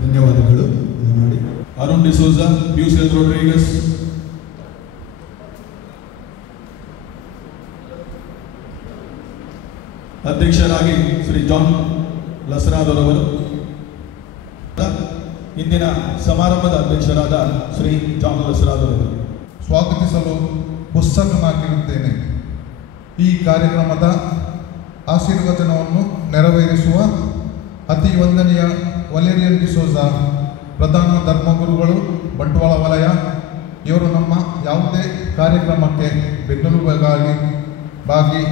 ಧನ್ಯವಾದಗಳು. Arun D'Souza, PUCL Rodrigues. ಅಧ್ಯಕ್ಷರಾಗಿ Shri John ಲಸರಾದರವರು, ಇಂದಿನ ಸಮಾರಂಭದ ಅಧ್ಯಕ್ಷರಾದ ಶ್ರೀ ಜಾನ್ ಲಸರಾದರವರು ಸ್ವಾಗತಿಸಲು ಉತ್ಸುಕನಾಗಿರುತ್ತೇನೆ. ಈ ಕಾರ್ಯಕ್ರಮದ ಆಶೀರ್ವಚನವನ್ನು ನೆರವೇರಿಸುವ ಅತಿ ವಂದನೀಯ ವಲೇರಿಯನ್ ಡಿಸೋಜಾ, ಪ್ರಧಾನ ಧರ್ಮಗುರುಗಳು, ಬಂಟ್ವಾಳ ವಲಯ. ಇವರು ನಮ್ಮ ಯಾವುದೇ ಕಾರ್ಯಕ್ರಮಕ್ಕೆ ಬೆನ್ನೆಲುಬಾಗಿ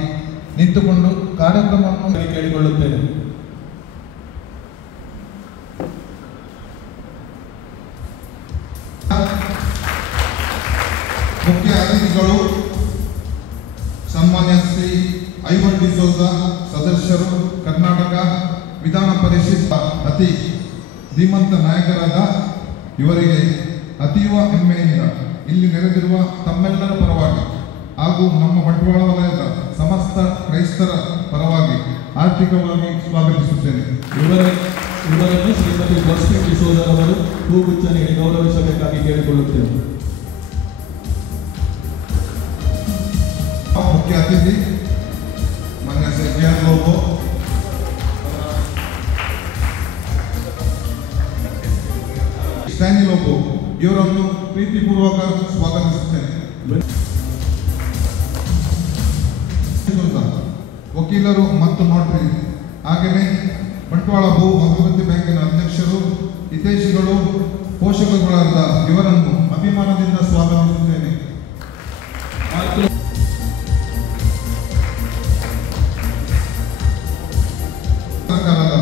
ನಿಂತುಕೊಂಡು ಕಾರ್ಯಕ್ರಮವನ್ನು ಕೇಳಿಕೊಳ್ಳುತ್ತೇನೆ. ಮುಖ್ಯ ಅತಿಥಿಗಳು ಸನ್ಮಾನ್ಯ ಶ್ರೀ ಐವನ್ ಡಿಸೋಜಾ, ಸದಸ್ಯರು, ಕರ್ನಾಟಕ ವಿಧಾನ ಪರಿಷತ್ ಅತಿ ಧೀಮಂತ ನಾಯಕರಾದ ಇವರಿಗೆ ಅತೀವ ಹೆಮ್ಮೆಯಿಂದ ಇಲ್ಲಿ ನೆರೆದಿರುವ ತಮ್ಮೆಲ್ಲರ ಪರವಾಗಿ ಹಾಗೂ ನಮ್ಮ ಬಂಟ್ವಾಳ ವಲಯದ ಸಮಸ್ತ ಕ್ರೈಸ್ತರ ಪರವಾಗಿ ಆರ್ಥಿಕವಾಗಿ ಸ್ವಾಗತಿಸುತ್ತೇನೆ. ಇವರನ್ನು ಶ್ರೀಮತಿ ಜಸ್ಟಿನ್ ಡಿಸೋಜಾ ಅವರು ಹೂಗುಚ್ಛ ನೀಡಿ ಗೌರವಿಸಬೇಕಾಗಿ ಕೇಳಿಕೊಳ್ಳುತ್ತೇವೆ. ಮುಖ್ಯ ಅತಿಥಿ ಮಾನ್ಯ ಶ್ರೀ ಲೋಬೋ, ಸ್ಟ್ಯಾನಿ ಲೋಬೋ ಇವರನ್ನು ಪ್ರೀತಿಪೂರ್ವಕ ಸ್ವಾಗತಿಸುತ್ತೇನೆ. ವಕೀಲರು ಮತ್ತು ನೋಟ್ರಿ, ಹಾಗೆಯೇ ಬಂಟ್ವಾಳ ಭೂ ಅಭಿವೃದ್ಧಿ ಬ್ಯಾಂಕಿನ ಅಧ್ಯಕ್ಷರು, ಹಿತೈಷಿಗಳು, ಪೋಷಕರುಗಳಾದ ಇವರನ್ನು ಅಭಿಮಾನದಿಂದ ಸ್ವಾಗತಿಸುತ್ತೇನೆ. ಸರ್ಕಾರದ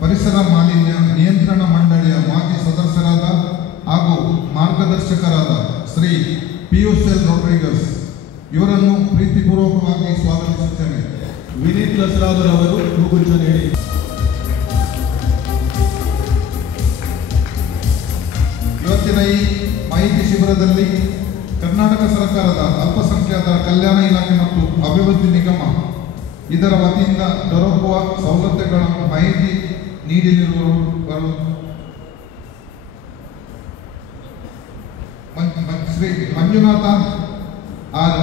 ಪರಿಸರ ಮಾಲಿನ್ಯ ನಿಯಂತ್ರಣ ಮಂಡಳಿಯ ಮಾಜಿ ಸದಸ್ಯರಾದ ಹಾಗೂ ಮಾರ್ಗದರ್ಶಕರಾದ ಶ್ರೀ ಪಿಯುಸಿಎಲ್ ರೋಡ್ರಿಗಸ್ ಇವರನ್ನು ಪ್ರೀತಿಪೂರ್ವಕವಾಗಿ ಸ್ವಾಗತಿಸುತ್ತೇನೆ. ವಿನೀತ್ ಲಸರಾದರ್ ಅವರು ಹೂಗುಚ್ಛ ನೀಡಿ. ಇವತ್ತಿನ ಈ ಮಾಹಿತಿ ಶಿಬಿರದಲ್ಲಿ ಕರ್ನಾಟಕ ಸರ್ಕಾರದ ಅಲ್ಪಸಂಖ್ಯಾತರ ಕಲ್ಯಾಣ ಇಲಾಖೆ ಮತ್ತು ಅಭಿವೃದ್ಧಿ ನಿಗಮ ಇದರ ವತಿಯಿಂದ ದೊರಕುವ ಸೌಲಭ್ಯಗಳನ್ನು ಮಾಹಿತಿ ನೀಡಲಿರುವವರು ಶ್ರೀ ಮಂಜುನಾಥ ಆರ್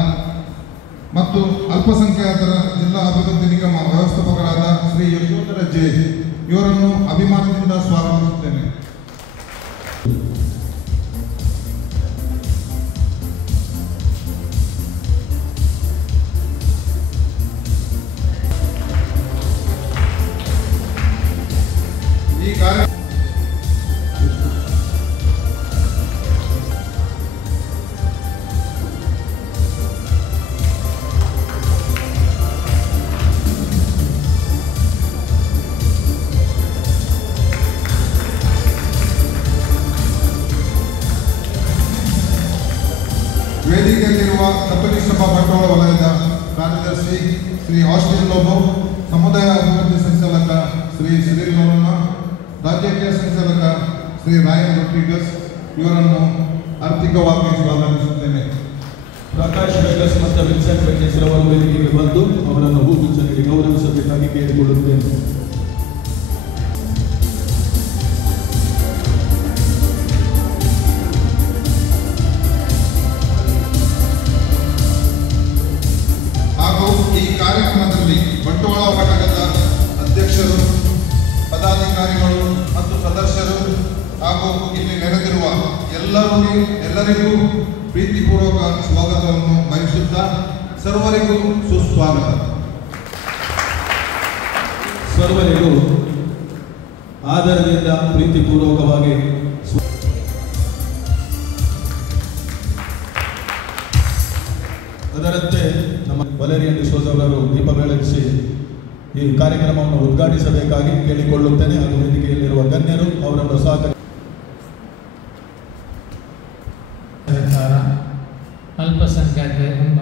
ಮತ್ತು ಅಲ್ಪಸಂಖ್ಯಾತರ ಜಿಲ್ಲಾ ಅಭಿವೃದ್ಧಿ ನಿಗಮ ವ್ಯವಸ್ಥಾಪಕರಾದ ಶ್ರೀ ಯಶೋಧರ ಜೆ ಇವರನ್ನು ಅಭಿಮಾನದಿಂದ ಸ್ವಾಗತಿಸುತ್ತೇನೆ. ಈ ಕಾರ್ಯ ವೇದಿಕೆಯಲ್ಲಿರುವ ಕಪಿಲಿ ಸಭಾ ಬಂಟ್ವಾಳ ವಲಯದ ಕಾರ್ಯದರ್ಶಿ ಶ್ರೀ ಆಸ್ಟಿನ್ ಲೋಬೋ, ಸಮುದಾಯ ಅಭಿವೃದ್ಧಿ ಸಂಚಾಲಕ ಶ್ರೀ ಸಿರಿಲ್ ನೋರನ್ನ, ರಾಜಕೀಯ ಸಂಚಾಲಕ ಶ್ರೀ ರಾಯನ್ ರೊಡ್ರಿಗಸ್ ಇವರನ್ನು ಆರ್ಥಿಕವಾಗಿ ಸ್ವಾಗತಿಸುತ್ತೇನೆ. ಪ್ರಕಾಶ್ ವೆಂಕಸ್ ಮತ್ತು ವಿನ್ಸೆಂಟ್ ವೆಂಕಟೇಶ್ ರವರು ವೇದಿಕೆಗೆ ಬಂದು ಅವರನ್ನು ಹೂಗುಚ್ಛ ನೀಡಿ ಗೌರವಿಸಬೇಕಾಗಿ ಕೇಳಿಕೊಳ್ಳುತ್ತೇನೆ. ಹಾಗೂ ಈ ಕಾರ್ಯಕ್ರಮದಲ್ಲಿ ಬಂಟ್ವಾಳ ಘಟಕದ ಅಧ್ಯಕ್ಷರು, ಪದಾಧಿಕಾರಿಗಳು ಮತ್ತು ಸದಸ್ಯರು ಹಾಗೂ ಇಲ್ಲಿ ನೆರೆದಿರುವ ಎಲ್ಲರಿಗೂ ಪ್ರೀತಿಪೂರ್ವಕ ಸ್ವಾಗತವನ್ನು ಬಯಸುತ್ತಾ ಸರ್ವರಿಗೂ ಸುಸ್ವಾಗತ. ಸರ್ವರಿಗೂ ಆದರದಿಂದ ಪ್ರೀತಿಪೂರ್ವಕವಾಗಿ ಅದರಂತೆ ನಮ್ಮ ವಲೇರಿಯನ್ ಡಿಸೋಜ ಅವರು ದೀಪ ಬೆಳಗಿಸಿ ಈ ಕಾರ್ಯಕ್ರಮವನ್ನು ಉದ್ಘಾಟಿಸಬೇಕಾಗಿ ಕೇಳಿಕೊಳ್ಳುತ್ತೇನೆ. ಹಾಗೂ ವೇದಿಕೆಯಲ್ಲಿರುವ ಗಣ್ಯರು ಅವರನ್ನು ಸಹಕರಿಸಿ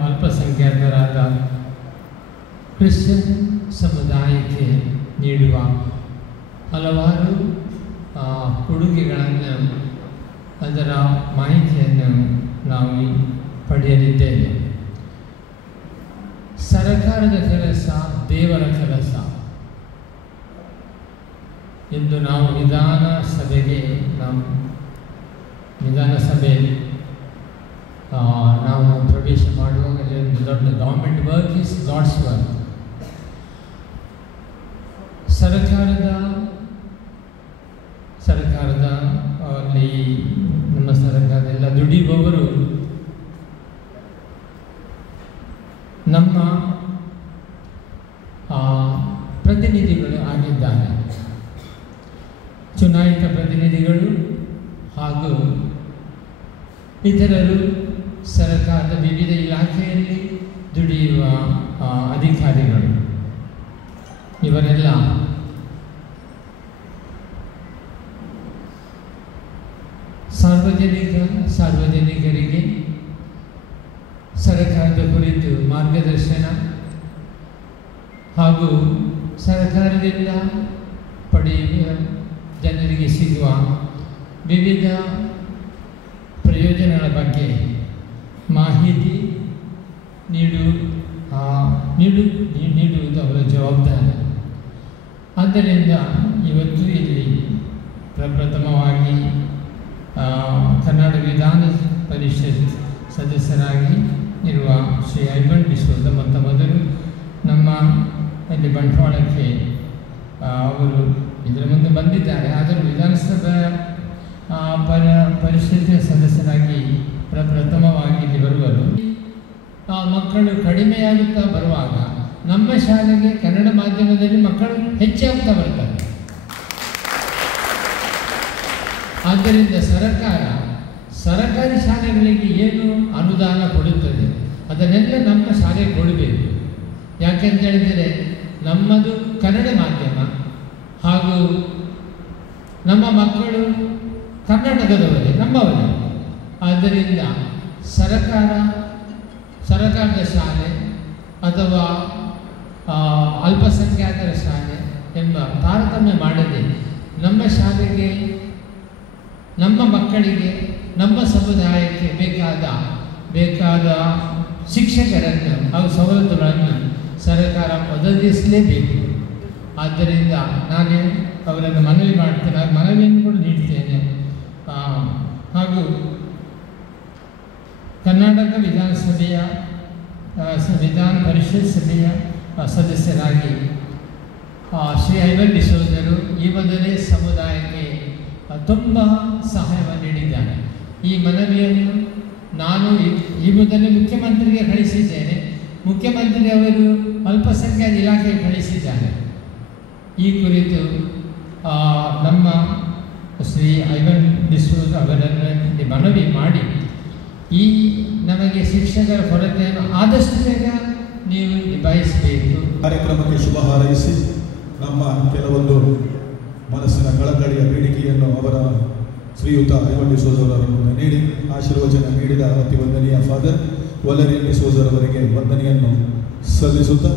ಅಲ್ಪಸಂಖ್ಯಾತರಾದ ಕ್ರಿಶ್ಚಿಯನ್ ಸಮುದಾಯಕ್ಕೆ ನೀಡುವ ಹಲವಾರು ಕೊಡುಗೆಗಳನ್ನು, ಅದರ ಮಾಹಿತಿಯನ್ನು ನಾವು ಪಡೆಯಲಿದ್ದೇವೆ. ಸರ್ಕಾರದ ಕೆಲಸ ದೇವರ ಕೆಲಸ ಎಂದು ನಾವು ವಿಧಾನಸಭೆ ನಾವು ಪ್ರವೇಶ ಮಾಡುವಾಗ ದೊಡ್ಡ government work is God's work. ಸರ್ಕಾರದ ಅಲ್ಲಿ ನಮ್ಮ ಸರ್ಕಾರದೆಲ್ಲ ದುಡಿಯುವವರು ನಮ್ಮ ಪ್ರತಿನಿಧಿಗಳು ಆಗಿದ್ದಾರೆ. ಚುನಾಯಿತ ಪ್ರತಿನಿಧಿಗಳು ಹಾಗೂ ಇತರರು ಸರ್ಕಾರದ ವಿವಿಧ ಇಲಾಖೆಯಲ್ಲಿ ದುಡಿಯುವ ಅಧಿಕಾರಿಗಳು, ಇವರೆಲ್ಲ ಸಾರ್ವಜನಿಕರಿಗೆ ಸರ್ಕಾರದ ಕುರಿತು ಮಾರ್ಗದರ್ಶನ ಹಾಗೂ ಸರ್ಕಾರದಿಂದ ಪಡೆಯುವ ಜನರಿಗೆ ಸಿಗುವ ವಿವಿಧ ಪ್ರಯೋಜನಗಳ ಬಗ್ಗೆ ಮಾಹಿತಿ ನೀಡುವುದು ಅವರ ಜವಾಬ್ದಾರಿ. ಆದ್ದರಿಂದ ಇವತ್ತು ಇಲ್ಲಿ ಪ್ರಪ್ರಥಮವಾಗಿ ಕರ್ನಾಟಕ ವಿಧಾನ ಪರಿಷತ್ ಸದಸ್ಯರಾಗಿ ಇರುವ ಶ್ರೀ ಐವನ್ ಡಿಸೋಜ ಮತ್ತು ಮೊದಲು ನಮ್ಮ ಇಲ್ಲಿ ಬಂಟ್ವಾಳಕ್ಕೆ ಅವರು ಇದರ ಮುಂದೆ ಬಂದಿದ್ದಾರೆ. ಆದರೂ ವಿಧಾನಸಭಾ ಪರಿಷತ್ ಸದಸ್ಯರಾಗಿ ಪ್ರಪ್ರಥಮವಾಗಿ ಇಲ್ಲಿ ಬರುವರು. ಮಕ್ಕಳು ಕಡಿಮೆಯಾಗುತ್ತಾ ಬರುವಾಗ ನಮ್ಮ ಶಾಲೆಗೆ ಕನ್ನಡ ಮಾಧ್ಯಮದಲ್ಲಿ ಮಕ್ಕಳು ಹೆಚ್ಚಾಗ್ತಾ ಬರ್ತಾರೆ. ಆದ್ದರಿಂದ ಸರ್ಕಾರಿ ಶಾಲೆಗಳಿಗೆ ಏನು ಅನುದಾನ ಕೊಡುತ್ತದೆ ಅದನ್ನೆಲ್ಲ ನಮ್ಮ ಶಾಲೆಗೆ ಕೊಡಬೇಕು. ಯಾಕೆಂತ ಹೇಳಿದರೆ ನಮ್ಮದು ಕನ್ನಡ ಮಾಧ್ಯಮ ಹಾಗೂ ನಮ್ಮ ಮಕ್ಕಳು ಕರ್ನಾಟಕದವರೇ, ನಮ್ಮವರೇ. ಆದ್ದರಿಂದ ಸರ್ಕಾರದ ಶಾಲೆ ಅಥವಾ ಅಲ್ಪಸಂಖ್ಯಾತರ ಶಾಲೆ ಎಂಬ ತಾರತಮ್ಯ ಮಾಡದೆ ನಮ್ಮ ಶಾಲೆಗೆ, ನಮ್ಮ ಮಕ್ಕಳಿಗೆ, ನಮ್ಮ ಸಮುದಾಯಕ್ಕೆ ಬೇಕಾದ ಶಿಕ್ಷಕರನ್ನು ಹಾಗೂ ಸವಲತ್ತುಗಳನ್ನು ಸರ್ಕಾರ ಒದಗಿಸಲೇಬೇಕು. ಆದ್ದರಿಂದ ನಾನು ಅವರನ್ನು ಮನವಿಯನ್ನು ಕೂಡ ನೀಡ್ತೇನೆ. ಹಾಗೂ ಕರ್ನಾಟಕ ವಿಧಾನಸಭೆಯ ವಿಧಾನ ಪರಿಷತ್ ಸಭೆಯ ಸದಸ್ಯರಾಗಿ ಶ್ರೀ ಐವನ್ ಡಿಸೋಜರು ಈ ಮೊದಲೇ ಸಮುದಾಯಕ್ಕೆ ತುಂಬ ಸಹಾಯವನ್ನು ನೀಡಿದ್ದಾರೆ. ಈ ಮನವಿಯನ್ನು ನಾನು ಈ ಮೊದಲೇ ಮುಖ್ಯಮಂತ್ರಿಗೆ ಕಳಿಸಿದ್ದೇನೆ. ಮುಖ್ಯಮಂತ್ರಿ ಅವರು ಅಲ್ಪಸಂಖ್ಯಾತ ಇಲಾಖೆಗೆ ಕಳಿಸಿದ್ದಾರೆ. ಈ ಕುರಿತು ನಮ್ಮ ಶ್ರೀ ಐವನ್ ಡಿಸೋಜ ಅವರನ್ನು ಮನವಿ ಮಾಡಿ ಈ ನಮಗೆ ಶಿಕ್ಷಕರ ಕೊರತೆಯನ್ನು ಆದಷ್ಟು ಬೇಗ ನೀವು ನಿಭಾಯಿಸಬೇಕು. ಕಾರ್ಯಕ್ರಮಕ್ಕೆ ಶುಭ ಹಾರೈಸಿ ನಮ್ಮ ಕೆಲವೊಂದು ಮನಸ್ಸಿನ ಕಳಕಳಿಯ ಬೇಡಿಕೆಯನ್ನು ಅವರ ಶ್ರೀಯುತ ಐವನ್ ಡಿಸೋಜ ಅವರನ್ನು ನೀಡಿ ಆಶೀರ್ವಚನ ನೀಡಿದ ಅತಿ ವಂದನೀಯ ಫಾದರ್ ವಲೇರಿಯನ್ ಡಿಸೋಜ ಅವರಿಗೆ ವಂದನೆಯನ್ನು ಸಲ್ಲಿಸುತ್ತಾ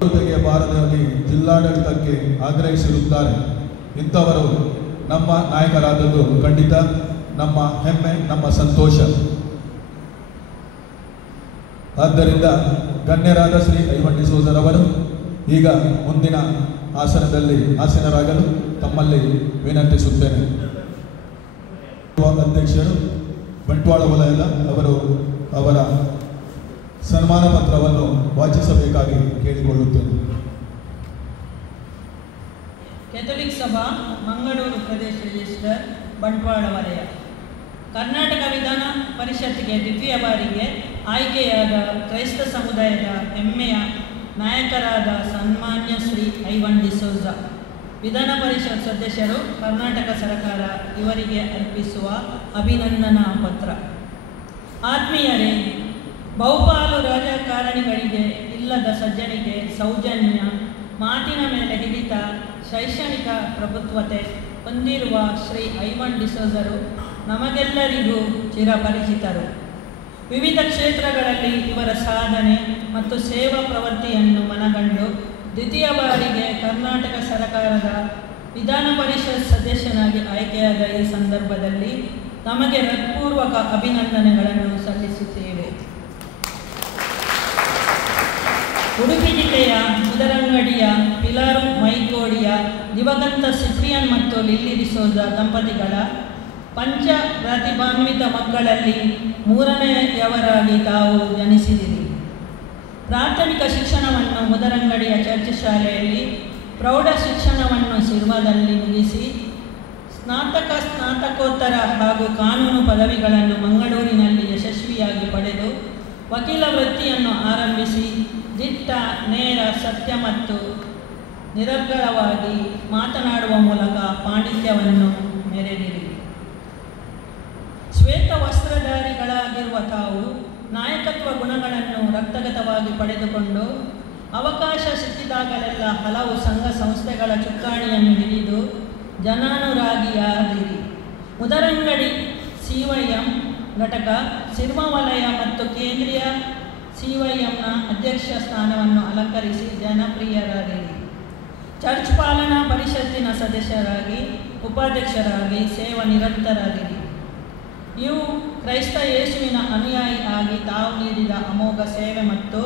ಜೊತೆಗೆ ಬಾರದಲ್ಲಿ ಜಿಲ್ಲಾಡಳಿತಕ್ಕೆ ಆಗ್ರಹಿಸಿರುತ್ತಾರೆ. ಇಂಥವರು ನಮ್ಮ ನಾಯಕರಾದದ್ದು ಖಂಡಿತ ನಮ್ಮ ಹೆಮ್ಮೆ, ನಮ್ಮ ಸಂತೋಷ. ಆದ್ದರಿಂದ ಗಣ್ಯರಾದ ಶ್ರೀ ಐವನ್ ಡಿಸೋಜರವರು ಈಗ ಮುಂದಿನ ಆಸನದಲ್ಲಿ ಆಸೀನರಾಗಲು ತಮ್ಮಲ್ಲಿ ವಿನಂತಿಸುತ್ತೇನೆ. ಅಧ್ಯಕ್ಷರು ಬಂಟ್ವಾಳ ವಲಯದ ಅವರು ಅವರ ಸನ್ಮಾನ ಪತ್ರವನ್ನು ವಾಚಿಸಬೇಕಾಗಿ ಕೇಳಿಕೊಳ್ಳುತ್ತೇನೆ. ಕೆಥೋಲಿಕ್ ಸಭಾ ಮಂಗಳೂರು ಪ್ರದೇಶ ರಿಜಿಸ್ಟರ್ ಬಂಟ್ವಾಳ ವಲಯ. ಕರ್ನಾಟಕ ವಿಧಾನ ಪರಿಷತ್ಗೆ ದ್ವಿತೀಯ ಬಾರಿಗೆ ಆಯ್ಕೆಯಾದ ಕ್ರೈಸ್ತ ಸಮುದಾಯದ ಹೆಮ್ಮೆಯ ನಾಯಕರಾದ ಸನ್ಮಾನ್ಯ ಶ್ರೀ ಐವನ್ ಡಿಸೋಜ ವಿಧಾನ ಪರಿಷತ್ ಸದಸ್ಯರು ಕರ್ನಾಟಕ ಸರ್ಕಾರ ಇವರಿಗೆ ಅರ್ಪಿಸುವ ಅಭಿನಂದನಾ ಪತ್ರ. ಆತ್ಮೀಯರೇ, ಬಹುಪಾಲು ರಾಜಕಾರಣಿಗಳಿಗೆ ಇಲ್ಲದ ಸಜ್ಜನಿಕೆ, ಸೌಜನ್ಯ, ಮಾತಿನ ಮೇಲೆ ಹಿಡಿತ, ಶೈಕ್ಷಣಿಕ ಪ್ರಭುತ್ವತೆ ಹೊಂದಿರುವ ಶ್ರೀ ಐವನ್ ಡಿಸೋಜರು ನಮಗೆಲ್ಲರಿಗೂ ಚಿರಪರಿಚಿತರು. ವಿವಿಧ ಕ್ಷೇತ್ರಗಳಲ್ಲಿ ಇವರ ಸಾಧನೆ ಮತ್ತು ಸೇವಾ ಪ್ರವೃತ್ತಿಯನ್ನು ಮನಗಂಡು ದ್ವಿತೀಯ ಬಾರಿಗೆ ಕರ್ನಾಟಕ ಸರ್ಕಾರದ ವಿಧಾನ ಪರಿಷತ್ ಸದಸ್ಯನಾಗಿ ಆಯ್ಕೆಯಾದ ಈ ಸಂದರ್ಭದಲ್ಲಿ ನಮಗೆ ಹೃತ್ಪೂರ್ವಕ ಅಭಿನಂದನೆಗಳನ್ನು ಸಲ್ಲಿಸುತ್ತೇವೆ. ಉಡುಪಿ ಜಿಲ್ಲೆಯ ಮುದರಂಗಡಿಯ ಪಿಲಾರು ಮೈಕೋಡಿಯ ದಿವಂಗತ ಸಿಪ್ರಿಯನ್ ಮತ್ತು ಲಿಲ್ಲಿ ಡಿಸೋಜ ದಂಪತಿಗಳ ಪಂಚ ಪ್ರತಿಭಾನ್ವಿತ ಮಕ್ಕಳಲ್ಲಿ ಮೂರನೆಯವರಾಗಿ ತಾವು ಜನಿಸಿದಿರಿ. ಪ್ರಾಥಮಿಕ ಶಿಕ್ಷಣವನ್ನು ಮುದರಂಗಡಿಯ ಚರ್ಚ್ ಶಾಲೆಯಲ್ಲಿ, ಪ್ರೌಢ ಶಿಕ್ಷಣವನ್ನು ಸಿರ್ವಾದಲ್ಲಿ ಮುಗಿಸಿ ಸ್ನಾತಕೋತ್ತರ ಹಾಗೂ ಕಾನೂನು ಪದವಿಗಳನ್ನು ಮಂಗಳೂರಿನಲ್ಲಿ ಯಶಸ್ವಿಯಾಗಿ ಪಡೆದು ವಕೀಲ ವೃತ್ತಿಯನ್ನು ಆರಂಭಿಸಿ ದಿಟ್ಟ, ನೇರ, ಸತ್ಯ ಮತ್ತು ನಿರರ್ಗಳವಾಗಿ ಮಾತನಾಡುವ ಮೂಲಕ ಪಾಂಡಿತ್ಯವನ್ನು ಮೆರೆದಿರಿ. ಶ್ವೇತ ವಸ್ತ್ರಧಾರಿಗಳಾಗಿರುವ ತಾವು ನಾಯಕತ್ವ ಗುಣಗಳನ್ನು ರಕ್ತಗತವಾಗಿ ಪಡೆದುಕೊಂಡು ಅವಕಾಶ ಸಿಕ್ಕಿದಾಗಲೆಲ್ಲ ಹಲವು ಸಂಘ ಸಂಸ್ಥೆಗಳ ಚುಕ್ಕಾಣಿಯನ್ನು ಹಿಡಿದು ಜನಾನುರಾಗಿಯಾದಿರಿ. ಮುದರಂಗಡಿ CYM ಘಟಕ, ಸಿರ್ಮ ವಲಯ ಮತ್ತು ಕೇಂದ್ರೀಯ CYMನ ಅಧ್ಯಕ್ಷ ಸ್ಥಾನವನ್ನು ಅಲಂಕರಿಸಿ ಜನಪ್ರಿಯರಾದಿರಿ. ಚರ್ಚ್ ಪಾಲನಾ ಪರಿಷತ್ತಿನ ಸದಸ್ಯರಾಗಿ, ಉಪಾಧ್ಯಕ್ಷರಾಗಿ ಸೇವಾ ನಿರತರಾದಿರಿ. ಇವು ಕ್ರೈಸ್ತ ಯೇಸುವಿನ ಅನುಯಾಯಿ ಆಗಿ ತಾವು ನೀಡಿದ ಅಮೋಘ ಸೇವೆ ಮತ್ತು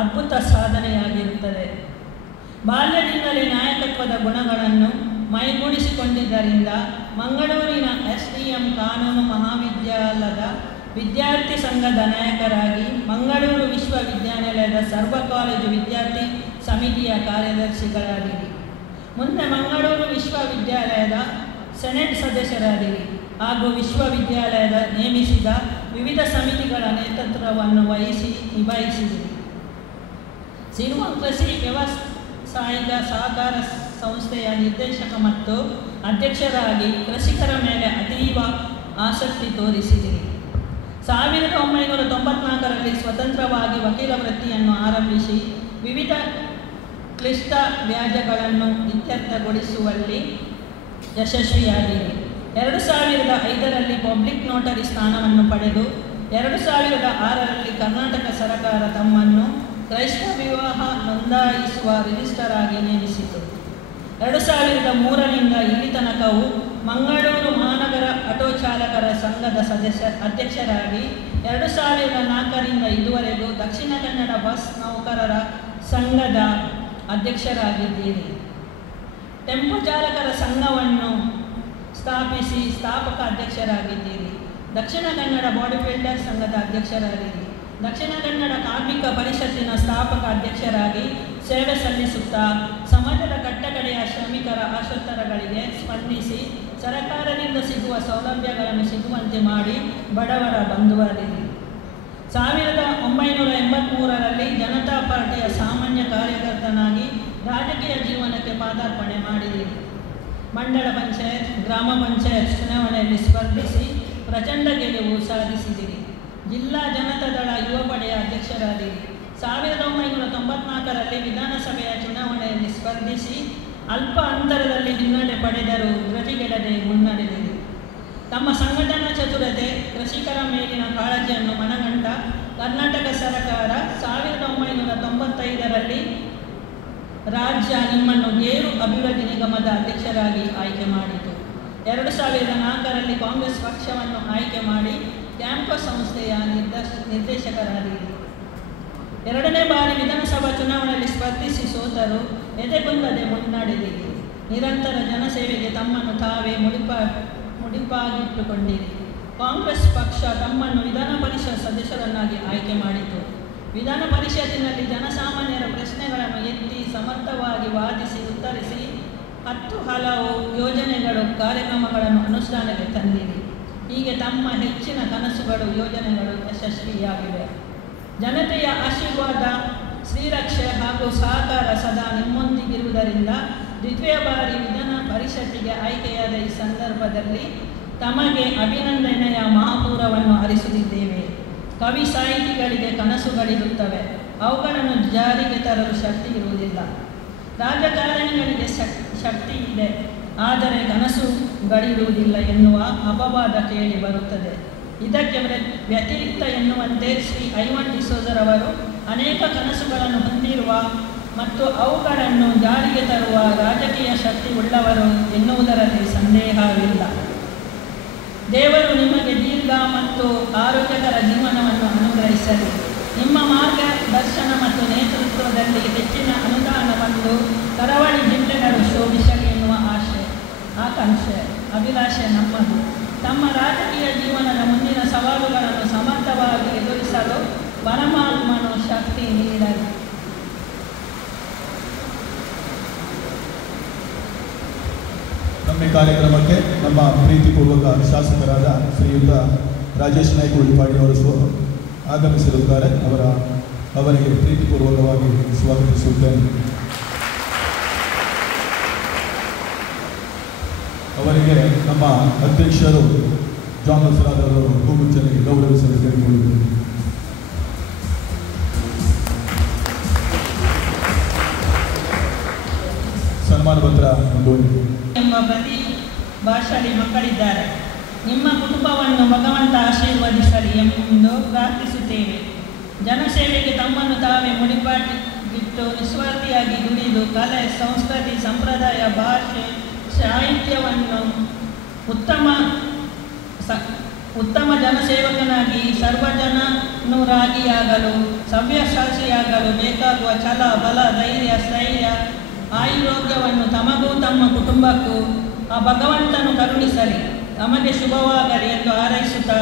ಅದ್ಭುತ ಸಾಧನೆಯಾಗಿರುತ್ತದೆ. ಬಾಲ್ಯದಿಂದಲೇ ನಾಯಕತ್ವದ ಗುಣಗಳನ್ನು ಮೈಗೂಡಿಸಿಕೊಂಡಿದ್ದರಿಂದ ಮಂಗಳೂರಿನ SDM ಕಾನೂನು ಮಹಾವಿದ್ಯಾಲಯದ ವಿದ್ಯಾರ್ಥಿ ಸಂಘದ ನಾಯಕರಾಗಿ, ಮಂಗಳೂರು ವಿಶ್ವವಿದ್ಯಾನಿಲಯದ ಸರ್ವ ಕಾಲೇಜು ವಿದ್ಯಾರ್ಥಿ ಸಮಿತಿಯ ಕಾರ್ಯದರ್ಶಿಗಳಾದಿರಿ. ಮುಂದೆ ಮಂಗಳೂರು ವಿಶ್ವವಿದ್ಯಾಲಯದ ಸೆನೆಟ್ ಸದಸ್ಯರಾದಿರಿ ಹಾಗೂ ವಿಶ್ವವಿದ್ಯಾಲಯದ ನೇಮಿಸಿದ ವಿವಿಧ ಸಮಿತಿಗಳ ನೇತೃತ್ವವನ್ನು ವಹಿಸಿ ನಿಭಾಯಿಸಿದಿರಿ. ಸಿರ್ಮ ಕೃಷಿ ವ್ಯವಸಾಯಿಕ ಸಹಕಾರ ಸಂಸ್ಥೆಯ ನಿರ್ದೇಶಕ ಮತ್ತು ಅಧ್ಯಕ್ಷರಾಗಿ ಕೃಷಿಕರ ಮೇಲೆ ಅತೀವ ಆಸಕ್ತಿ ತೋರಿಸಿದಿರಿ. 1994ರಲ್ಲಿ ಸ್ವತಂತ್ರವಾಗಿ ವಕೀಲ ವೃತ್ತಿಯನ್ನು ಆರಂಭಿಸಿ ವಿವಿಧ ಕ್ಲಿಷ್ಟ ವ್ಯಾಜ್ಯಗಳನ್ನು ಇತ್ಯರ್ಥಗೊಳಿಸುವಲ್ಲಿ ಯಶಸ್ವಿಯಾಗಿರಿ. 2005ರಲ್ಲಿ ಪಬ್ಲಿಕ್ ನೋಟರಿ ಸ್ಥಾನವನ್ನು ಪಡೆದು 2006ರಲ್ಲಿ ಕರ್ನಾಟಕ ಸರ್ಕಾರ ತಮ್ಮನ್ನು ಕ್ರೈಸ್ತ ವಿವಾಹ ನೋಂದಾಯಿಸುವ ರಿಜಿಸ್ಟರ್ ಆಗಿ ನೇಮಿಸಿತು. 2003ರಿಂದ ಇಲ್ಲಿ ತನಕವೂ ಮಂಗಳೂರು ಮಹಾನಗರ ಆಟೋ ಚಾಲಕರ ಸಂಘದ ಅಧ್ಯಕ್ಷರಾಗಿ 2004ರಿಂದ ಇದುವರೆಗೂ ದಕ್ಷಿಣ ಕನ್ನಡ ಬಸ್ ನೌಕರರ ಸಂಘದ ಅಧ್ಯಕ್ಷರಾಗಿದ್ದೀರಿ. ಟೆಂಪೋ ಚಾಲಕರ ಸಂಘವನ್ನು ಸ್ಥಾಪಿಸಿ ಸ್ಥಾಪಕ ಅಧ್ಯಕ್ಷರಾಗಿದ್ದೀರಿ. ದಕ್ಷಿಣ ಕನ್ನಡ ಬಾಡಿ ಬಿಲ್ಡರ್ ಸಂಘದ ಅಧ್ಯಕ್ಷರಾಗಿದ್ದೀರಿ. ದಕ್ಷಿಣ ಕನ್ನಡ ಕಾರ್ಮಿಕ ಪರಿಷತ್ತಿನ ಸ್ಥಾಪಕ ಅಧ್ಯಕ್ಷರಾಗಿ ಸೇವೆ ಸಲ್ಲಿಸುತ್ತಾ ಸಮಾಜದ ಕಟ್ಟಕಡೆಯ ಶ್ರಮಿಕರ ಆಶೋತ್ತರಗಳಿಗೆ ಸ್ಪಂದಿಸಿ ಸರ್ಕಾರದಿಂದ ಸಿಗುವ ಸೌಲಭ್ಯಗಳನ್ನು ಸಿಗುವಂತೆ ಮಾಡಿ ಬಡವರ ಬಂಧುವಾದಿರಿ. 1983ರಲ್ಲಿ ಜನತಾ ಪಾರ್ಟಿಯ ಸಾಮಾನ್ಯ ಕಾರ್ಯಕರ್ತನಾಗಿ ರಾಜಕೀಯ ಜೀವನಕ್ಕೆ ಪಾದಾರ್ಪಣೆ ಮಾಡಿದಿರಿ. ಮಂಡಲ ಪಂಚಾಯತ್, ಗ್ರಾಮ ಪಂಚಾಯತ್ ಚುನಾವಣೆಯಲ್ಲಿ ಸ್ಪರ್ಧಿಸಿ ಪ್ರಚಂಡ ಗೆಲುವು ಸಾಧಿಸಿದಿರಿ. ಜಿಲ್ಲಾ ಜನತಾದಳ ಯುವ ಪಡೆಯ ಅಧ್ಯಕ್ಷರಾದಿರಿ. 1994ರಲ್ಲಿ ವಿಧಾನಸಭೆಯ ಚುನಾವಣೆಯಲ್ಲಿ ಸ್ಪರ್ಧಿಸಿ ಅಲ್ಪ ಅಂತರದಲ್ಲಿ ಹಿನ್ನಡೆ ಪಡೆದರೂ ಧೃತಿಗೆಡದೆ ಮುನ್ನಡೆದಿರಿ. ತಮ್ಮ ಸಂಘಟನಾ ಚತುರತೆ, ಕೃಷಿಕರ ಮೇಲಿನ ಕಾಳಜಿಯನ್ನು ಮನಗಂಡ ಕರ್ನಾಟಕ ಸರ್ಕಾರ 1995ರಲ್ಲಿ ರಾಜ್ಯ ನಿಮ್ಮನ್ನು ಗೇರು ಅಭಿವೃದ್ಧಿ ನಿಗಮದ ಅಧ್ಯಕ್ಷರಾಗಿ ಆಯ್ಕೆ ಮಾಡಿತು. 2004ರಲ್ಲಿ ಕಾಂಗ್ರೆಸ್ ಪಕ್ಷವನ್ನು ಆಯ್ಕೆ ಮಾಡಿ ಕ್ಯಾಂಪಸ್ ಸಂಸ್ಥೆಯ ನಿರ್ದೇಶಕರಾದಿರಿ. 2ನೇ ಬಾರಿ ವಿಧಾನಸಭಾ ಚುನಾವಣೆಯಲ್ಲಿ ಸ್ಪರ್ಧಿಸಿ ಸೋತರು. ಎದೆಗುಂದದೆ ಮುನ್ನಡೆದಿರಿ. ನಿರಂತರ ಜನಸೇವೆಗೆ ತಮ್ಮನ್ನು ತಾವೇ ಮುಡಿಪಾಗಿಟ್ಟುಕೊಂಡಿರಿ. ಕಾಂಗ್ರೆಸ್ ಪಕ್ಷ ತಮ್ಮನ್ನು ವಿಧಾನ ಪರಿಷತ್ ಸದಸ್ಯರನ್ನಾಗಿ ಆಯ್ಕೆ ಮಾಡಿತು. ವಿಧಾನ ಪರಿಷತ್ತಿನಲ್ಲಿ ಜನಸಾಮಾನ್ಯರ ಪ್ರಶ್ನೆಗಳನ್ನು ಎತ್ತಿ ಸಮರ್ಥವಾಗಿ ವಾದಿಸಿ ಉತ್ತರಿಸಿ 10 ಹಲವು ಯೋಜನೆಗಳು ಕಾರ್ಯಕ್ರಮಗಳನ್ನು ಅನುಷ್ಠಾನಕ್ಕೆ ತಂದಿರಿ. ಹೀಗೆ ತಮ್ಮ ಹೆಚ್ಚಿನ ಕನಸುಗಳು ಯೋಜನೆಗಳು ಯಶಸ್ವಿಯಾಗಿವೆ. ಜನತೆಯ ಆಶೀರ್ವಾದ, ಶ್ರೀರಕ್ಷೆ ಹಾಗೂ ಸಹಕಾರ ಸದಾ ನಿಮ್ಮೊಂದಿಗಿರುವುದರಿಂದ ದ್ವಿತೀಯ ಬಾರಿ ವಿಧಾನ ಪರಿಷತ್ತಿಗೆ ಆಯ್ಕೆಯಾದ ಈ ಸಂದರ್ಭದಲ್ಲಿ ತಮಗೆ ಅಭಿನಂದನೆಯ ಮಹಾಪೂರವನ್ನು ಹರಿಸುತ್ತಿದ್ದೇವೆ. ಕವಿ ಸಾಹಿತಿಗಳಿಗೆ ಕನಸುಗಳಿರುತ್ತವೆ, ಅವುಗಳನ್ನು ಜಾರಿಗೆ ತರಲು ಶಕ್ತಿ ಇರುವುದಿಲ್ಲ. ರಾಜಕಾರಣಿಗಳಿಗೆ ಶಕ್ತಿ ಇದೆ, ಆದರೆ ಕನಸುಗಳಿರುವುದಿಲ್ಲ ಎನ್ನುವ ಅಪವಾದ ಕೇಳಿ ಬರುತ್ತದೆ. ಇದಕ್ಕೆ ವ್ಯತಿರಿಕ್ತ ಎನ್ನುವಂತೆ ಶ್ರೀ ಐವನ್ ಡಿಸೋಜರವರು ಅನೇಕ ಕನಸುಗಳನ್ನು ಹೊಂದಿರುವ ಮತ್ತು ಅವುಗಳನ್ನು ಜಾರಿಗೆ ತರುವ ರಾಜಕೀಯ ಶಕ್ತಿ ಉಳ್ಳವರು ಎನ್ನುವುದರಲ್ಲಿ ಸಂದೇಹವಿಲ್ಲ. ದೇವರು ನಿಮಗೆ ದೀರ್ಘ ಮತ್ತು ಆರೋಗ್ಯಕರ ಜೀವನವನ್ನು ಅನುಗ್ರಹಿಸಲಿ. ನಿಮ್ಮ ಮಾರ್ಗದರ್ಶನ ಮತ್ತು ನೇತೃತ್ವದಲ್ಲಿ ಹೆಚ್ಚಿನ ಅನುದಾನ ಬಂದು ಕರಾವಳಿ ಜಿಲ್ಲೆಗಳು ಶೋಭಿಸಲಿ ಎನ್ನುವ ಆಕಾಂಕ್ಷೆ, ಅಭಿಲಾಷೆ ನಮ್ಮದು. ತಮ್ಮ ರಾಜಕೀಯ ಜೀವನದ ಮುಂದಿನ ಸವಾಲುಗಳನ್ನು ಸಮರ್ಥವಾಗಿ ಎದುರಿಸಲು ಪರಮಾತ್ಮನು ಶಕ್ತಿ ನೀಡಲಿ. ನಮ್ಮ ಕಾರ್ಯಕ್ರಮಕ್ಕೆ ನಮ್ಮ ಪ್ರೀತಿಪೂರ್ವಕ ಶಾಸಕರಾದ ಶ್ರೀಯುತ ರಾಜೇಶ್ ನಾಯ್ಕ ಉಳಿಪಾಡಿ ಅವರು ಆಗಮಿಸಿರುತ್ತಾರೆ. ಅವರಿಗೆ ಪ್ರೀತಿಪೂರ್ವಕವಾಗಿ ಸ್ವಾಗತಿಸುತ್ತೇನೆ. ಅವರಿಗೆ ನಮ್ಮ ಅಧ್ಯಕ್ಷರು ಜಾನ್ ಬಸವರಾಜ್ ಅವರು ಹೂಗುಚ್ಚನಿಗೆ ಗೌರವಿಸಲು ಕೇಳಿಕೊಳ್ಳುತ್ತೇನೆ. ಸನ್ಮಾನ ಪತ್ರ ಎಂಬ ಪ್ರತಿ ಭಾಷೆಯಲ್ಲಿ ಮಕ್ಕಳಿದ್ದಾರೆ. ನಿಮ್ಮ ಕುಟುಂಬವನ್ನು ಭಗವಂತ ಆಶೀರ್ವದಿಸಲಿ ಎಂದು ಪ್ರಾರ್ಥಿಸುತ್ತೇವೆ. ಜನಸೇವೆಗೆ ತಮ್ಮನ್ನು ತಾವೇ ಮುಡಿಪಾಗಿಟ್ಟು ನಿಸ್ವಾರ್ಥಿಯಾಗಿ ದುಡಿದು ಕಲೆ, ಸಂಸ್ಕೃತಿ, ಸಂಪ್ರದಾಯ, ಭಾಷೆ, ಸಾಹಿತ್ಯವನ್ನು ಉತ್ತಮ ಜನಸೇವಕನಾಗಿ ಸರ್ವಜನಾನುರಾಗಿಯಾಗಲು, ಸವ್ಯಸಾಚಿಯಾಗಲು ಬೇಕಾಗುವ ಛಲ, ಬಲ, ಧೈರ್ಯ, ಸ್ಥೈರ್ಯ, ಆಯುರೋಗ್ಯವನ್ನು ತಮಗೂ ತಮ್ಮ ಕುಟುಂಬಕ್ಕೂ ಆ ಭಗವಂತನು ಕರುಣಿಸಲಿ. ತಮಗೆ ಶುಭವಾಗಲಿ ಎಂದು ಹಾರೈಸುತ್ತಾ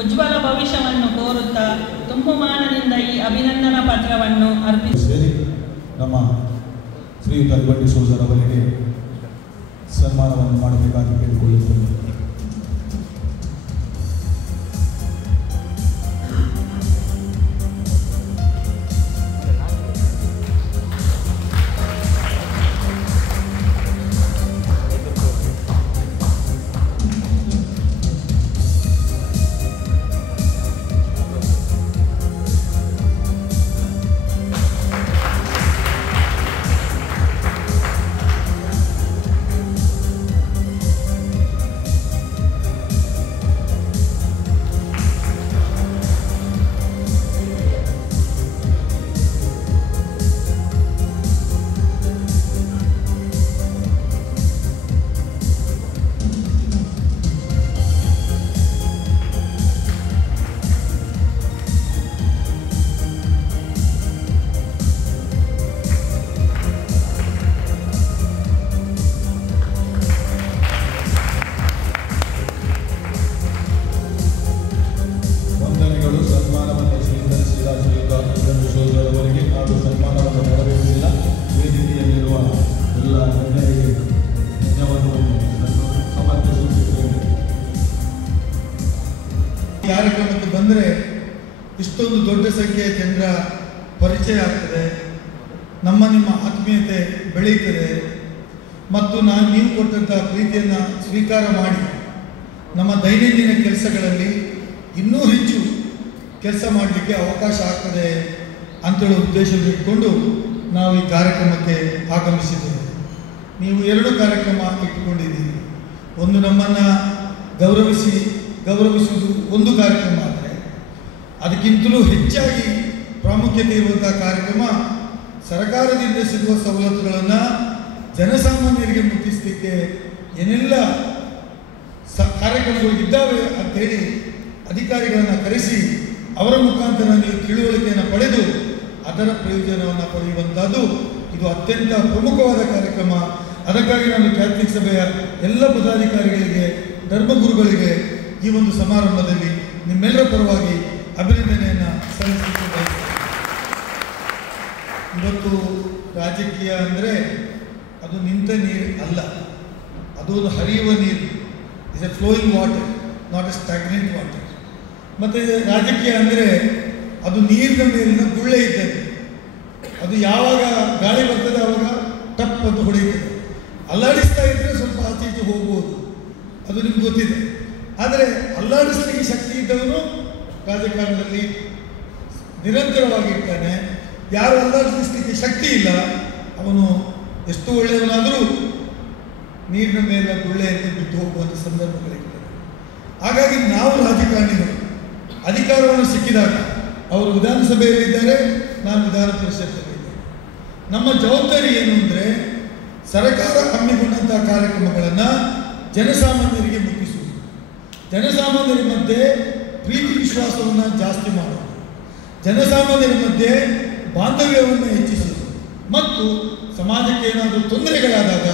ಉಜ್ವಲ ಭವಿಷ್ಯವನ್ನು ಕೋರುತ್ತಾ ತುಂಬುಮಾನದಿಂದ ಈ ಅಭಿನಂದನಾ ಪತ್ರವನ್ನು ಅರ್ಪಿಸಿ ನಮ್ಮ ಶ್ರೀಯುತ ಐವನ್ ಡಿಸೋಜರ್ ಅವರಿಗೆ ಸನ್ಮಾನವನ್ನು ಮಾಡಬೇಕಾಗಿ ಕೇಳಿಕೊಳ್ಳುತ್ತೇನೆ. ಕಾರ್ಯಕ್ರಮಕ್ಕೆ ಬಂದರೆ ಇಷ್ಟೊಂದು ದೊಡ್ಡ ಸಂಖ್ಯೆಯ ಜನರ ಪರಿಚಯ ಆಗ್ತದೆ, ನಿಮ್ಮ ಆತ್ಮೀಯತೆ ಬೆಳೆಯುತ್ತದೆ ಮತ್ತು ನೀವು ಕೊಟ್ಟಂಥ ಪ್ರೀತಿಯನ್ನು ಸ್ವೀಕಾರ ಮಾಡಿ ನಮ್ಮ ದೈನಂದಿನ ಕೆಲಸಗಳಲ್ಲಿ ಇನ್ನೂ ಹೆಚ್ಚು ಕೆಲಸ ಮಾಡಲಿಕ್ಕೆ ಅವಕಾಶ ಆಗ್ತದೆ ಅಂತೇಳೋ ಉದ್ದೇಶವಿಟ್ಟುಕೊಂಡು ನಾವು ಈ ಕಾರ್ಯಕ್ರಮಕ್ಕೆ ಆಗಮಿಸಿದ್ದೇವೆ. ನೀವು 2 ಕಾರ್ಯಕ್ರಮ ಇಟ್ಟುಕೊಂಡಿದ್ದೀರಿ. ಒಂದು ನಮ್ಮನ್ನು ಗೌರವಿಸುವುದು ಒಂದು ಕಾರ್ಯಕ್ರಮ ಆದರೆ ಅದಕ್ಕಿಂತಲೂ ಹೆಚ್ಚಾಗಿ ಪ್ರಾಮುಖ್ಯತೆ ಇರುವಂಥ ಕಾರ್ಯಕ್ರಮ ಸರ್ಕಾರದಿಂದ ಸಿಗುವ ಸವಲತ್ತುಗಳನ್ನು ಜನಸಾಮಾನ್ಯರಿಗೆ ಮುಟ್ಟಿಸಲಿಕ್ಕೆ ಏನೆಲ್ಲ ಕಾರ್ಯಕ್ರಮಗಳು ಇದ್ದಾವೆ ಅಂಥೇಳಿ ಅಧಿಕಾರಿಗಳನ್ನು ಕರೆಸಿ ಅವರ ಮುಖಾಂತರ ನೀವು ತಿಳುವಳಿಕೆಯನ್ನು ಪಡೆದು ಅದರ ಪ್ರಯೋಜನವನ್ನು ಪಡೆಯುವಂಥದ್ದು ಇದು ಅತ್ಯಂತ ಪ್ರಮುಖವಾದ ಕಾರ್ಯಕ್ರಮ. ಅದಕ್ಕಾಗಿ ನಾನು ಕ್ಯಾಥಲಿಕ್ ಸಭೆಯ ಎಲ್ಲ ಪದಾಧಿಕಾರಿಗಳಿಗೆ, ಧರ್ಮಗುರುಗಳಿಗೆ ಈ ಒಂದು ಸಮಾರಂಭದಲ್ಲಿ ನಿಮ್ಮೆಲ್ಲರ ಪರವಾಗಿ ಅಭಿನಂದನೆಯನ್ನು ಸಲ್ಲಿಸಲಿಕ್ಕೆ ಬಯಸ್ತೇನೆ. ಇವತ್ತು ರಾಜಕೀಯ ಅಂದರೆ ಅದು ನಿಂತ ನೀರು ಅಲ್ಲ, ಅದು ಒಂದು ಹರಿಯುವ ನೀರು. Is A flowing water, not A stagnant water. ಮತ್ತು ರಾಜಕೀಯ ಅಂದರೆ ಅದು ನೀರಿನ ಮೇಲಿನ ಗುಳ್ಳೆ ಇದ್ದಂತೆ. ಅದು ಯಾವಾಗ ಗಾಳಿ ಬರ್ತದೆ ಆವಾಗ ಟಪ್ ಅಂತ ಹೊಡೆಯುತ್ತದೆ. ಅಲ್ಲಾಡಿಸ್ತಾ ಇದ್ದರೆ ಸ್ವಲ್ಪ ಆಚೆ ಈಚೆ ಹೋಗ್ಬೋದು, ಅದು ನಿಮ್ಗೆ ಗೊತ್ತಿದೆ. ಆದರೆ ಅಲ್ಲಾಡಿಸ್ಲಿಕ್ಕೆ ಶಕ್ತಿ ಇದ್ದವನು ರಾಜಕಾರಣದಲ್ಲಿ ನಿರಂತರವಾಗಿರ್ತಾನೆ. ಯಾರು ಅಲ್ಲಾಡಿಸಲಿಕ್ಕೆ ಶಕ್ತಿ ಇಲ್ಲ ಅವನು ಎಷ್ಟು ಒಳ್ಳೆಯವನಾದರೂ ನೀರಿನ ಮೇಲೆ ಗುಳ್ಳೆಯನ್ನು ಬಿಟ್ಟು ಹೋಗುವಂಥ ಸಂದರ್ಭಗಳಿರ್ತದೆ. ಹಾಗಾಗಿ ನಾವು ರಾಜಕಾರಣಿಗಳು ಅಧಿಕಾರವನ್ನು ಸಿಕ್ಕಿದಾಗ ಅವರು ವಿಧಾನಸಭೆಯಲ್ಲಿದ್ದಾರೆ, ನಾನು ವಿಧಾನ ಪರಿಷತ್ತಲ್ಲಿದ್ದೇನೆ. ನಮ್ಮ ಜವಾಬ್ದಾರಿ ಏನು ಅಂದರೆ ಸರ್ಕಾರ ಹಮ್ಮಿಕೊಂಡಂಥ ಕಾರ್ಯಕ್ರಮಗಳನ್ನು ಜನಸಾಮಾನ್ಯರಿಗೆ ಮುಟ್ಟಿಸುವುದು, ಜನಸಾಮಾನ್ಯರ ಮಧ್ಯೆ ಪ್ರೀತಿ ವಿಶ್ವಾಸವನ್ನು ಜಾಸ್ತಿ ಮಾಡೋದು, ಜನಸಾಮಾನ್ಯರ ಮಧ್ಯೆ ಬಾಂಧವ್ಯವನ್ನು ಹೆಚ್ಚಿಸುವುದು ಮತ್ತು ಸಮಾಜಕ್ಕೆ ಏನಾದರೂ ತೊಂದರೆಗಳಾದಾಗ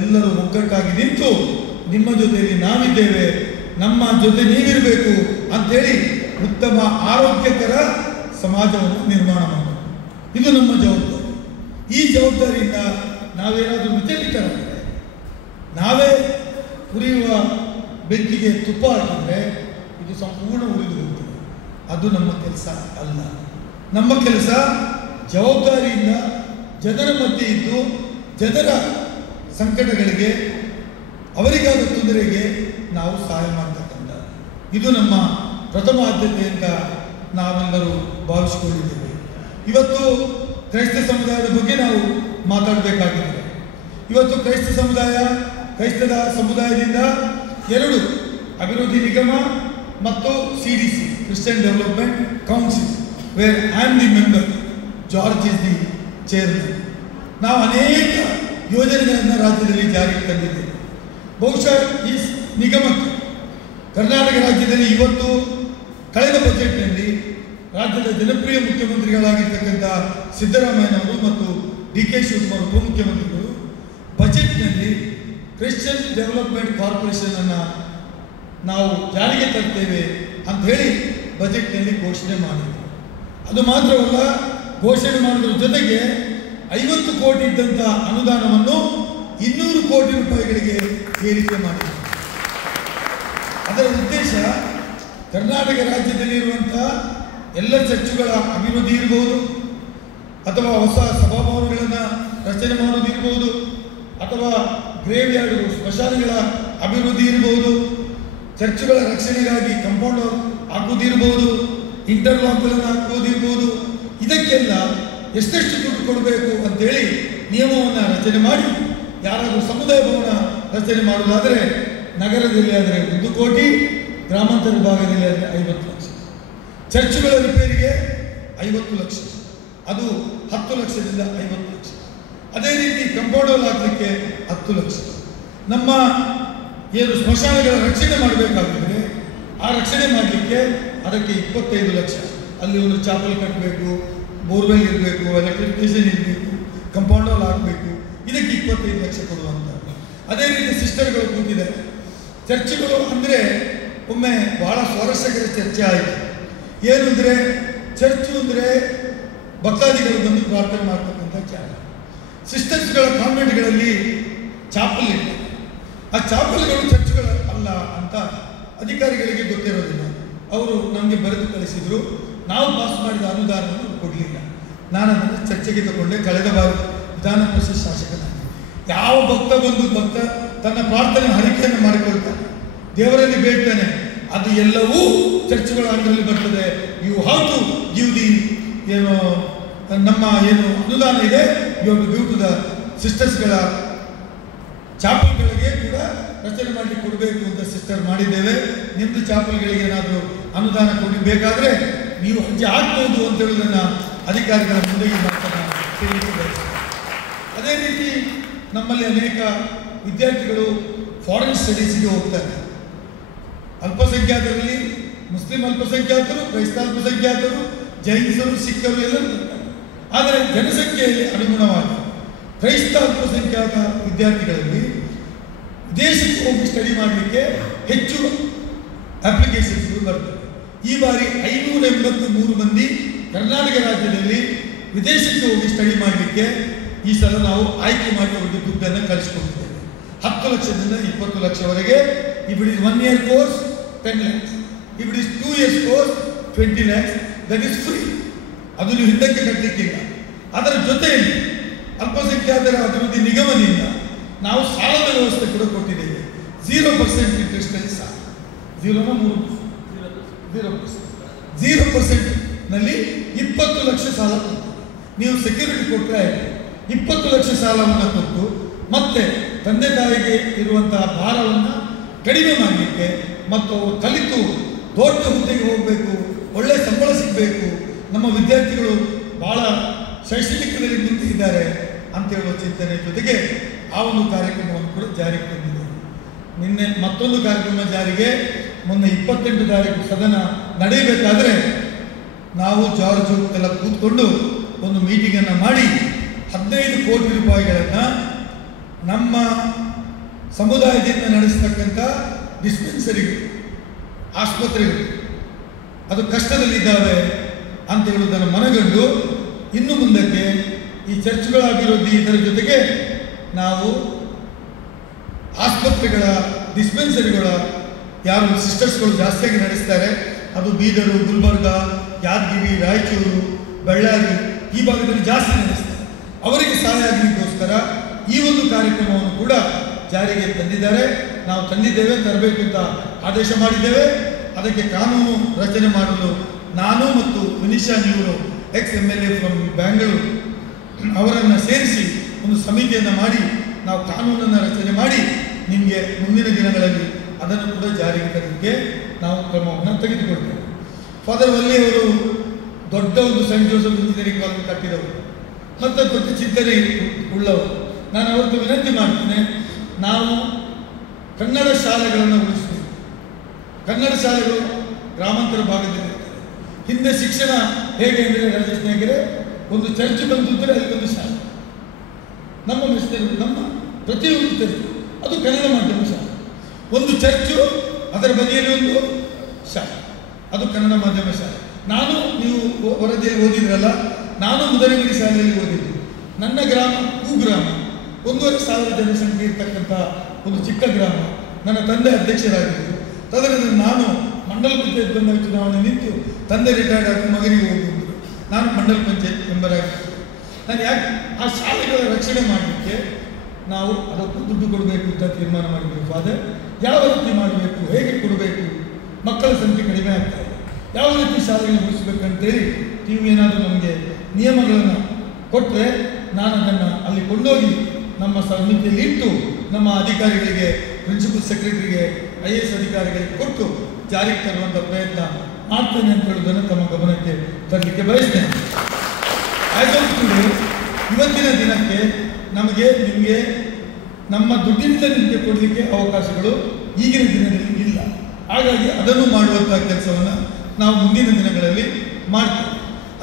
ಎಲ್ಲರೂ ಒಗ್ಗಟ್ಟಾಗಿ ನಿಂತು ನಿಮ್ಮ ಜೊತೆಯಲ್ಲಿ ನಾವಿದ್ದೇವೆ, ನಮ್ಮ ಜೊತೆ ನೀವಿರಬೇಕು ಅಂಥೇಳಿ ಉತ್ತಮ ಆರೋಗ್ಯಕರ ಸಮಾಜವನ್ನು ನಿರ್ಮಾಣ ಮಾಡೋದು. ಇದು ನಮ್ಮ ಜವಾಬ್ದಾರಿ. ಈ ಜವಾಬ್ದಾರಿಯಿಂದ ನಾವೇನಾದರೂ ವಿಚಲಿತರಾದರೆ, ನಾವೇ ಉರಿಯುವ ಬೆಂಕಿಗೆ ತುಪ್ಪ ಹಾಕಿದರೆ ಇದು ಸಂಪೂರ್ಣ ಉರಿದು ಹೋಗ್ತದೆ. ಅದು ನಮ್ಮ ಕೆಲಸ ಅಲ್ಲ. ನಮ್ಮ ಕೆಲಸ ಜವಾಬ್ದಾರಿಯಿಂದ ಜನರ ಮಧ್ಯೆ ಇದ್ದು ಜನರ ಸಂಕಟಗಳಿಗೆ, ಅವರಿಗಾದ ತೊಂದರೆಗೆ ನಾವು ಸಹಾಯ ಮಾಡ್ತಕ್ಕಂಥ ಇದು ನಮ್ಮ ಪ್ರಥಮ ಆದ್ಯತೆ ಅಂತ ನಾವೆಲ್ಲರೂ ಭಾವಿಸಿಕೊಂಡಿದ್ದೇವೆ. ಇವತ್ತು ಕ್ರೈಸ್ತ ಸಮುದಾಯದ ಬಗ್ಗೆ ನಾವು ಮಾತಾಡಬೇಕಾಗಿದೆ. ಇವತ್ತು ಕ್ರೈಸ್ತ ಸಮುದಾಯದಿಂದ 2 ಅಭಿವೃದ್ಧಿ ನಿಗಮ ಮತ್ತು CDC, Christian development council, where I am the member, George is the chairman. ನಾವು ಅನೇಕ ಯೋಜನೆಗಳನ್ನು ರಾಜ್ಯದಲ್ಲಿ ಜಾರಿಗೆ ತಂದಿದ್ದೇವೆ. ಬಹುಶಃ ಈ ನಿಗಮಕ್ಕೆ ಕರ್ನಾಟಕ ರಾಜ್ಯದಲ್ಲಿ ಇವತ್ತು ಕಳೆದ ಬಜೆಟ್ನಲ್ಲಿ ರಾಜ್ಯದ ಜನಪ್ರಿಯ ಮುಖ್ಯಮಂತ್ರಿಗಳಾಗಿರ್ತಕ್ಕಂಥ ಸಿದ್ದರಾಮಯ್ಯನವರು ಮತ್ತು DK ಶಿವಕುಮಾರ್ ಉಪಮುಖ್ಯಮಂತ್ರಿಗಳು ಬಜೆಟ್ನಲ್ಲಿ ಕ್ರಿಶ್ಚಿಯನ್ ಡೆವಲಪ್ಮೆಂಟ್ ಕಾರ್ಪೊರೇಷನ್ ಅನ್ನು ನಾವು ಜಾರಿಗೆ ತರ್ತೇವೆ ಅಂತ ಹೇಳಿ ಬಜೆಟ್ನಲ್ಲಿ ಘೋಷಣೆ ಮಾಡಿದರು. ಅದು ಮಾತ್ರವಲ್ಲ, ಘೋಷಣೆ ಮಾಡೋದ್ರ ಜೊತೆಗೆ 50 ಕೋಟಿ ಇದ್ದಂಥ ಅನುದಾನವನ್ನು 200 ಕೋಟಿ ರೂಪಾಯಿಗಳಿಗೆ ಏರಿಕೆ ಮಾಡಿದರು. ಅದರ ಉದ್ದೇಶ ಕರ್ನಾಟಕ ರಾಜ್ಯದಲ್ಲಿರುವಂಥ ಎಲ್ಲ ಚರ್ಚುಗಳ ಅಭಿವೃದ್ಧಿ ಇರಬಹುದು, ಅಥವಾ ಹೊಸ ಸಭಾಭವನಗಳನ್ನು ರಚನೆ ಮಾಡೋದಿರ್ಬೋದು, ಅಥವಾ ಗ್ರೇವ್ ಯಾರ್ಡ್ಗಳು, ಸ್ಮಶಾನಗಳ ಅಭಿವೃದ್ಧಿ ಇರಬಹುದು, ಚರ್ಚುಗಳ ರಕ್ಷಣೆಗಾಗಿ ಕಂಪೌಂಡ್ ಹಾಕೋದಿರ್ಬೋದು, ಇಂಟರ್ಲಾಕ್ಗಳನ್ನು ಹಾಕೋದಿರ್ಬೋದು. ಇದಕ್ಕೆಲ್ಲ ಎಷ್ಟೆಷ್ಟು ದುಡ್ಡು ಕೊಡಬೇಕು ಅಂತೇಳಿ ನಿಯಮವನ್ನು ರಚನೆ ಮಾಡಿ, ಯಾರಾದರೂ ಸಮುದಾಯ ಭವನ ರಚನೆ ಮಾಡೋದಾದರೆ ನಗರದಲ್ಲಿ ಆದರೆ 1 ಕೋಟಿ, ಗ್ರಾಮಾಂತರ ಭಾಗದಲ್ಲಿ ಆದರೆ 50 ಲಕ್ಷ, ಚರ್ಚುಗಳ ರಿಪೇರಿಗೆ 50 ಲಕ್ಷ, ಅದು 10 ಲಕ್ಷದಿಂದ 50 ಲಕ್ಷ. ಅದೇ ರೀತಿ ಕಂಪೌಂಡ್ ವಾಲ್ ಹಾಕಲಿಕ್ಕೆ 10 ಲಕ್ಷ. ನಮ್ಮ ಏನು ಸ್ಮಶಾನಗಳ ರಕ್ಷಣೆ ಮಾಡಬೇಕಾಗಿದ್ರೆ ಆ ರಕ್ಷಣೆ ಮಾಡಲಿಕ್ಕೆ ಅದಕ್ಕೆ 25 ಲಕ್ಷ. ಅಲ್ಲಿ ಒಂದು ಚಾಪಲ್ ಕಟ್ಟಬೇಕು, ಬೋರ್ವೆಲ್ ಇರಬೇಕು, ಎಲೆಕ್ಟ್ರಿಫಿಕೇಶನ್ ಇರಬೇಕು, ಕಂಪೌಂಡ್ ವಾಲ್ ಹಾಕಬೇಕು. ಇದಕ್ಕೆ 25 ಲಕ್ಷ ಕೊಡುವಂಥ. ಅದೇ ರೀತಿ ಸಿಸ್ಟರ್ಗಳು ಕೂತಿದ್ದಾರೆ. ಚರ್ಚ್ಗಳು ಅಂದರೆ ಒಮ್ಮೆ ಬಹಳ ಸ್ವಾರಸ್ಯಕರ ಚರ್ಚೆ ಆಯಿತು. ಏನು ಅಂದರೆ, ಚರ್ಚು ಅಂದರೆ ಭಕ್ತಾದಿಗಳು ಬಂದು ಪ್ರಾರ್ಥನೆ ಮಾಡ್ತಕ್ಕಂಥ ಜಾಗ. ಸಿಸ್ಟರ್ಸ್ಗಳ ಕಾನ್ವೆಂಟ್ಗಳಲ್ಲಿ ಚಾಪಲ್ ಇದೆ. ಆ ಚಾಪಲ್ಗಳು ಚರ್ಚ್ಗಳ ಅಲ್ಲ ಅಂತ ಅಧಿಕಾರಿಗಳಿಗೆ ಗೊತ್ತಿರೋದಿಲ್ಲ. ಅವರು ನಮಗೆ ಬರೆದು ಕಳಿಸಿದರು. ನಾವು ಪಾಸ್ ಮಾಡಿದ ಅನುದಾನವನ್ನು ಕೊಡಲಿಲ್ಲ. ನಾನು ಅದನ್ನು ಚರ್ಚೆಗೆ ತಗೊಂಡೆ. ಕಳೆದ ಬಾರಿ ವಿಧಾನ ಪರಿಷತ್ ಶಾಸಕನಾಗಿ ಯಾವ ಭಕ್ತ ತನ್ನ ಪ್ರಾರ್ಥನೆ ಹರಿಕೆಯನ್ನು ಮಾಡಿಕೊಳ್ತಾನೆ, ದೇವರಲ್ಲಿ ಬೇಡ್ತಾನೆ, ಅದು ಎಲ್ಲವೂ ಚರ್ಚ್ಗಳ ಅಂಡರಲ್ಲಿ ಬರ್ತದೆ. You have to give the ನಮ್ಮ ಅನುದಾನ ಇದೆ, you have to give to the ಸಿಸ್ಟರ್ಸ್ಗಳ ಚಾಪಲ್ಗಳಿಗೆ ಕೂಡ ರಚನೆ ಮಾಡಿ ಕೊಡಬೇಕು ಅಂತ ಸಿಸ್ಟರ್ ಮಾಡಿದ್ದೇವೆ. ನಿಮ್ಮದು ಚಾಪಲ್ಗಳಿಗೆ ಏನಾದರೂ ಅನುದಾನ ಕೊಡಬೇಕಾದ್ರೆ ನೀವು ಹೆಜ್ಜೆ ಹಾಕ್ಬೋದು ಅಂತ ಹೇಳೋದನ್ನು ಅಧಿಕಾರಿಗಳ ಮುಂದೆ ಮಾತನ್ನು ತಿಳಿಸಿದ್ದಾರೆ. ಅದೇ ರೀತಿ ನಮ್ಮಲ್ಲಿ ಅನೇಕ ವಿದ್ಯಾರ್ಥಿಗಳು ಫಾರಿನ್ ಸ್ಟಡೀಸ್ಗೆ ಹೋಗ್ತಾರೆ. ಅಲ್ಪಸಂಖ್ಯಾತರಲ್ಲಿ ಮುಸ್ಲಿಂ ಅಲ್ಪಸಂಖ್ಯಾತರು, ಕ್ರೈಸ್ತ ಅಲ್ಪಸಂಖ್ಯಾತರು, ಜೈನಿಸರು, ಸಿಖ್ಖರು ಎಲ್ಲರೂ ಬರ್ತಾರೆ. ಆದರೆ ಜನಸಂಖ್ಯೆಯಲ್ಲಿ ಅನುಗುಣವಾಗಿ ಕ್ರೈಸ್ತ ಅಲ್ಪಸಂಖ್ಯಾತ ವಿದ್ಯಾರ್ಥಿಗಳಲ್ಲಿ ವಿದೇಶಕ್ಕೆ ಹೋಗಿ ಸ್ಟಡಿ ಮಾಡಲಿಕ್ಕೆ ಹೆಚ್ಚು ಅಪ್ಲಿಕೇಶನ್ಸ್ಗಳು ಬರ್ತವೆ. ಈ ಬಾರಿ 583 ಮಂದಿ ಕರ್ನಾಟಕ ರಾಜ್ಯದಲ್ಲಿ ವಿದೇಶಕ್ಕೆ ಹೋಗಿ ಸ್ಟಡಿ ಮಾಡಲಿಕ್ಕೆ ಈ ಸಲ ನಾವು ಆಯ್ಕೆ ಮಾಡಿ ಅವರಿಗೆ ದುಡ್ಡನ್ನು ಕಳಿಸ್ಕೊಡ್ತೇವೆ. 10 ಲಕ್ಷದಿಂದ 20 ಲಕ್ಷವರೆಗೆ. If it is 1 year course 10 lakhs, if it is 2 years course 20 lakhs, that is free. ಅದು ನೀವು ಹಿಂದಕ್ಕೆ ಕಟ್ಟಲಿಕ್ಕಿಲ್ಲ. ಅದರ ಜೊತೆಯಲ್ಲಿ ಅಲ್ಪಸಂಖ್ಯಾತರ ಅಭಿವೃದ್ಧಿ ನಿಗಮದಿಂದ ನಾವು ಸಾಲದ ವ್ಯವಸ್ಥೆ ಕೂಡ ಕೊಟ್ಟಿದ್ದೇವೆ. 0% ಇಂಟ್ರೆಸ್ಟ್ನಲ್ಲಿ ಸಾಲ, 0% ನಲ್ಲಿ 20 ಲಕ್ಷ ಸಾಲ ಕೊಟ್ಟು ನೀವು ಸೆಕ್ಯೂರಿಟಿ ಕೊಟ್ಟರೆ 20 ಲಕ್ಷ ಸಾಲವನ್ನು ಕೊಟ್ಟು ಮತ್ತೆ ತಂದೆ ತಾಯಿಗೆ ಇರುವಂತಹ ಭಾರವನ್ನು ಕಡಿಮೆ ಮಾಡಲಿಕ್ಕೆ ಮತ್ತು ಅವರು ಕಲಿತು ದೊಡ್ಡ ಹುದ್ದೆಗೆ ಹೋಗಬೇಕು, ಒಳ್ಳೆಯ ಸಂಬಳ ಸಿಗಬೇಕು, ನಮ್ಮ ವಿದ್ಯಾರ್ಥಿಗಳು ಭಾಳ ಶೈಕ್ಷಣಿಕದಲ್ಲಿ ಮುಂದೆ ಇದ್ದಾರೆ ಅಂತ ಹೇಳುವ ಚಿಂತನೆ ಜೊತೆಗೆ ಆ ಒಂದು ಕಾರ್ಯಕ್ರಮವನ್ನು ಕೂಡ ಜಾರಿಗೆ ತಂದಿದೆ. ನಿನ್ನೆ ಮತ್ತೊಂದು ಕಾರ್ಯಕ್ರಮ ಜಾರಿಗೆ, ಮೊನ್ನೆ 28 ತಾರೀಕು ಸದನ ನಡೆಯಬೇಕಾದ್ರೆ ನಾವು ಜಾರ್ಜ್ ಎಲ್ಲ ಕೂತ್ಕೊಂಡು ಒಂದು ಮೀಟಿಂಗನ್ನು ಮಾಡಿ 15 ಕೋಟಿ ರೂಪಾಯಿಗಳನ್ನು ನಮ್ಮ ಸಮುದಾಯದಿಂದ ನಡೆಸತಕ್ಕಂಥ ಡಿಸ್ಪೆನ್ಸರಿಗಳು, ಆಸ್ಪತ್ರೆಗಳು ಅದು ಕಷ್ಟದಲ್ಲಿದ್ದಾವೆ ಅಂತ ಹೇಳುವುದನ್ನು ಮನಗಂಡು ಇನ್ನು ಮುಂದಕ್ಕೆ ಈ ಚರ್ಚ್ಗಳ ಅಭಿವೃದ್ಧಿ ಇದರ ಜೊತೆಗೆ ನಾವು ಆಸ್ಪತ್ರೆಗಳ ಡಿಸ್ಪೆನ್ಸರಿಗಳ ಯಾರು ಸಿಸ್ಟರ್ಸ್ಗಳು ಜಾಸ್ತಿಯಾಗಿ ನಡೆಸ್ತಾರೆ, ಅದು ಬೀದರು, ಗುಲ್ಬರ್ಗ, ಯಾದಗಿರಿ, ರಾಯಚೂರು, ಬಳ್ಳಾರಿ ಈ ಭಾಗದಲ್ಲಿ ಜಾಸ್ತಿ ನಡೆಸ್ತಾರೆ, ಅವರಿಗೆ ಸಹಾಯ ಆಗಲಿಕ್ಕೋಸ್ಕರ ಈ ಒಂದು ಕಾರ್ಯಕ್ರಮವನ್ನು ಕೂಡ ಜಾರಿಗೆ ತಂದಿದ್ದಾರೆ. ನಾವು ತಂದಿದ್ದೇವೆ, ತರಬೇಕು ಅಂತ ಆದೇಶ ಮಾಡಿದ್ದೇವೆ. ಅದಕ್ಕೆ ಕಾನೂನು ರಚನೆ ಮಾಡಲು ನಾನು ಮತ್ತು ವಿನಿಶಾ ನೀವರು ex-MLA ಫ್ರಮ್ ಬ್ಯಾಂಗ್ಳೂರು ಅವರನ್ನು ಸೇರಿಸಿ ಒಂದು ಸಮಿತಿಯನ್ನು ಮಾಡಿ ನಾವು ಕಾನೂನನ್ನು ರಚನೆ ಮಾಡಿ ನಿಮಗೆ ಮುಂದಿನ ದಿನಗಳಲ್ಲಿ ಅದನ್ನು ಕೂಡ ಜಾರಿಗೆ ತರಲಿಕ್ಕೆ ನಾವು ಕ್ರಮವನ್ನು ತೆಗೆದುಕೊಳ್ತೇವೆ. ಫಾದರ್ ವಲ್ಲಿ ಅವರು ದೊಡ್ಡ ಒಂದು ಸೈಂಟ್ ಜೋಸೆಫ್ ಇಂಜಿನಿಯರಿಂಗ್ ಕಾಲೇಜ್ ಕಟ್ಟಿದವರು ಮತ್ತು ದೊಡ್ಡ ಚಿಂತನೆ ಉಳ್ಳವರು. ನಾನು ಅವತ್ತು ವಿನಂತಿ ಮಾಡ್ತೇನೆ, ನಾವು ಕನ್ನಡ ಶಾಲೆಗಳನ್ನು ಉಳಿಸಬೇಕು. ಕನ್ನಡ ಶಾಲೆಗಳು ಗ್ರಾಮಾಂತರ ಭಾಗದಲ್ಲಿ ಹಿಂದೆ ಶಿಕ್ಷಣ ಹೇಗೆ ಅಂದರೆ ರಾಜೇಶ್ ನಾಯಕರೇ, ಒಂದು ಚರ್ಚ್ ಬಂದಿದ್ದರೆ ಅದಕ್ಕೊಂದು ಶಾಲೆ, ನಮ್ಮ ಮಿಸ್ಟರ್ ನಮ್ಮ ಪ್ರತಿಯೊಂದು ಚರ್ಚ್ ಅದು ಕನ್ನಡ ಮಾಧ್ಯಮ ಶಾಲೆ. ಒಂದು ಚರ್ಚು ಅದರ ಬದಿಯಲ್ಲಿ ಒಂದು ಶಾಲೆ, ಅದು ಕನ್ನಡ ಮಾಧ್ಯಮ ಶಾಲೆ. ನಾನು ನೀವು ವರದಿಯಲ್ಲಿ ಓದಿದ್ರಲ್ಲ, ನಾನು ಮುದರಗಿರಿ ಶಾಲೆಯಲ್ಲಿ ಓದಿದ್ದು. ನನ್ನ ಗ್ರಾಮ ಕುಗ್ರಾಮ, 1,500 ಜನಸಂಖ್ಯೆ ಇರ್ತಕ್ಕಂಥ ಒಂದು ಚಿಕ್ಕ ಗ್ರಾಮ. ನನ್ನ ತಂದೆ ಅಧ್ಯಕ್ಷರಾಗಿದ್ದರು. ತದನಂತರ ನಾನು ಮಂಡಲ ಪಂಚಾಯತ್ ಬಂದಾಗ ಚುನಾವಣೆ ನಿಂತು ತಂದೆ ರಿಟೈರ್ಡ್ ಆಗಿ ಮಗನಿಗೆ ಹೋಗಿದ್ದರು. ನಾನು ಮಂಡಲ ಪಂಚಾಯತ್ ಮೆಂಬರ್ ಆಗಿದ್ದೆ. ನಾನು ಯಾಕೆ ಆ ಶಾಲೆಗಳ ರಕ್ಷಣೆ ಮಾಡಲಿಕ್ಕೆ ನಾವು ಅದಕ್ಕೂ ದುಡ್ಡು ಕೊಡಬೇಕು ಅಂತ ತೀರ್ಮಾನ ಮಾಡಿದ್ವಿ. ಫಾದರ್, ಯಾವ ರೀತಿ ಮಾಡಬೇಕು, ಹೇಗೆ ಕೊಡಬೇಕು, ಮಕ್ಕಳ ಸಂಖ್ಯೆ ಕಡಿಮೆ ಆಗ್ತಾ ಇದೆ, ಯಾವ ರೀತಿ ಶಾಲೆಯನ್ನು ಉಳಿಸಬೇಕಂತೇಳಿ ನೀವು ಏನಾದರೂ ನಮಗೆ ನಿಯಮಗಳನ್ನು ಕೊಟ್ಟರೆ ನಾನು ಅದನ್ನು ಅಲ್ಲಿ ಕೊಂಡೋಗಿ ನಮ್ಮ ಸಮಿತಿಯಲ್ಲಿ ಇಟ್ಟು ನಮ್ಮ ಅಧಿಕಾರಿಗಳಿಗೆ, ಪ್ರಿನ್ಸಿಪಲ್ ಸೆಕ್ರೆಟರಿಗೆ, IAS ಅಧಿಕಾರಿಗಳಿಗೆ ಕೊಟ್ಟು ಜಾರಿಗೆ ತರುವಂಥ ಪ್ರಯತ್ನ ಮಾಡ್ತೇನೆ ಅಂತ ಹೇಳೋದನ್ನು ತಮ್ಮ ಗಮನಕ್ಕೆ ತರಲಿಕ್ಕೆ ಬಯಸ್ತೇನೆ. ಇವತ್ತಿನ ದಿನಕ್ಕೆ ನಮಗೆ ನಿಮಗೆ ನಮ್ಮ ದುಡ್ಡಿನಿಂದ ನಿಮಗೆ ಕೊಡಲಿಕ್ಕೆ ಅವಕಾಶಗಳು ಈಗಿನ ದಿನದಲ್ಲಿ ಇಲ್ಲ. ಹಾಗಾಗಿ ಅದನ್ನು ಮಾಡುವಂಥ ಕೆಲಸವನ್ನು ನಾವು ಮುಂದಿನ ದಿನಗಳಲ್ಲಿ ಮಾಡ್ತೇವೆ.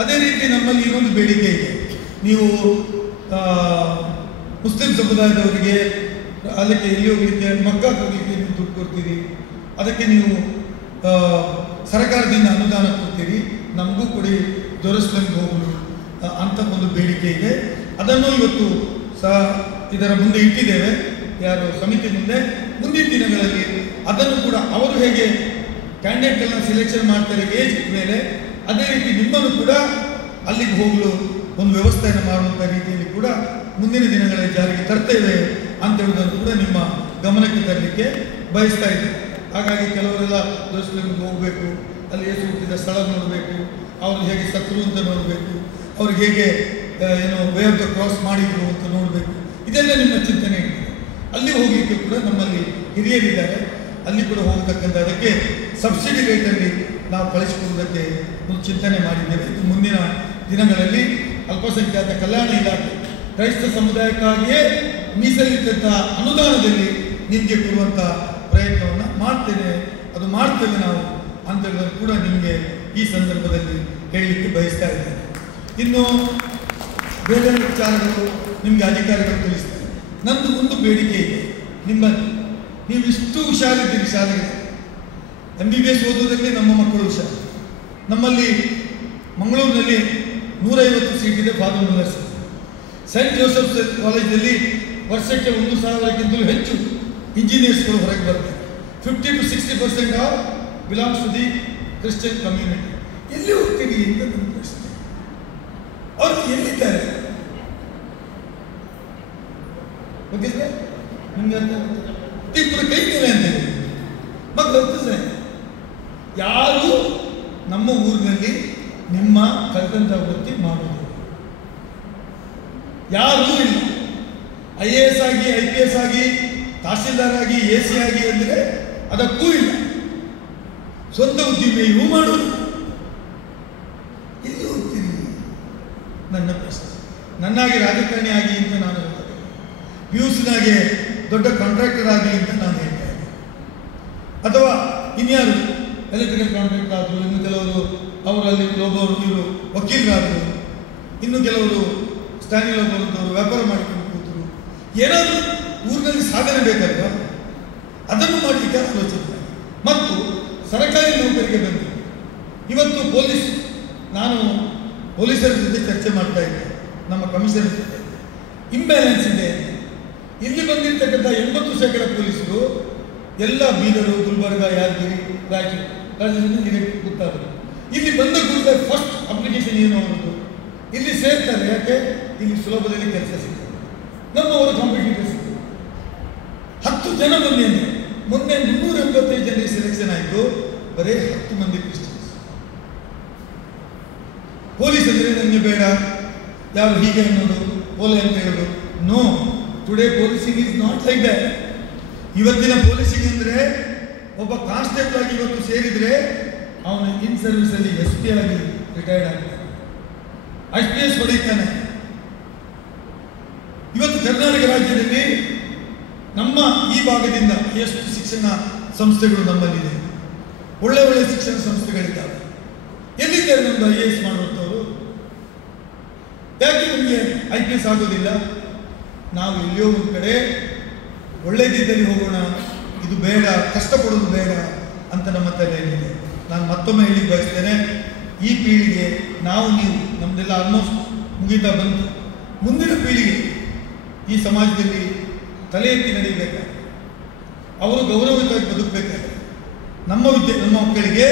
ಅದೇ ರೀತಿ ನಮ್ಮಲ್ಲಿ ಇನ್ನೊಂದು ಬೇಡಿಕೆ ಇದೆ. ನೀವು ಮುಸ್ಲಿಂ ಸಮುದಾಯದವರಿಗೆ ಅದಕ್ಕೆ ಇಲ್ಲಿ ಹೋಗಲಿಕ್ಕೆ, ಮಕ್ಕಾಕ್ಕೆ ಹೋಗಲಿಕ್ಕೆ ನೀವು ದುಡ್ಡು ಕೊಡ್ತೀರಿ, ಅದಕ್ಕೆ ನೀವು ಸರ್ಕಾರದಿಂದ ಅನುದಾನ ಕೊಡ್ತೀರಿ, ನಮಗೂ ಕೊಡಿ ಜೆರುಸಲೇಮ್ಗೆ ಹೋಗಲು ಅಂತ ಒಂದು ಬೇಡಿಕೆ ಇದೆ. ಅದನ್ನು ಇವತ್ತು ಸಹ ಇದರ ಮುಂದೆ ಇಟ್ಟಿದ್ದೇವೆ, ಯಾರು ಸಮಿತಿ ಮುಂದೆ. ಮುಂದಿನ ದಿನಗಳಲ್ಲಿ ಅದನ್ನು ಕೂಡ ಅವರು ಹೇಗೆ ಕ್ಯಾಂಡಿಡೇಟ್ಗಳನ್ನ ಸೆಲೆಕ್ಷನ್ ಮಾಡ್ತಾರೆ ಏಜ್ ಮೇಲೆ, ಅದೇ ರೀತಿ ನಿಮ್ಮನ್ನು ಕೂಡ ಅಲ್ಲಿಗೆ ಹೋಗಲು ಒಂದು ವ್ಯವಸ್ಥೆಯನ್ನು ಮಾಡುವಂಥ ರೀತಿಯಲ್ಲಿ ಕೂಡ ಮುಂದಿನ ದಿನಗಳಲ್ಲಿ ಜಾರಿಗೆ ತರ್ತೇವೆ ಅಂತ ಹೇಳುವುದನ್ನು ಕೂಡ ನಿಮ್ಮ ಗಮನಕ್ಕೆ ತರಲಿಕ್ಕೆ ಬಯಸ್ತಾ ಇದ್ದೇವೆ. ಹಾಗಾಗಿ ಕೆಲವರೆಲ್ಲ ಜೆರುಸಲೇಮ್ಗೆ ಹೋಗಬೇಕು, ಅಲ್ಲಿ ಯೇಸು ಹುಟ್ಟಿದ ಸ್ಥಳ ನೋಡಬೇಕು, ಅವರು ಹೇಗೆ ಸತ್ರು ಅಂತ ನೋಡಬೇಕು, ಅವ್ರಿಗೆ ಹೇಗೆ ವೇ ಆಫ್ ದ ಕ್ರಾಸ್ ಮಾಡಿದ್ರು ಅಂತ ನೋಡಬೇಕು. ಇದೆಲ್ಲ ನಿಮ್ಮ ಚಿಂತನೆ ಇದೆ. ಅಲ್ಲಿ ಹೋಗಲಿಕ್ಕೆ ಕೂಡ ನಮ್ಮಲ್ಲಿ ಹಿರಿಯರಿದ್ದಾರೆ, ಅಲ್ಲಿ ಕೂಡ ಹೋಗತಕ್ಕಂಥ ಅದಕ್ಕೆ ಸಬ್ಸಿಡಿ ರೇಟಲ್ಲಿ ನಾವು ಕಳಿಸಿಕೊಡುವುದಕ್ಕೆ ಒಂದು ಚಿಂತನೆ ಮಾಡಿದ್ದೇವೆ. ಇದು ಮುಂದಿನ ದಿನಗಳಲ್ಲಿ ಅಲ್ಪಸಂಖ್ಯಾತ ಕಲ್ಯಾಣ ಇಲಾಖೆ ಕ್ರೈಸ್ತ ಸಮುದಾಯಕ್ಕಾಗಿಯೇ ಮೀಸಲಿಟ್ಟಂಥ ಅನುದಾನದಲ್ಲಿ ನಿಮಗೆ ಕೊಡುವಂಥ ಪ್ರಯತ್ನವನ್ನು ಅದು ಮಾಡ್ತೇವೆ ನಾವು ಅಂತ ಹೇಳೋದು ಕೂಡ ನಿಮಗೆ ಈ ಸಂದರ್ಭದಲ್ಲಿ ಹೇಳಲಿಕ್ಕೆ ಬಯಸ್ತಾ ಇದ್ದೇನೆ. ಇನ್ನು ಬೇರೆ ವಿಚಾರಗಳು ನಿಮಗೆ ಅಧಿಕಾರಿಗಳು ತಿಳಿಸ್ತಾರೆ. ನಂದು ಒಂದು ಬೇಡಿಕೆ ಇದೆ ನಿಮ್ಮಲ್ಲಿ, ನೀವು ಇಷ್ಟು ಹುಷಾರಿದ್ದೀರಿ ಶಾಲೆಗೆ. MBBS ಓದೋದ್ರಲ್ಲಿ ನಮ್ಮ ಮಕ್ಕಳು ಹುಷಾರು. ನಮ್ಮಲ್ಲಿ ಮಂಗಳೂರಿನಲ್ಲಿ 150 ಸೀಟ್ ಇದೆ ಫಾದರ್ ಯೂನಿವರ್ಸಿಟಿ. ಸೈಂಟ್ ಜೋಸೆಫ್ಸ್ ಕಾಲೇಜಲ್ಲಿ ವರ್ಷಕ್ಕೆ 1,000ಕ್ಕಿಂತಲೂ ಹೆಚ್ಚು ಇಂಜಿನಿಯರ್ಸ್ಗಳು ಹೊರಗೆ ಬರ್ತಾರೆ. 50 to 60% are belongs to the Christian community. ಎಲ್ಲಿ ಹೋಗ್ತೀರಿ ಅಂತ ನನ್ನ ಪ್ರಶ್ನೆ. ಅವರು ಎಲ್ಲಿದ್ದಾರೆ? ಓಕೆ ಸರ್, ನಿಮ್ಗೆ ಅಂತ ಇಬ್ಬರು ಕೈ ಮೇಲೆ ಅಂತೇಳಿ ಮಕ್ಕಳು ಸರ್, ಯಾರು ನಮ್ಮ ಊರಿನಲ್ಲಿ ನಿಮ್ಮ ಕಲ್ತಂತ ವೃತ್ತಿ ಮಾಡೋದು ಯಾರೂ ಇಲ್ಲ. IAS ಆಗಿ IPS ಆಗಿ ತಹಸೀಲ್ದಾರ್ ಆಗಿ AC ಆಗಿ ಅಂದರೆ ಅದಕ್ಕೂ ಇಲ್ಲ. ಸ್ವಂತ ಉದ್ದಿಮೆಯೂ ಮಾಡೋದು. ಎಲ್ಲಿ ಹೋಗ್ತೀರಿ ನನ್ನ ಪ್ರಶ್ನೆ. ನನ್ನಾಗಿ ರಾಜಕಾರಣಿ ಆಗಿ ಅಂತ ನಾನು ಹೇಳ್ತೇನೆ, PUCನಾಗೆ ದೊಡ್ಡ ಕಾಂಟ್ರಾಕ್ಟರ್ ಆಗಿ ಅಂತ ನಾನು ಹೇಳ್ತಾ ಇದ್ದೆ. ಅಥವಾ ಇನ್ಯಾರು ಎಲೆಕ್ಟ್ರಿಕಲ್ ಕಾಂಟ್ರಾಕ್ಟರ್ ಆದರು, ಇನ್ನು ಕೆಲವರು ಅವರಲ್ಲಿ ಒಬ್ಬರು ಇವರು ವಕೀಲರಾದರು, ಇನ್ನು ಕೆಲವರು ಸ್ಟ್ಯಾನಿಲ್ ಒಬ್ಬರದವರು ವ್ಯಾಪಾರ ಮಾಡಿಕೊಂಡು ಕೂತರು. ಏನಾದರೂ ಊರಿನಲ್ಲಿ ಸಾಧನೆ ಬೇಕಲ್ವಾ, ಅದನ್ನು ಮಾಡಲಿಕ್ಕೆ ಆಲೋಚನೆ. ಮತ್ತು ಸರ್ಕಾರಿ ನೌಕರಿಗೆ ಬಂದು ಇವತ್ತು ನಾನು ಪೊಲೀಸರ ಜೊತೆ ಚರ್ಚೆ ಮಾಡ್ತಾ ಇದ್ದೆ, ನಮ್ಮ ಕಮಿಷನರ್ ಜೊತೆ. ಇಂಬ್ಯಾಲೆನ್ಸ್ ಇದೆ. ಇಲ್ಲಿ ಬಂದಿರ್ತಕ್ಕಂಥ 80% ಪೊಲೀಸರು ಎಲ್ಲ ಬೀದರು, ಗುಲ್ಬರ್ಗ, ಯಾದಗಿರಿ, ರಾಯಚೂರು ಗೊತ್ತಾದರು. ಇಲ್ಲಿ ಬಂದ ಕೂಡಲೇ ಫಸ್ಟ್ ಅಪ್ಲಿಕೇಶನ್ ಏನು ಅವರದ್ದು, ಇಲ್ಲಿ ಸೇರ್ತಾರೆ. ಯಾಕೆ? ಇಲ್ಲಿ ಸುಲಭದಲ್ಲಿ ಕೆಲಸ ಸಿಗ್ತದೆ. ನಮ್ಮವರು ಕಾಂಪಿಟೇಟರ್ ಸಿಗ್ತದೆ. 10 ಜನ ಬಂದಿ ಅಂದರೆ ಮೊನ್ನೆ 385 ಜನರಿಗೆ ಸೆಲೆಕ್ಷನ್ ಆಯಿತು. ಬರೀ 10 ಮಂದಿ ಕ್ರಿಶ್ಚಿಯನ್ಸ್. ಪೊಲೀಸ್ ಅಂದರೆ ನನಗೆ ಬೇಡ, ಯಾರು ಹೀಗೆ ಅನ್ನೋದು, ಪೋಲೆ ಅಂತ ಹೇಳೋದು. No, today policing is not like that. ಇವತ್ತಿನ ಪೊಲೀಸಿಂಗ್ ಅಂದರೆ ಒಬ್ಬ ಕಾನ್ಸ್ಟೇಬಲ್ ಆಗಿ ಇವತ್ತು ಸೇರಿದರೆ ಅವನು ಇನ್ ಸರ್ವಿಸಲ್ಲಿ SP ಆಗಿ ರಿಟೈರ್ಡ್ ಆಗ್ತಾನೆ, IPS ಹೊಡೆಯುತ್ತಾನೆ. ಇವತ್ತು ಕರ್ನಾಟಕ ರಾಜ್ಯದಲ್ಲಿ ನಮ್ಮ ಈ ಭಾಗದಿಂದ ಎಷ್ಟು ಶಿಕ್ಷಣ ಸಂಸ್ಥೆಗಳು ನಮ್ಮಲ್ಲಿದೆ, ಒಳ್ಳೆ ಒಳ್ಳೆ ಶಿಕ್ಷಣ ಸಂಸ್ಥೆಗಳಿದ್ದಾವೆ. ಎಲ್ಲಿದ್ದಾರೆ ನಮ್ಮದು IAS ಮಾಡುವಂಥವರು? ಯಾಕೆ ನಮಗೆ IPS ಆಗೋದಿಲ್ಲ? ನಾವು ಎಲ್ಲಿಯೋ ಒಂದು ಕಡೆ ಒಳ್ಳೆದಿದ್ದಲ್ಲಿ ಹೋಗೋಣ, ಇದು ಬೇಡ, ಕಷ್ಟಪಡೋದು ಬೇಡ ಅಂತ ನಮ್ಮ ತಲೆಯಲ್ಲಿದೆ. ನಾನು ಮತ್ತೊಮ್ಮೆ ಹೇಳಿ ಬಯಸ್ತೇನೆ, ಈ ಪೀಳಿಗೆ ನಾವು ನೀವು ನಮ್ಮದೆಲ್ಲ ಆಲ್ಮೋಸ್ಟ್ ಮುಗಿತಾ ಬಂತು. ಮುಂದಿನ ಪೀಳಿಗೆ ಈ ಸಮಾಜದಲ್ಲಿ ತಲೆ ಎತ್ತಿ ನಡೀಬೇಕಾದ್ರೆ, ಅವರು ಗೌರವಯುತವಾಗಿ ಬದುಕಬೇಕಾದ್ರೆ ನಮ್ಮ ಮಕ್ಕಳಿಗೆ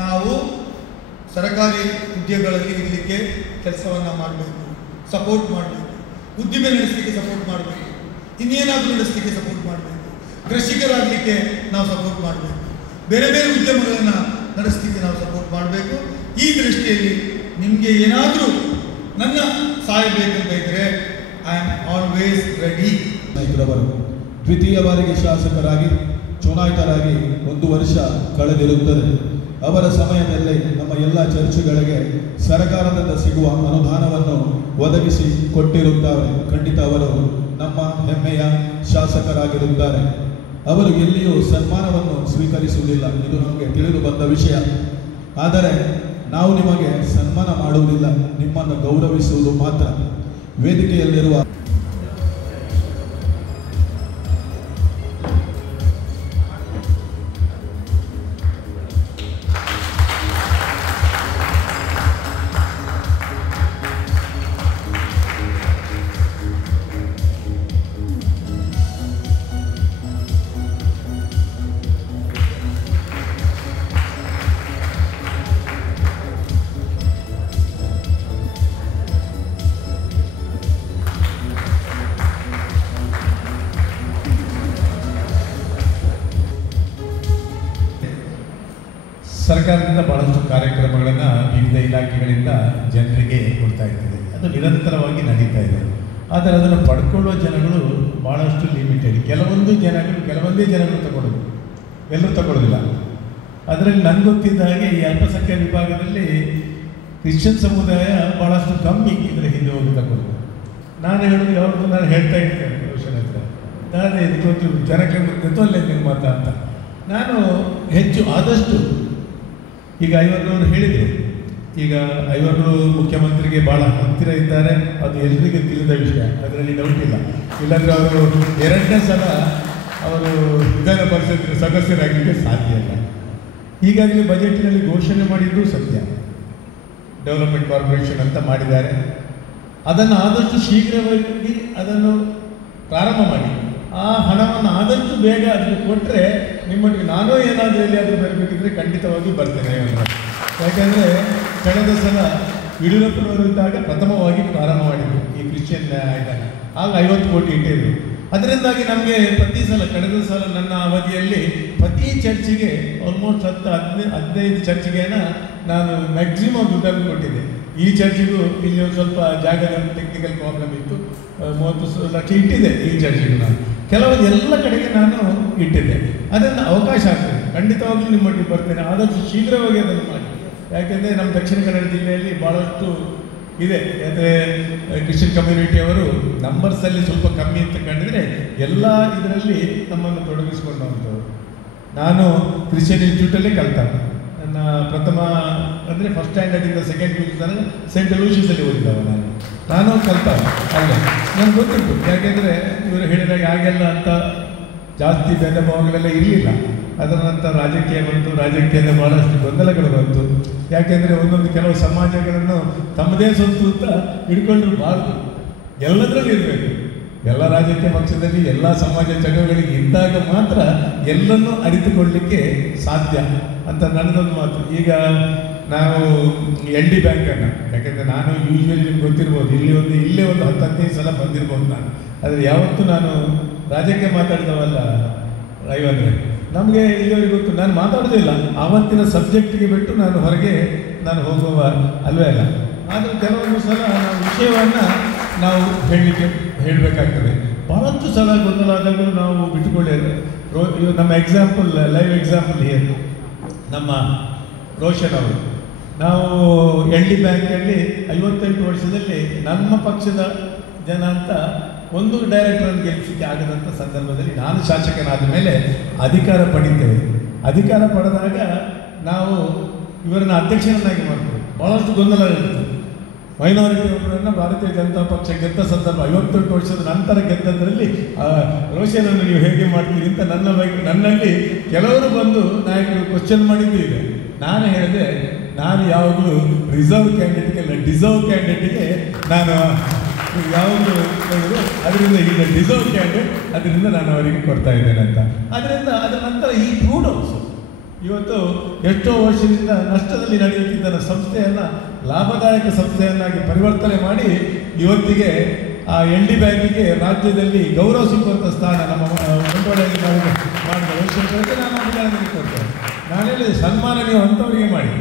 ನಾವು ಸರ್ಕಾರಿ ಹುದ್ದೆಗಳಲ್ಲಿ ಇರಲಿಕ್ಕೆ ಕೆಲಸವನ್ನು ಮಾಡಬೇಕು, ಸಪೋರ್ಟ್ ಮಾಡಬೇಕು. ಉದ್ದಿಮೆ ನಡೆಸಲಿಕ್ಕೆ ಸಪೋರ್ಟ್ ಮಾಡಬೇಕು, ಇನ್ನೇನಾದರೂ ನಡೆಸಲಿಕ್ಕೆ ಸಪೋರ್ಟ್ ಮಾಡಬೇಕು. ಕೃಷಿಕರಾಗಲಿಕ್ಕೆ ನಾವು ಸಪೋರ್ಟ್ ಮಾಡಬೇಕು, ಬೇರೆ ಬೇರೆ ಉದ್ಯಮಗಳನ್ನು ನಡೆಸಲಿಕ್ಕೆ ನಾವು ಸಪೋರ್ಟ್ ಮಾಡಬೇಕು. ಈ ದೃಷ್ಟಿಯಲ್ಲಿ ನಿಮಗೆ ಏನಾದರೂ ನನ್ನ ಸಹಾಯ ಬೇಕಂತ ಇದ್ದರೆ ಐ ಆಮ್ ಆಲ್ವೇಸ್ ರೆಡಿ. ನಾಯಕರವರು ದ್ವಿತೀಯ ಬಾರಿಗೆ ಶಾಸಕರಾಗಿ ಚುನಾಯಿತರಾಗಿ 1 ವರ್ಷ ಕಳೆದಿರುತ್ತದೆ. ಅವರ ಸಮಯದಲ್ಲಿ ನಮ್ಮ ಎಲ್ಲ ಚರ್ಚ್ಗಳಿಗೆ ಸರ್ಕಾರದಿಂದ ಸಿಗುವ ಅನುದಾನವನ್ನು ಒದಗಿಸಿ ಕೊಟ್ಟಿರುತ್ತಾರೆ. ಖಂಡಿತ ಅವರು ನಮ್ಮ ಹೆಮ್ಮೆಯ ಶಾಸಕರಾಗಿರುತ್ತಾರೆ. ಅವರು ಎಲ್ಲಿಯೂ ಸನ್ಮಾನವನ್ನು ಸ್ವೀಕರಿಸುವುದಿಲ್ಲ, ಇದು ನಮಗೆ ತಿಳಿದು ಬಂದ ವಿಷಯ. ಆದರೆ ನಾವು ನಿಮಗೆ ಸನ್ಮಾನ ಮಾಡುವುದಿಲ್ಲ, ನಿಮ್ಮನ್ನು ಗೌರವಿಸುವುದು ಮಾತ್ರ. ವೇದಿಕೆಯಲ್ಲಿರುವ ಸರ್ಕಾರದಿಂದ ಭಾಳಷ್ಟು ಕಾರ್ಯಕ್ರಮಗಳನ್ನು ವಿವಿಧ ಇಲಾಖೆಗಳಿಂದ ಜನರಿಗೆ ಕೊಡ್ತಾ ಇರ್ತದೆ. ಅದು ನಿರಂತರವಾಗಿ ನಡೀತಾ ಇದೆ. ಆದರೆ ಅದನ್ನು ಪಡ್ಕೊಳ್ಳುವ ಜನಗಳು ಭಾಳಷ್ಟು ಲಿಮಿಟೆಡ್. ಕೆಲವೊಂದೇ ಜನಗಳು ತಗೊಳ್ಳೋದು, ಎಲ್ಲರೂ ತಗೊಳ್ಳೋದಿಲ್ಲ. ಅದರಲ್ಲಿ ನನಗೆ ಗೊತ್ತಿದ್ದ ಹಾಗೆ ಈ ಅಲ್ಪಸಂಖ್ಯಾತ ವಿಭಾಗದಲ್ಲಿ ಕ್ರಿಶ್ಚಿಯನ್ ಸಮುದಾಯ ಭಾಳಷ್ಟು ಕಮ್ಮಿ ಇದರ ಹಿಂದೆ ಹೋಗಿ ತಗೊಳ್ಳೋದು. ನಾನು ಹೇಳೋದು ಯಾವ್ದು ನಾನು ಹೇಳ್ತಾ ಇರ್ತೇನೆ ರೋಷನ್ ಹತ್ರ, ನಾನು ಇದಕ್ಕೊಂದು ಜನಕ್ಕೆ ಗೊತ್ತಲ್ಲೇ ನಿಮ್ಮ ಮಾತ ಅಂತ. ನಾನು ಹೆಚ್ಚು ಆದಷ್ಟು ಈಗ 50 ಹೇಳಿದರು, ಈಗ ಐವರು ಮುಖ್ಯಮಂತ್ರಿಗೆ ಭಾಳ ಹತ್ತಿರ ಇದ್ದಾರೆ, ಅದು ಎಲ್ರಿಗೂ ತಿಳಿದ ವಿಷಯ, ಅದರಲ್ಲಿ ಡೌಟ್ ಇಲ್ಲ. ಇಲ್ಲಾಂದರೆ ಅವರು 2ನೇ ಸಲ ಅವರು ವಿಧಾನ ಪರಿಷತ್ ಸದಸ್ಯರಾಗಲಿಕ್ಕೆ ಸಾಧ್ಯ ಇಲ್ಲ. ಈಗಾಗಲೇ ಬಜೆಟ್ನಲ್ಲಿ ಘೋಷಣೆ ಮಾಡಿದ್ದು ಸತ್ಯ, ಡೆವಲಪ್ಮೆಂಟ್ ಕಾರ್ಪೊರೇಷನ್ ಅಂತ ಮಾಡಿದ್ದಾರೆ. ಅದನ್ನು ಆದಷ್ಟು ಶೀಘ್ರವಾಗಿ ಅದನ್ನು ಪ್ರಾರಂಭ ಮಾಡಿ, ಆ ಹಣವನ್ನು ಆದಷ್ಟು ಬೇಗ ಅದಕ್ಕೆ ಕೊಟ್ಟರೆ ನಿಮ್ಮೊಟ್ಟಿಗೆ ನಾನೂ ಏನಾದರೂ ಎಲ್ಲಿಯಾದರೂ ಬರಬೇಕಿದ್ರೆ ಖಂಡಿತವಾಗಿ ಬರ್ತೇನೆ. ಯಾಕೆಂದರೆ ಕಳೆದ ಸಲ ಯಡಿಯೂರಪ್ಪನವರು ಇದ್ದಾಗ ಪ್ರಥಮವಾಗಿ ಪ್ರಾರಂಭ ಮಾಡಿದರು ಈ ಕ್ರಿಶ್ಚಿಯನ್ ಇದನ್ನು, ಆಗ 50 ಕೋಟಿ ಇಟ್ಟಿದ್ರು. ಅದರಿಂದಾಗಿ ನಮಗೆ ಪ್ರತಿ ಸಲ, ಕಳೆದ ಸಲ ನನ್ನ ಅವಧಿಯಲ್ಲಿ ಪ್ರತಿ ಚರ್ಚಿಗೆ ಆಲ್ಮೋಸ್ಟ್ 10-15 ಚರ್ಚಿಗೆನ ನಾನು ಮ್ಯಾಕ್ಸಿಮಮ್ ದುಡ್ಡನ್ನು ಕೊಟ್ಟಿದ್ದೆ. ಈ ಚರ್ಚಿಗೂ ಇಲ್ಲಿ ಒಂದು ಸ್ವಲ್ಪ ಜಾಗದ ಟೆಕ್ನಿಕಲ್ ಪ್ರಾಬ್ಲಮ್ ಇತ್ತು, 30 ಲಕ್ಷ ಇಟ್ಟಿದ್ದೆ ಈ ಚರ್ಚಿಗೂ. ನಾನು ಕೆಲವೊಂದು ಎಲ್ಲ ಕಡೆಗೆ ನಾನು ಇಟ್ಟಿದ್ದೆ. ಅದನ್ನು ಅವಕಾಶ ಆಗ್ತದೆ, ಖಂಡಿತವಾಗ್ಲೂ ನಿಮ್ಮೊಟ್ಟಿಗೆ ಬರ್ತೇನೆ, ಆದಷ್ಟು ಶೀಘ್ರವಾಗಿ ಅದನ್ನು ಮಾಡಿ. ಯಾಕೆಂದರೆ ನಮ್ಮ ದಕ್ಷಿಣ ಕನ್ನಡ ಜಿಲ್ಲೆಯಲ್ಲಿ ಭಾಳಷ್ಟು ಇದೆ. ಯಾಕಂದರೆ ಕ್ರಿಶ್ಚಿಯನ್ ಕಮ್ಯುನಿಟಿಯವರು ನಂಬರ್ಸಲ್ಲಿ ಸ್ವಲ್ಪ ಕಮ್ಮಿ ಅಂತ ಕಂಡಿದ್ರೆ ಎಲ್ಲ ಇದರಲ್ಲಿ ನಮ್ಮನ್ನು ತೊಡಗಿಸಿಕೊಂಡಂಥವ್ರು. ನಾನು ಕ್ರಿಶ್ಚಿಯನ್ ಇನ್ಸ್ಟಿಟ್ಯೂಟಲ್ಲೇ ಕಲಿತ. ನನ್ನ ಪ್ರಥಮ ಅಂದರೆ ಫಸ್ಟ್ ಸ್ಟ್ಯಾಂಡರ್ಡಿಂದ ಸೆಕೆಂಡ್ PUC ತನಕ ಸೆಂಟ್ ಲೂಷಿಯಸಲ್ಲಿ ಓದಿದ್ದವ ನಾನು ಕಲಿತ. ಅಲ್ಲೇ ನನಗೆ ಗೊತ್ತಿತ್ತು, ಯಾಕೆಂದರೆ ಇವರು ಹೇಳಿದಾಗ ಹಾಗೆಲ್ಲ ಅಂತ ಜಾಸ್ತಿ ಭೇದ ಭಾವಗಳೆಲ್ಲ ಇರಲಿಲ್ಲ. ಅದರ ನಂತರ ರಾಜಕೀಯ ಬಂತು, ರಾಜಕೀಯದ ಭಾಳಷ್ಟು ಗೊಂದಲಗಳು ಬಂತು. ಯಾಕೆಂದರೆ ಒಂದೊಂದು ಕೆಲವು ಸಮಾಜಗಳನ್ನು ತಮ್ಮದೇ ಸ್ವಂತ ಅಂತ ಹಿಡ್ಕೊಂಡಿರಬಾರ್ದು, ಎಲ್ಲದರಲ್ಲೂ ಇರಬೇಕು. ಎಲ್ಲ ರಾಜಕೀಯ ಪಕ್ಷದಲ್ಲಿ ಎಲ್ಲ ಸಮಾಜ ಚಟುವಟಿಕೆಗಳಿಗೆ ಇದ್ದಾಗ ಮಾತ್ರ ಎಲ್ಲನೂ ಅರಿತುಕೊಳ್ಳಲಿಕ್ಕೆ ಸಾಧ್ಯ ಅಂತ ನನ್ನದೊಂದು ಮಾತು. ಈಗ ನಾವು LD ಬ್ಯಾಂಕನ್ನು, ಯಾಕೆಂದರೆ ನಾನು ಯೂಶ್ವಲಿ ನಿಮ್ಗೆ ಗೊತ್ತಿರ್ಬೋದು, ಇಲ್ಲೇ ಒಂದು 10-15 ಸಲ ಬಂದಿರ್ಬೋದು ನಾನು. ಆದರೆ ಯಾವತ್ತೂ ನಾನು ರಾಜಕೀಯ ಮಾತಾಡಿದವಲ್ಲ. ಐವಂದ್ರೆ ನಮಗೆ ಇಲ್ಲಿವರೆಗೆ ಗೊತ್ತು, ನಾನು ಮಾತಾಡೋದಿಲ್ಲ, ಆವತ್ತಿನ ಸಬ್ಜೆಕ್ಟಿಗೆ ಬಿಟ್ಟು ನಾನು ಹೊರಗೆ ಹೋಗುವ ಅಲ್ವೇ ಅಲ್ಲ. ಆದರೆ ಕೆಲವೊಂದು ಸಲ ನಾವು ವಿಷಯವನ್ನು ನಾವು ಹೇಳಬೇಕಾಗ್ತದೆ. ಭಾಳಷ್ಟು ಸಲ ಗೊಂದಲಾದಾಗ ನಾವು ಬಿಟ್ಟುಕೊಳ್ಳೇವೆ. ನಮ್ಮ ಎಕ್ಸಾಂಪಲ್, ಲೈವ್ ಎಕ್ಸಾಂಪಲ್ ಏನು, ನಮ್ಮ ರೋಷನ್ ಅವರು, ನಾವು LD ಬ್ಯಾಂಕಲ್ಲಿ 58 ವರ್ಷದಲ್ಲಿ ನಮ್ಮ ಪಕ್ಷದ ಜನ ಅಂತ ಒಂದು ಡೈರೆಕ್ಟರನ್ನು ಗೆಲ್ಲಿಸಲಿಕ್ಕೆ ಆಗದಂಥ ಸಂದರ್ಭದಲ್ಲಿ ನಾನು ಶಾಸಕನಾದ ಮೇಲೆ ಅಧಿಕಾರ ಪಡಿತೇವೆ. ಅಧಿಕಾರ ಪಡೆದಾಗ ನಾವು ಇವರನ್ನು ಅಧ್ಯಕ್ಷರನ್ನಾಗಿ ಮಾಡ್ತೇವೆ. ಭಾಳಷ್ಟು ಗೊಂದಲ ಇರ್ತದೆ. ಮೈನಾರಿಟಿ ಒಬ್ಬರನ್ನು ಭಾರತೀಯ ಜನತಾ ಪಕ್ಷ ಗೆದ್ದ ಸಂದರ್ಭ 58 ವರ್ಷದ ನಂತರ ಗೆದ್ದದ್ರಲ್ಲಿ ರೋಷನನ್ನು ನೀವು ಹೇಗೆ ಮಾಡ್ತೀರಿ ಅಂತ ನನ್ನಲ್ಲಿ ಕೆಲವರು ಬಂದು ನಾಯಕರು ಕ್ವಶನ್ ಮಾಡಿದ್ದು ಇದೆ. ನಾನು ಹೇಳಿದೆ, ನಾನು ಯಾವಾಗಲೂ ರಿಸರ್ವ್ ಕ್ಯಾಂಡಿಡೇಟ್ಗೆಲ್ಲ ಡಿಸರ್ವ್ ಕ್ಯಾಂಡಿಡೇಟ್ಗೆ ನಾನು ಯಾವುದು ಅದರಿಂದ ಈಗ ಡಿಸರ್ವ್ ಕ್ಯಾಂಡಿಡೇಟ್, ಅದರಿಂದ ನಾನು ಅವರಿಗೆ ಕೊಡ್ತಾ ಇದ್ದೇನೆ ಅಂತ. ಅದರಿಂದ ಅದರ ನಂತರ ಈ ಪ್ರೂಡ್ ಹೌಸ್ ಇವತ್ತು ಎಷ್ಟೋ ವರ್ಷದಿಂದ ನಷ್ಟದಲ್ಲಿ ನಡೆಯುತ್ತಿದ್ದ ಸಂಸ್ಥೆಯನ್ನು ಲಾಭದಾಯಕ ಸಂಸ್ಥೆಯನ್ನಾಗಿ ಪರಿವರ್ತನೆ ಮಾಡಿ ಇವತ್ತಿಗೆ ಆ LD ಬ್ಯಾಂಕಿಗೆ ರಾಜ್ಯದಲ್ಲಿ ಗೌರವ ಸಿಕ್ಕುವಂಥ ಸ್ಥಾನ ನಮ್ಮ ಬಂಡವಾಳದಲ್ಲಿ ಮಾಡಿದ ವೈಶಿಷ್ಟ್ಯಕ್ಕೆ ನಾನು ಅಭಿನಂದನೆ ಕೊಡ್ತೇನೆ. ನಾನೇಳಿ ಸನ್ಮಾನ ನೀವು ಅಂಥವರಿಗೆ ಮಾಡಿ.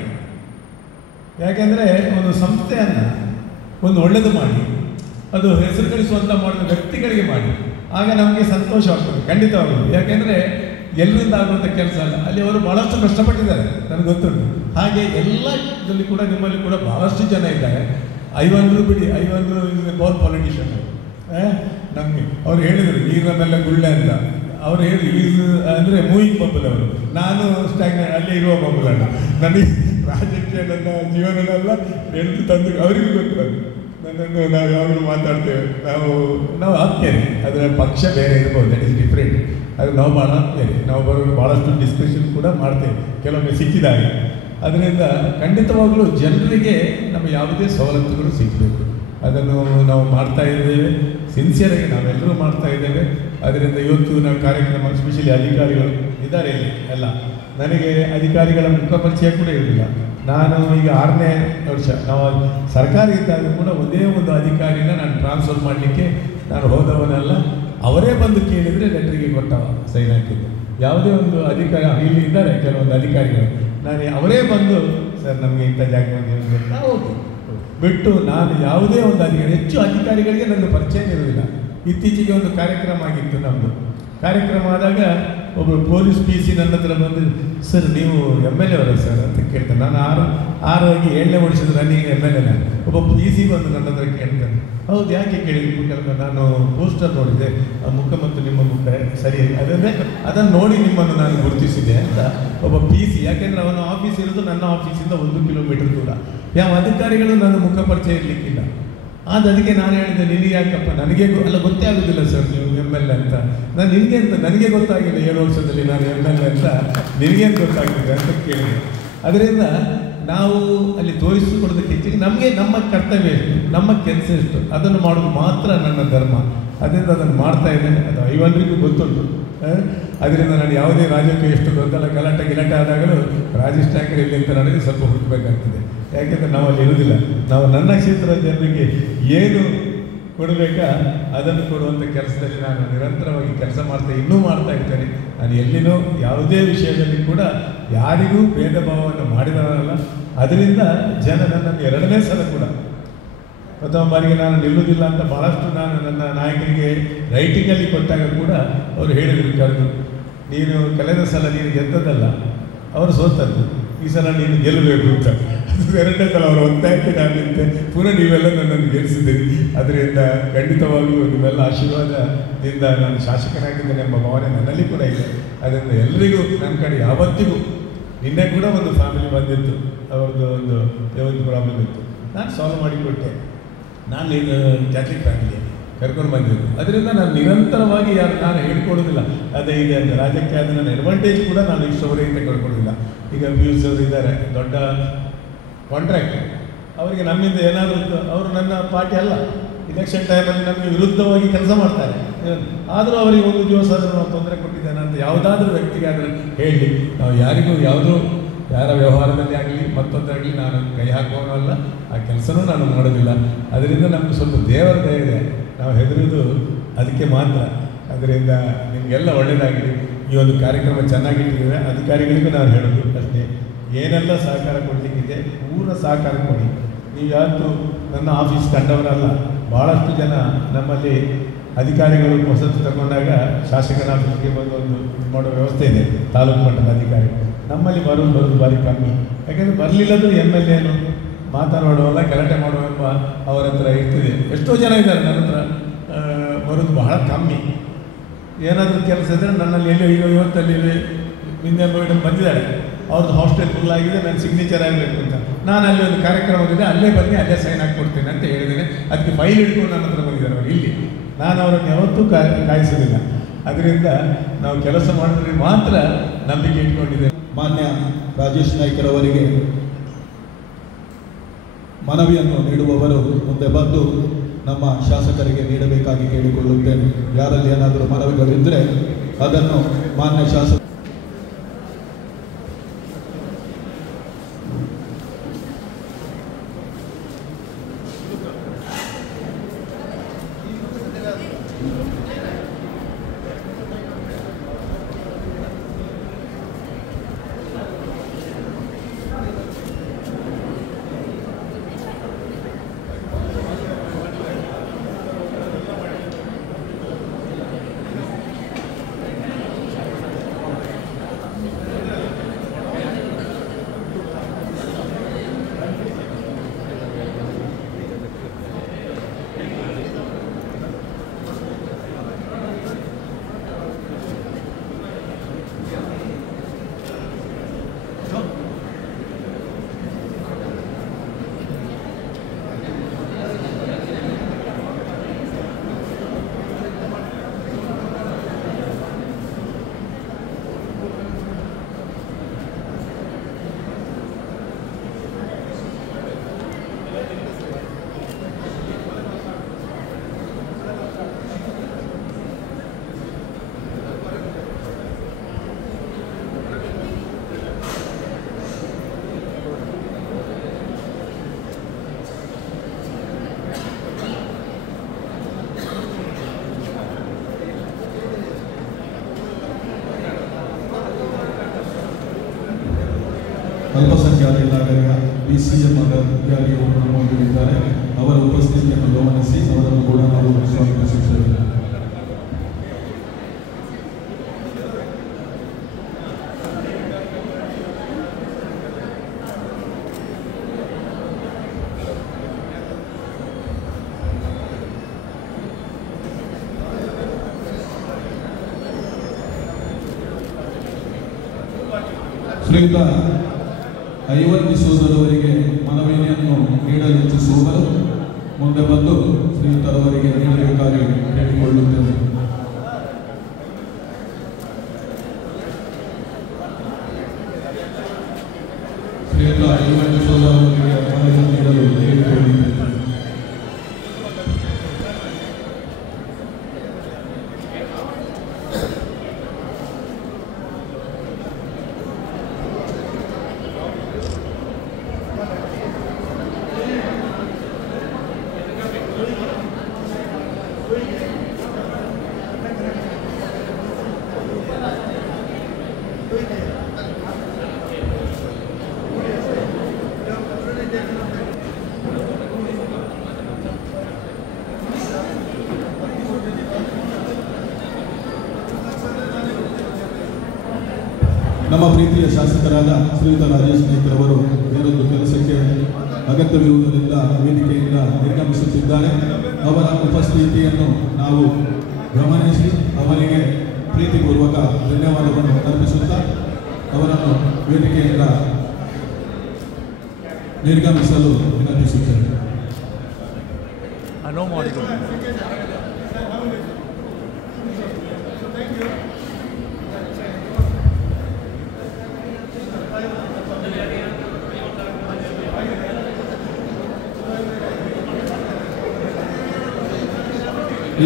ಯಾಕೆಂದರೆ ಒಂದು ಸಂಸ್ಥೆಯನ್ನು ಒಂದು ಒಳ್ಳೆಯದು ಮಾಡಿ, ಅದು ಹೆಸರು ಗಳಿಸುವಂಥ ಮಾಡಿದ ವ್ಯಕ್ತಿಗಳಿಗೆ ಮಾಡಿ, ಆಗ ನಮಗೆ ಸಂತೋಷ ಆಗ್ತದೆ ಖಂಡಿತವಾಗಲು. ಯಾಕೆಂದರೆ ಎಲ್ಲರಿಂದ ಆಗುವಂಥ ಕೆಲಸ ಅಲ್ಲ, ಅಲ್ಲಿ ಅವರು ಭಾಳಷ್ಟು ಕಷ್ಟಪಟ್ಟಿದ್ದಾರೆ, ನನಗೆ ಗೊತ್ತುಂಟು. ಹಾಗೆ ಎಲ್ಲ ಇದರಲ್ಲಿ ಕೂಡ ನಿಮ್ಮಲ್ಲಿ ಕೂಡ ಭಾಳಷ್ಟು ಜನ ಇದ್ದಾರೆ. ಐವಂದ್ರು ಬಿಡಿ, ಐವಂದ್ರು ಬೋಲ್ ಪೊಲಿಟಿಷಿಯನ್ ನಮಗೆ ಅವ್ರು ಹೇಳಿದರು ನೀರನ್ನೆಲ್ಲ ಗುಳ್ಳೆ ಅಂತ. ಅವ್ರು ಹೇಳಿ ಅಂದರೆ ಮೂವಿಂಗ್ ಬಬ್ಬಲ್ ಅವರು, ನಾನು ಸ್ಟ್ಯಾಗ್ನೆಂಟ್ ಅಲ್ಲೇ ಇರುವ ಬಬ್ಬಲ್ ಅಲ್ಲ. ನನಗೆ ರಾಜಕೀಯ ನನ್ನ ಜೀವನನೆಲ್ಲ ಎಳೆದು ತಂದು ಅವರಿಗೂ ಗೊತ್ತು. ನನ್ನನ್ನು ನಾವು ಯಾವಾಗಲೂ ಮಾತಾಡ್ತೇವೆ, ನಾವು ಆಗ್ತೇವೆ. ಅದರ ಪಕ್ಷ ಬೇರೆ ಇರ್ಬೋದು, ದಟ್ ಇಸ್ ಡಿಫ್ರೆಂಟ್. ಅದು ನಾವು ಭಾಳ ಆಗ್ತೇವೆ, ನಾವು ಭಾಳಷ್ಟು ಡಿಸ್ಕಷನ್ ಕೂಡ ಮಾಡ್ತೇವೆ ಕೆಲವೊಮ್ಮೆ ಸಿಕ್ಕಿದಾಗ. ಅದರಿಂದ ಖಂಡಿತವಾಗಲೂ ಜನರಿಗೆ ನಮ್ಮ ಯಾವುದೇ ಸವಲತ್ತುಗಳು ಸಿಗಬೇಕು, ಅದನ್ನು ನಾವು ಮಾಡ್ತಾ ಇದ್ದೇವೆ. ಸಿನ್ಸಿಯರಾಗಿ ನಾವೆಲ್ಲರೂ ಮಾಡ್ತಾ ಇದ್ದೇವೆ. ಅದರಿಂದ ಇವತ್ತು ನಾವು ಕಾರ್ಯಕ್ರಮ, ಸ್ಪೆಷಲಿ ಅಧಿಕಾರಿಗಳು ಇದ್ದಾರೆ ಇಲ್ಲಿ ಎಲ್ಲ. ನನಗೆ ಅಧಿಕಾರಿಗಳ ಮುಖ ಪರಿಚಯ ಕೂಡ ಇರಲಿಲ್ಲ. ನಾನು ಈಗ 6ನೇ ವರ್ಷ, ನಾವು ಸರ್ಕಾರ ಇದ್ದಾಗ ಕೂಡ ಒಂದೇ ಒಂದು ಅಧಿಕಾರಿನ ನಾನು ಟ್ರಾನ್ಸ್ಫರ್ ಮಾಡಲಿಕ್ಕೆ ನಾನು ಹೋದವನಲ್ಲ. ಅವರೇ ಬಂದು ಕೇಳಿದರೆ ಲೆಟ್ರಿಗೆ ಕೊಟ್ಟವ, ಸೈನ್ ಹಾಕಿದ್ದು. ಯಾವುದೇ ಒಂದು ಅಧಿಕಾರಿ ಇಲ್ಲಿ ಇದ್ದಾರೆ ಕೆಲವೊಂದು ಅಧಿಕಾರಿಗಳು, ನಾನು ಅವರೇ ಬಂದು ಸರ್ ನಮಗೆ ಇಂಥ ಜಾಗ ನಾವು ಬಿಟ್ಟು ನಾನು ಯಾವುದೇ ಒಂದು ಅಧಿಕಾರಿ, ಹೆಚ್ಚು ಅಧಿಕಾರಿಗಳಿಗೆ ನನ್ನ ಪರಿಚಯ ಇರೋದಿಲ್ಲ. ಇತ್ತೀಚೆಗೆ ಒಂದು ಕಾರ್ಯಕ್ರಮ ಆಗಿತ್ತು ನಮ್ಮದು. ಕಾರ್ಯಕ್ರಮ ಆದಾಗ ಒಬ್ಬರು ಪೊಲೀಸ್ ಪಿ ಸಿ ನನ್ನ ಹತ್ರ ಬಂದು, ಸರ್ ನೀವು MLA ಅವರ ಸರ್ ಅಂತ ಕೇಳ್ತಾನೆ. ನಾನು ಆರು 7ನೇ ವರ್ಷದ ರನ್ನಿಂಗ್ MLA ನಾನು. ಒಬ್ಬ ಪಿ ಸಿ ಬಂದು ನನ್ನ ಹತ್ರ ಕೇಳ್ತಾನೆ, ಹೌದು ಯಾಕೆ ಕೇಳಿದ್ರು? ನಾನು ಪೋಸ್ಟರ್ ನೋಡಿದೆ, ಆ ಮುಖ ಮತ್ತು ನಿಮ್ಮ ಮುಖ ಸರಿ, ಅದನ್ನು ನೋಡಿ ನಿಮ್ಮನ್ನು ನಾನು ಗುರುತಿಸಿದೆ ಅಂತ ಒಬ್ಬ ಪಿ ಸಿ. ಯಾಕೆಂದರೆ ಅವನ ಆಫೀಸ್ ಇರೋದು ನನ್ನ ಆಫೀಸಿಂದ 1 ಕಿಲೋಮೀಟರ್ ದೂರ. ಯಾವ ಅಧಿಕಾರಿಗಳು ನನ್ನ ಮುಖ ಪರಿಚಯ ಇರಲಿಕ್ಕಿಲ್ಲ. ಅದಕ್ಕೆ ನಾನು ಹೇಳಿದೆ, ನಿನಗೆ ಯಾಕಪ್ಪ? ನನಗೆ ಗೊತ್ತೇ ಆಗೋದಿಲ್ಲ ಸರ್ ನೀವು MLA ಅಂತ. ನಾನು ನಿನಗೆ ಅಂತ ನನಗೆ ಗೊತ್ತಾಗಿಲ್ಲ 7 ವರ್ಷದಲ್ಲಿ ನಾನು MLA ಅಂತ ನಿನಗೇನು ಗೊತ್ತಾಗಿದೆ ಅಂತ ಕೇಳಿದೆ. ಅದರಿಂದ ನಾವು ಅಲ್ಲಿ ತೋರಿಸಿಕೊಡೋದಕ್ಕೆ ಹೆಚ್ಚಿಗೆ ನಮಗೆ ನಮ್ಮ ಕರ್ತವ್ಯ ಎಷ್ಟು, ನಮ್ಮ ಕೆಲಸ ಎಷ್ಟು, ಅದನ್ನು ಮಾಡೋದು ಮಾತ್ರ ನನ್ನ ಧರ್ಮ. ಅದರಿಂದ ಅದನ್ನು ಮಾಡ್ತಾ ಇದ್ದೇನೆ. ಅದು ಐವನ್ರಿಗೂ ಗೊತ್ತುಂಟು. ಅದರಿಂದ ನಾನು ಯಾವುದೇ ರಾಜ್ಯಕ್ಕೆ ಎಷ್ಟು ಗಲಾಟೆ ಆದಾಗಲೂ ರಾಜೇಶ್ ನಾಯ್ಕರ್ ಇಲ್ಲಿ ಅಂತ ನನಗೆ ಸ್ವಲ್ಪ ಹುಡುಕಬೇಕಾಗ್ತದೆ. ಯಾಕೆಂದರೆ ನಾವು ಅಲ್ಲಿ ಇರುವುದಿಲ್ಲ. ನಾವು ನನ್ನ ಕ್ಷೇತ್ರದ ಜನರಿಗೆ ಏನು ಕೊಡಬೇಕಾ ಅದನ್ನು ಕೊಡುವಂಥ ಕೆಲಸದಲ್ಲಿ ನಾನು ನಿರಂತರವಾಗಿ ಕೆಲಸ ಇನ್ನೂ ಮಾಡ್ತಾ ಇರ್ತೇನೆ. ನಾನು ಎಲ್ಲಿನೂ ಯಾವುದೇ ವಿಷಯದಲ್ಲಿ ಕೂಡ ಯಾರಿಗೂ ಭೇದ ಭಾವವನ್ನು ಮಾಡಿದವರಲ್ಲ. ಅದರಿಂದ ಜನ ನನ್ನನ್ನು 2ನೇ ಸಲ ಕೂಡ, ಪ್ರಥಮ ಬಾರಿಗೆ ನಾನು ನಿಲ್ಲುವುದಿಲ್ಲ ಅಂತ ಭಾಳಷ್ಟು ನಾನು ನನ್ನ ನಾಯಕರಿಗೆ ರೈಟಿಂಗಲ್ಲಿ ಕೊಟ್ಟಾಗ ಕೂಡ ಅವರು ಹೇಳಿದರು, ಕರೆದು ನೀನು ಕಳೆದ ಸಲ ನೀನು ಗೆದ್ದದಲ್ಲ, ಅವರು ಸೋತದ್ದು, ಈ ಸಲ ನೀನು ಗೆಲ್ಲಬೇಕು ಅಂತ. ಅದು 2ನೇ ಸಲ ಅವರ ಒತ್ತಾಯಕ್ಕೆ ನಾನು ನಿಂತೆ, ಪುನಃ ನೀವೆಲ್ಲ ನನ್ನನ್ನು ಗೆಲ್ಲಿಸಿದ್ದೀರಿ. ಅದರಿಂದ ಖಂಡಿತವಾಗಿಯೂ ನಿಮ್ಮೆಲ್ಲ ಆಶೀರ್ವಾದದಿಂದ ನಾನು ಶಾಸಕನಾಗಿದ್ದೇನೆ ಎಂಬ ಭಾವನೆ ನನ್ನಲ್ಲಿ ಕೂಡ ಇದೆ. ಅದರಿಂದ ಎಲ್ಲರಿಗೂ ನನ್ನ ಕಡೆ ಯಾವತ್ತಿಗೂ, ನಿನ್ನೆ ಕೂಡ ಒಂದು ಫ್ಯಾಮಿಲಿ ಬಂದಿತ್ತು, ಅವ್ರದ್ದು ಒಂದು ಪ್ರಾಬ್ಲಮ್ ಇತ್ತು, ನಾನು ಸಾಲ್ವ್ ಮಾಡಿಕೊಟ್ಟೆ. ನಾನು ಕ್ಯಾಥಲಿಕ್ ಫ್ಯಾಮಿಲಿ ಕರ್ಕೊಂಡು ಬಂದಿದ್ದು. ಅದರಿಂದ ನಾನು ನಿರಂತರವಾಗಿ ನಾನು ಹೇಳ್ಕೊಡೋದಿಲ್ಲ. ಅದೇ ಇದೆ ಅಂತ ರಾಜ್ಯಕ್ಕೆ ಅದು ನನ್ನ ಅಡ್ವಾಂಟೇಜ್ ಕೂಡ ನಾನು ಇಷ್ಟವರೆಗೆ ತೆಗೆದುಕೊಳ್ಳೋದಿಲ್ಲ. ಈಗ ವ್ಯೂಸ್ ಅವರು ಇದ್ದಾರೆ, ದೊಡ್ಡ ಕಾಂಟ್ರಾಕ್ಟ್, ಅವರಿಗೆ ನಮ್ಮಿಂದ ಏನಾದರೂ, ಅವರು ನನ್ನ ಪಾರ್ಟಿ ಅಲ್ಲ, ಇಲೆಕ್ಷನ್ ಟೈಮಲ್ಲಿ ನಮಗೆ ವಿರುದ್ಧವಾಗಿ ಕೆಲಸ ಮಾಡ್ತಾರೆ. ಆದರೂ ಅವರಿಗೆ ಒಂದು ದಿವಸ ಆದರೂ ನಾವು ತೊಂದರೆ ಕೊಟ್ಟಿದ್ದೇನೆ ಅಂತ ಯಾವುದಾದ್ರೂ ವ್ಯಕ್ತಿಗಾದರೂ ಹೇಳಿ, ನಾವು ಯಾರಿಗೂ ಯಾರ ವ್ಯವಹಾರದಲ್ಲಿ ಆಗಲಿ ಮತ್ತೊಂದಾಗಲಿ ನಾನು ಕೈ ಹಾಕುವವನಲ್ಲ, ಆ ಕೆಲಸನೂ ನಾನು ಮಾಡೋದಿಲ್ಲ. ಅದರಿಂದ ನಮಗೆ ಸ್ವಲ್ಪ ದೇವರ ದಯ ಇದೆ, ನಾವು ಹೆದರುವುದು ಅದಕ್ಕೆ ಮಾತ್ರ. ಅದರಿಂದ ನಿಮಗೆಲ್ಲ ಒಳ್ಳೆಯದಾಗಲಿ. ಈ ಒಂದು ಕಾರ್ಯಕ್ರಮ ಚೆನ್ನಾಗಿಟ್ಟಿದ್ದೇವೆ. ಅಧಿಕಾರಿಗಳಿಗೂ ನಾನು ಹೇಳೋದು ಅಷ್ಟೇ, ಏನೆಲ್ಲ ಸಹಕಾರ ಕೊಡಲಿಕ್ಕಿದೆ ಪೂರ್ಣ ಸಹಕಾರ ಕೊಡಿ. ನೀವು ಯಾವತ್ತು ನನ್ನ ಆಫೀಸ್ ಕಂಡವರಲ್ಲ, ಭಾಳಷ್ಟು ಜನ ನಮ್ಮಲ್ಲಿ ಅಧಿಕಾರಿಗಳು ವಸತಿ ತಗೊಂಡಾಗ ಶಾಸಕರ ಆಫೀಸ್ಗೆ ಬಂದು ಒಂದು ಮಾಡೋ ವ್ಯವಸ್ಥೆ ಇದೆ, ತಾಲೂಕು ಮಟ್ಟದ ಅಧಿಕಾರಿ. ನಮ್ಮಲ್ಲಿ ಬರೋದು ಭಾರಿ ಕಮ್ಮಿ. ಯಾಕೆಂದರೆ ಬರಲಿಲ್ಲದು MLA ಏನು ಮಾತನಾಡುವಲ್ಲ, ಗಲಾಟೆ ಮಾಡುವ ಅವರ ಹತ್ರ ಇರ್ತದೆ. ಎಷ್ಟೋ ಜನ ಇದ್ದಾರೆ ನನ್ನ ಹತ್ರ ಬರೋದು ಬಹಳ ಕಮ್ಮಿ. ಏನಾದರೂ ಕೆಲಸ ಇದ್ದರೆ ನನ್ನಲ್ಲಿ ಈಗ ಇವತ್ತಲ್ಲಿ ಇಂಡಿಯನ್ ಮೇಡಮ್ ಬಂದಿದ್ದಾರೆ, ಅವ್ರದ್ದು ಹಾಸ್ಟೆಲ್ ಫುಲ್ ಆಗಿದೆ, ನನ್ನ ಸಿಗ್ನೇಚರ್ ಆಗಬೇಕು ಅಂತ. ನಾನು ಅಲ್ಲಿ ಒಂದು ಕಾರ್ಯಕ್ರಮವಿದೆ, ಅಲ್ಲೇ ಬಂದು ಅಲ್ಲೇ ಸೈನ್ ಹಾಕ್ಕೊಡ್ತೇನೆ ಅಂತ ಹೇಳಿದ್ದೇನೆ. ಅದಕ್ಕೆ ಫೈಲ್ ಹಿಡ್ಕೊಂಡು ನನ್ನ ಹತ್ರ ಬಂದಿದ್ದಾರೆ ಅವರು ಇಲ್ಲಿ. ನಾನು ಅವರನ್ನು ಯಾವತ್ತೂ ಕಾಯಿಸೋದಿಲ್ಲ. ಅದರಿಂದ ನಾವು ಕೆಲಸ ಮಾಡಿದ್ರೆ ಮಾತ್ರ ನಂಬಿಕೆ ಇಟ್ಕೊಂಡಿದ್ದೇವೆ. ಮಾನ್ಯ ರಾಜೇಶ್ ನಾಯ್ಕರವರಿಗೆ ಮನವಿಯನ್ನು ನೀಡುವವರು ಮುಂದೆ ಬಂದು ನಮ್ಮ ಶಾಸಕರಿಗೆ ನೀಡಬೇಕಾಗಿ ಕೇಳಿಕೊಳ್ಳುತ್ತೇನೆ. ಯಾರಲ್ಲಿ ಏನಾದರೂ ಮನವಿಗಳಿದ್ದರೆ ಅದನ್ನು ಮಾನ್ಯ ಶಾಸಕ ಅಲ್ಪಸಂಖ್ಯಾತ ಇಲಾಖೆಯ BCM ಅಧಿಕಾರಿಯವರು ನಮ್ಮೊಂದಿಗಿದ್ದಾರೆ. ಅವರ ಉಪಸ್ಥಿತಿಯನ್ನು ಗಮನಿಸಿ ಅವರನ್ನು ಕೂಡ ನಾವು ಸ್ವಾಗತಿಸುತ್ತೇವೆ. ಶ್ರೀಯುತ ಐವನ್ ಡಿಸೋಜರವರಿಗೆ ಮನವಿಯನ್ನು ನೀಡಲು ಇಚ್ಛಿಸುವವರು ಮುಂದೆ ಬಂದು ಶ್ರೀಯುತರವರಿಗೆ ನೀಡಬೇಕಾಗಿ ಕೇಳಿಕೊಳ್ಳುತ್ತೇನೆ. ಶ್ರೀಯುತ ಐವನ್ ಡಿಸೋಜರವರಿಗೆ ಮನವಿಯನ್ನು ನೀಡಲು ಕೇಳಿಕೊಳ್ಳುತ್ತೇನೆ. ನಮ್ಮ ಪ್ರೀತಿಯ ಶಾಸಕರಾದ ಶ್ರೀಯುತ ರಾಜೇಶ್ ನಾಯ್ಕರವರು ಬೇರೊಂದು ಕೆಲಸಕ್ಕೆ ಅಗತ್ಯವಿರುವುದರಿಂದ ವೇದಿಕೆಯಿಂದ ನಿರ್ಗಮಿಸುತ್ತಿದ್ದಾರೆ. ಅವರ ಉಪಸ್ಥಿತಿಯನ್ನು ನಾವು ಗಮನಿಸಿ ಅವರಿಗೆ ಪ್ರೀತಿಪೂರ್ವಕ ಧನ್ಯವಾದವನ್ನು ಅರ್ಪಿಸುತ್ತಾ ಅವರನ್ನು ವೇದಿಕೆಯಿಂದ ನಿರ್ಗಮಿಸಲು ವಿನಂತಿಸುತ್ತೇನೆ.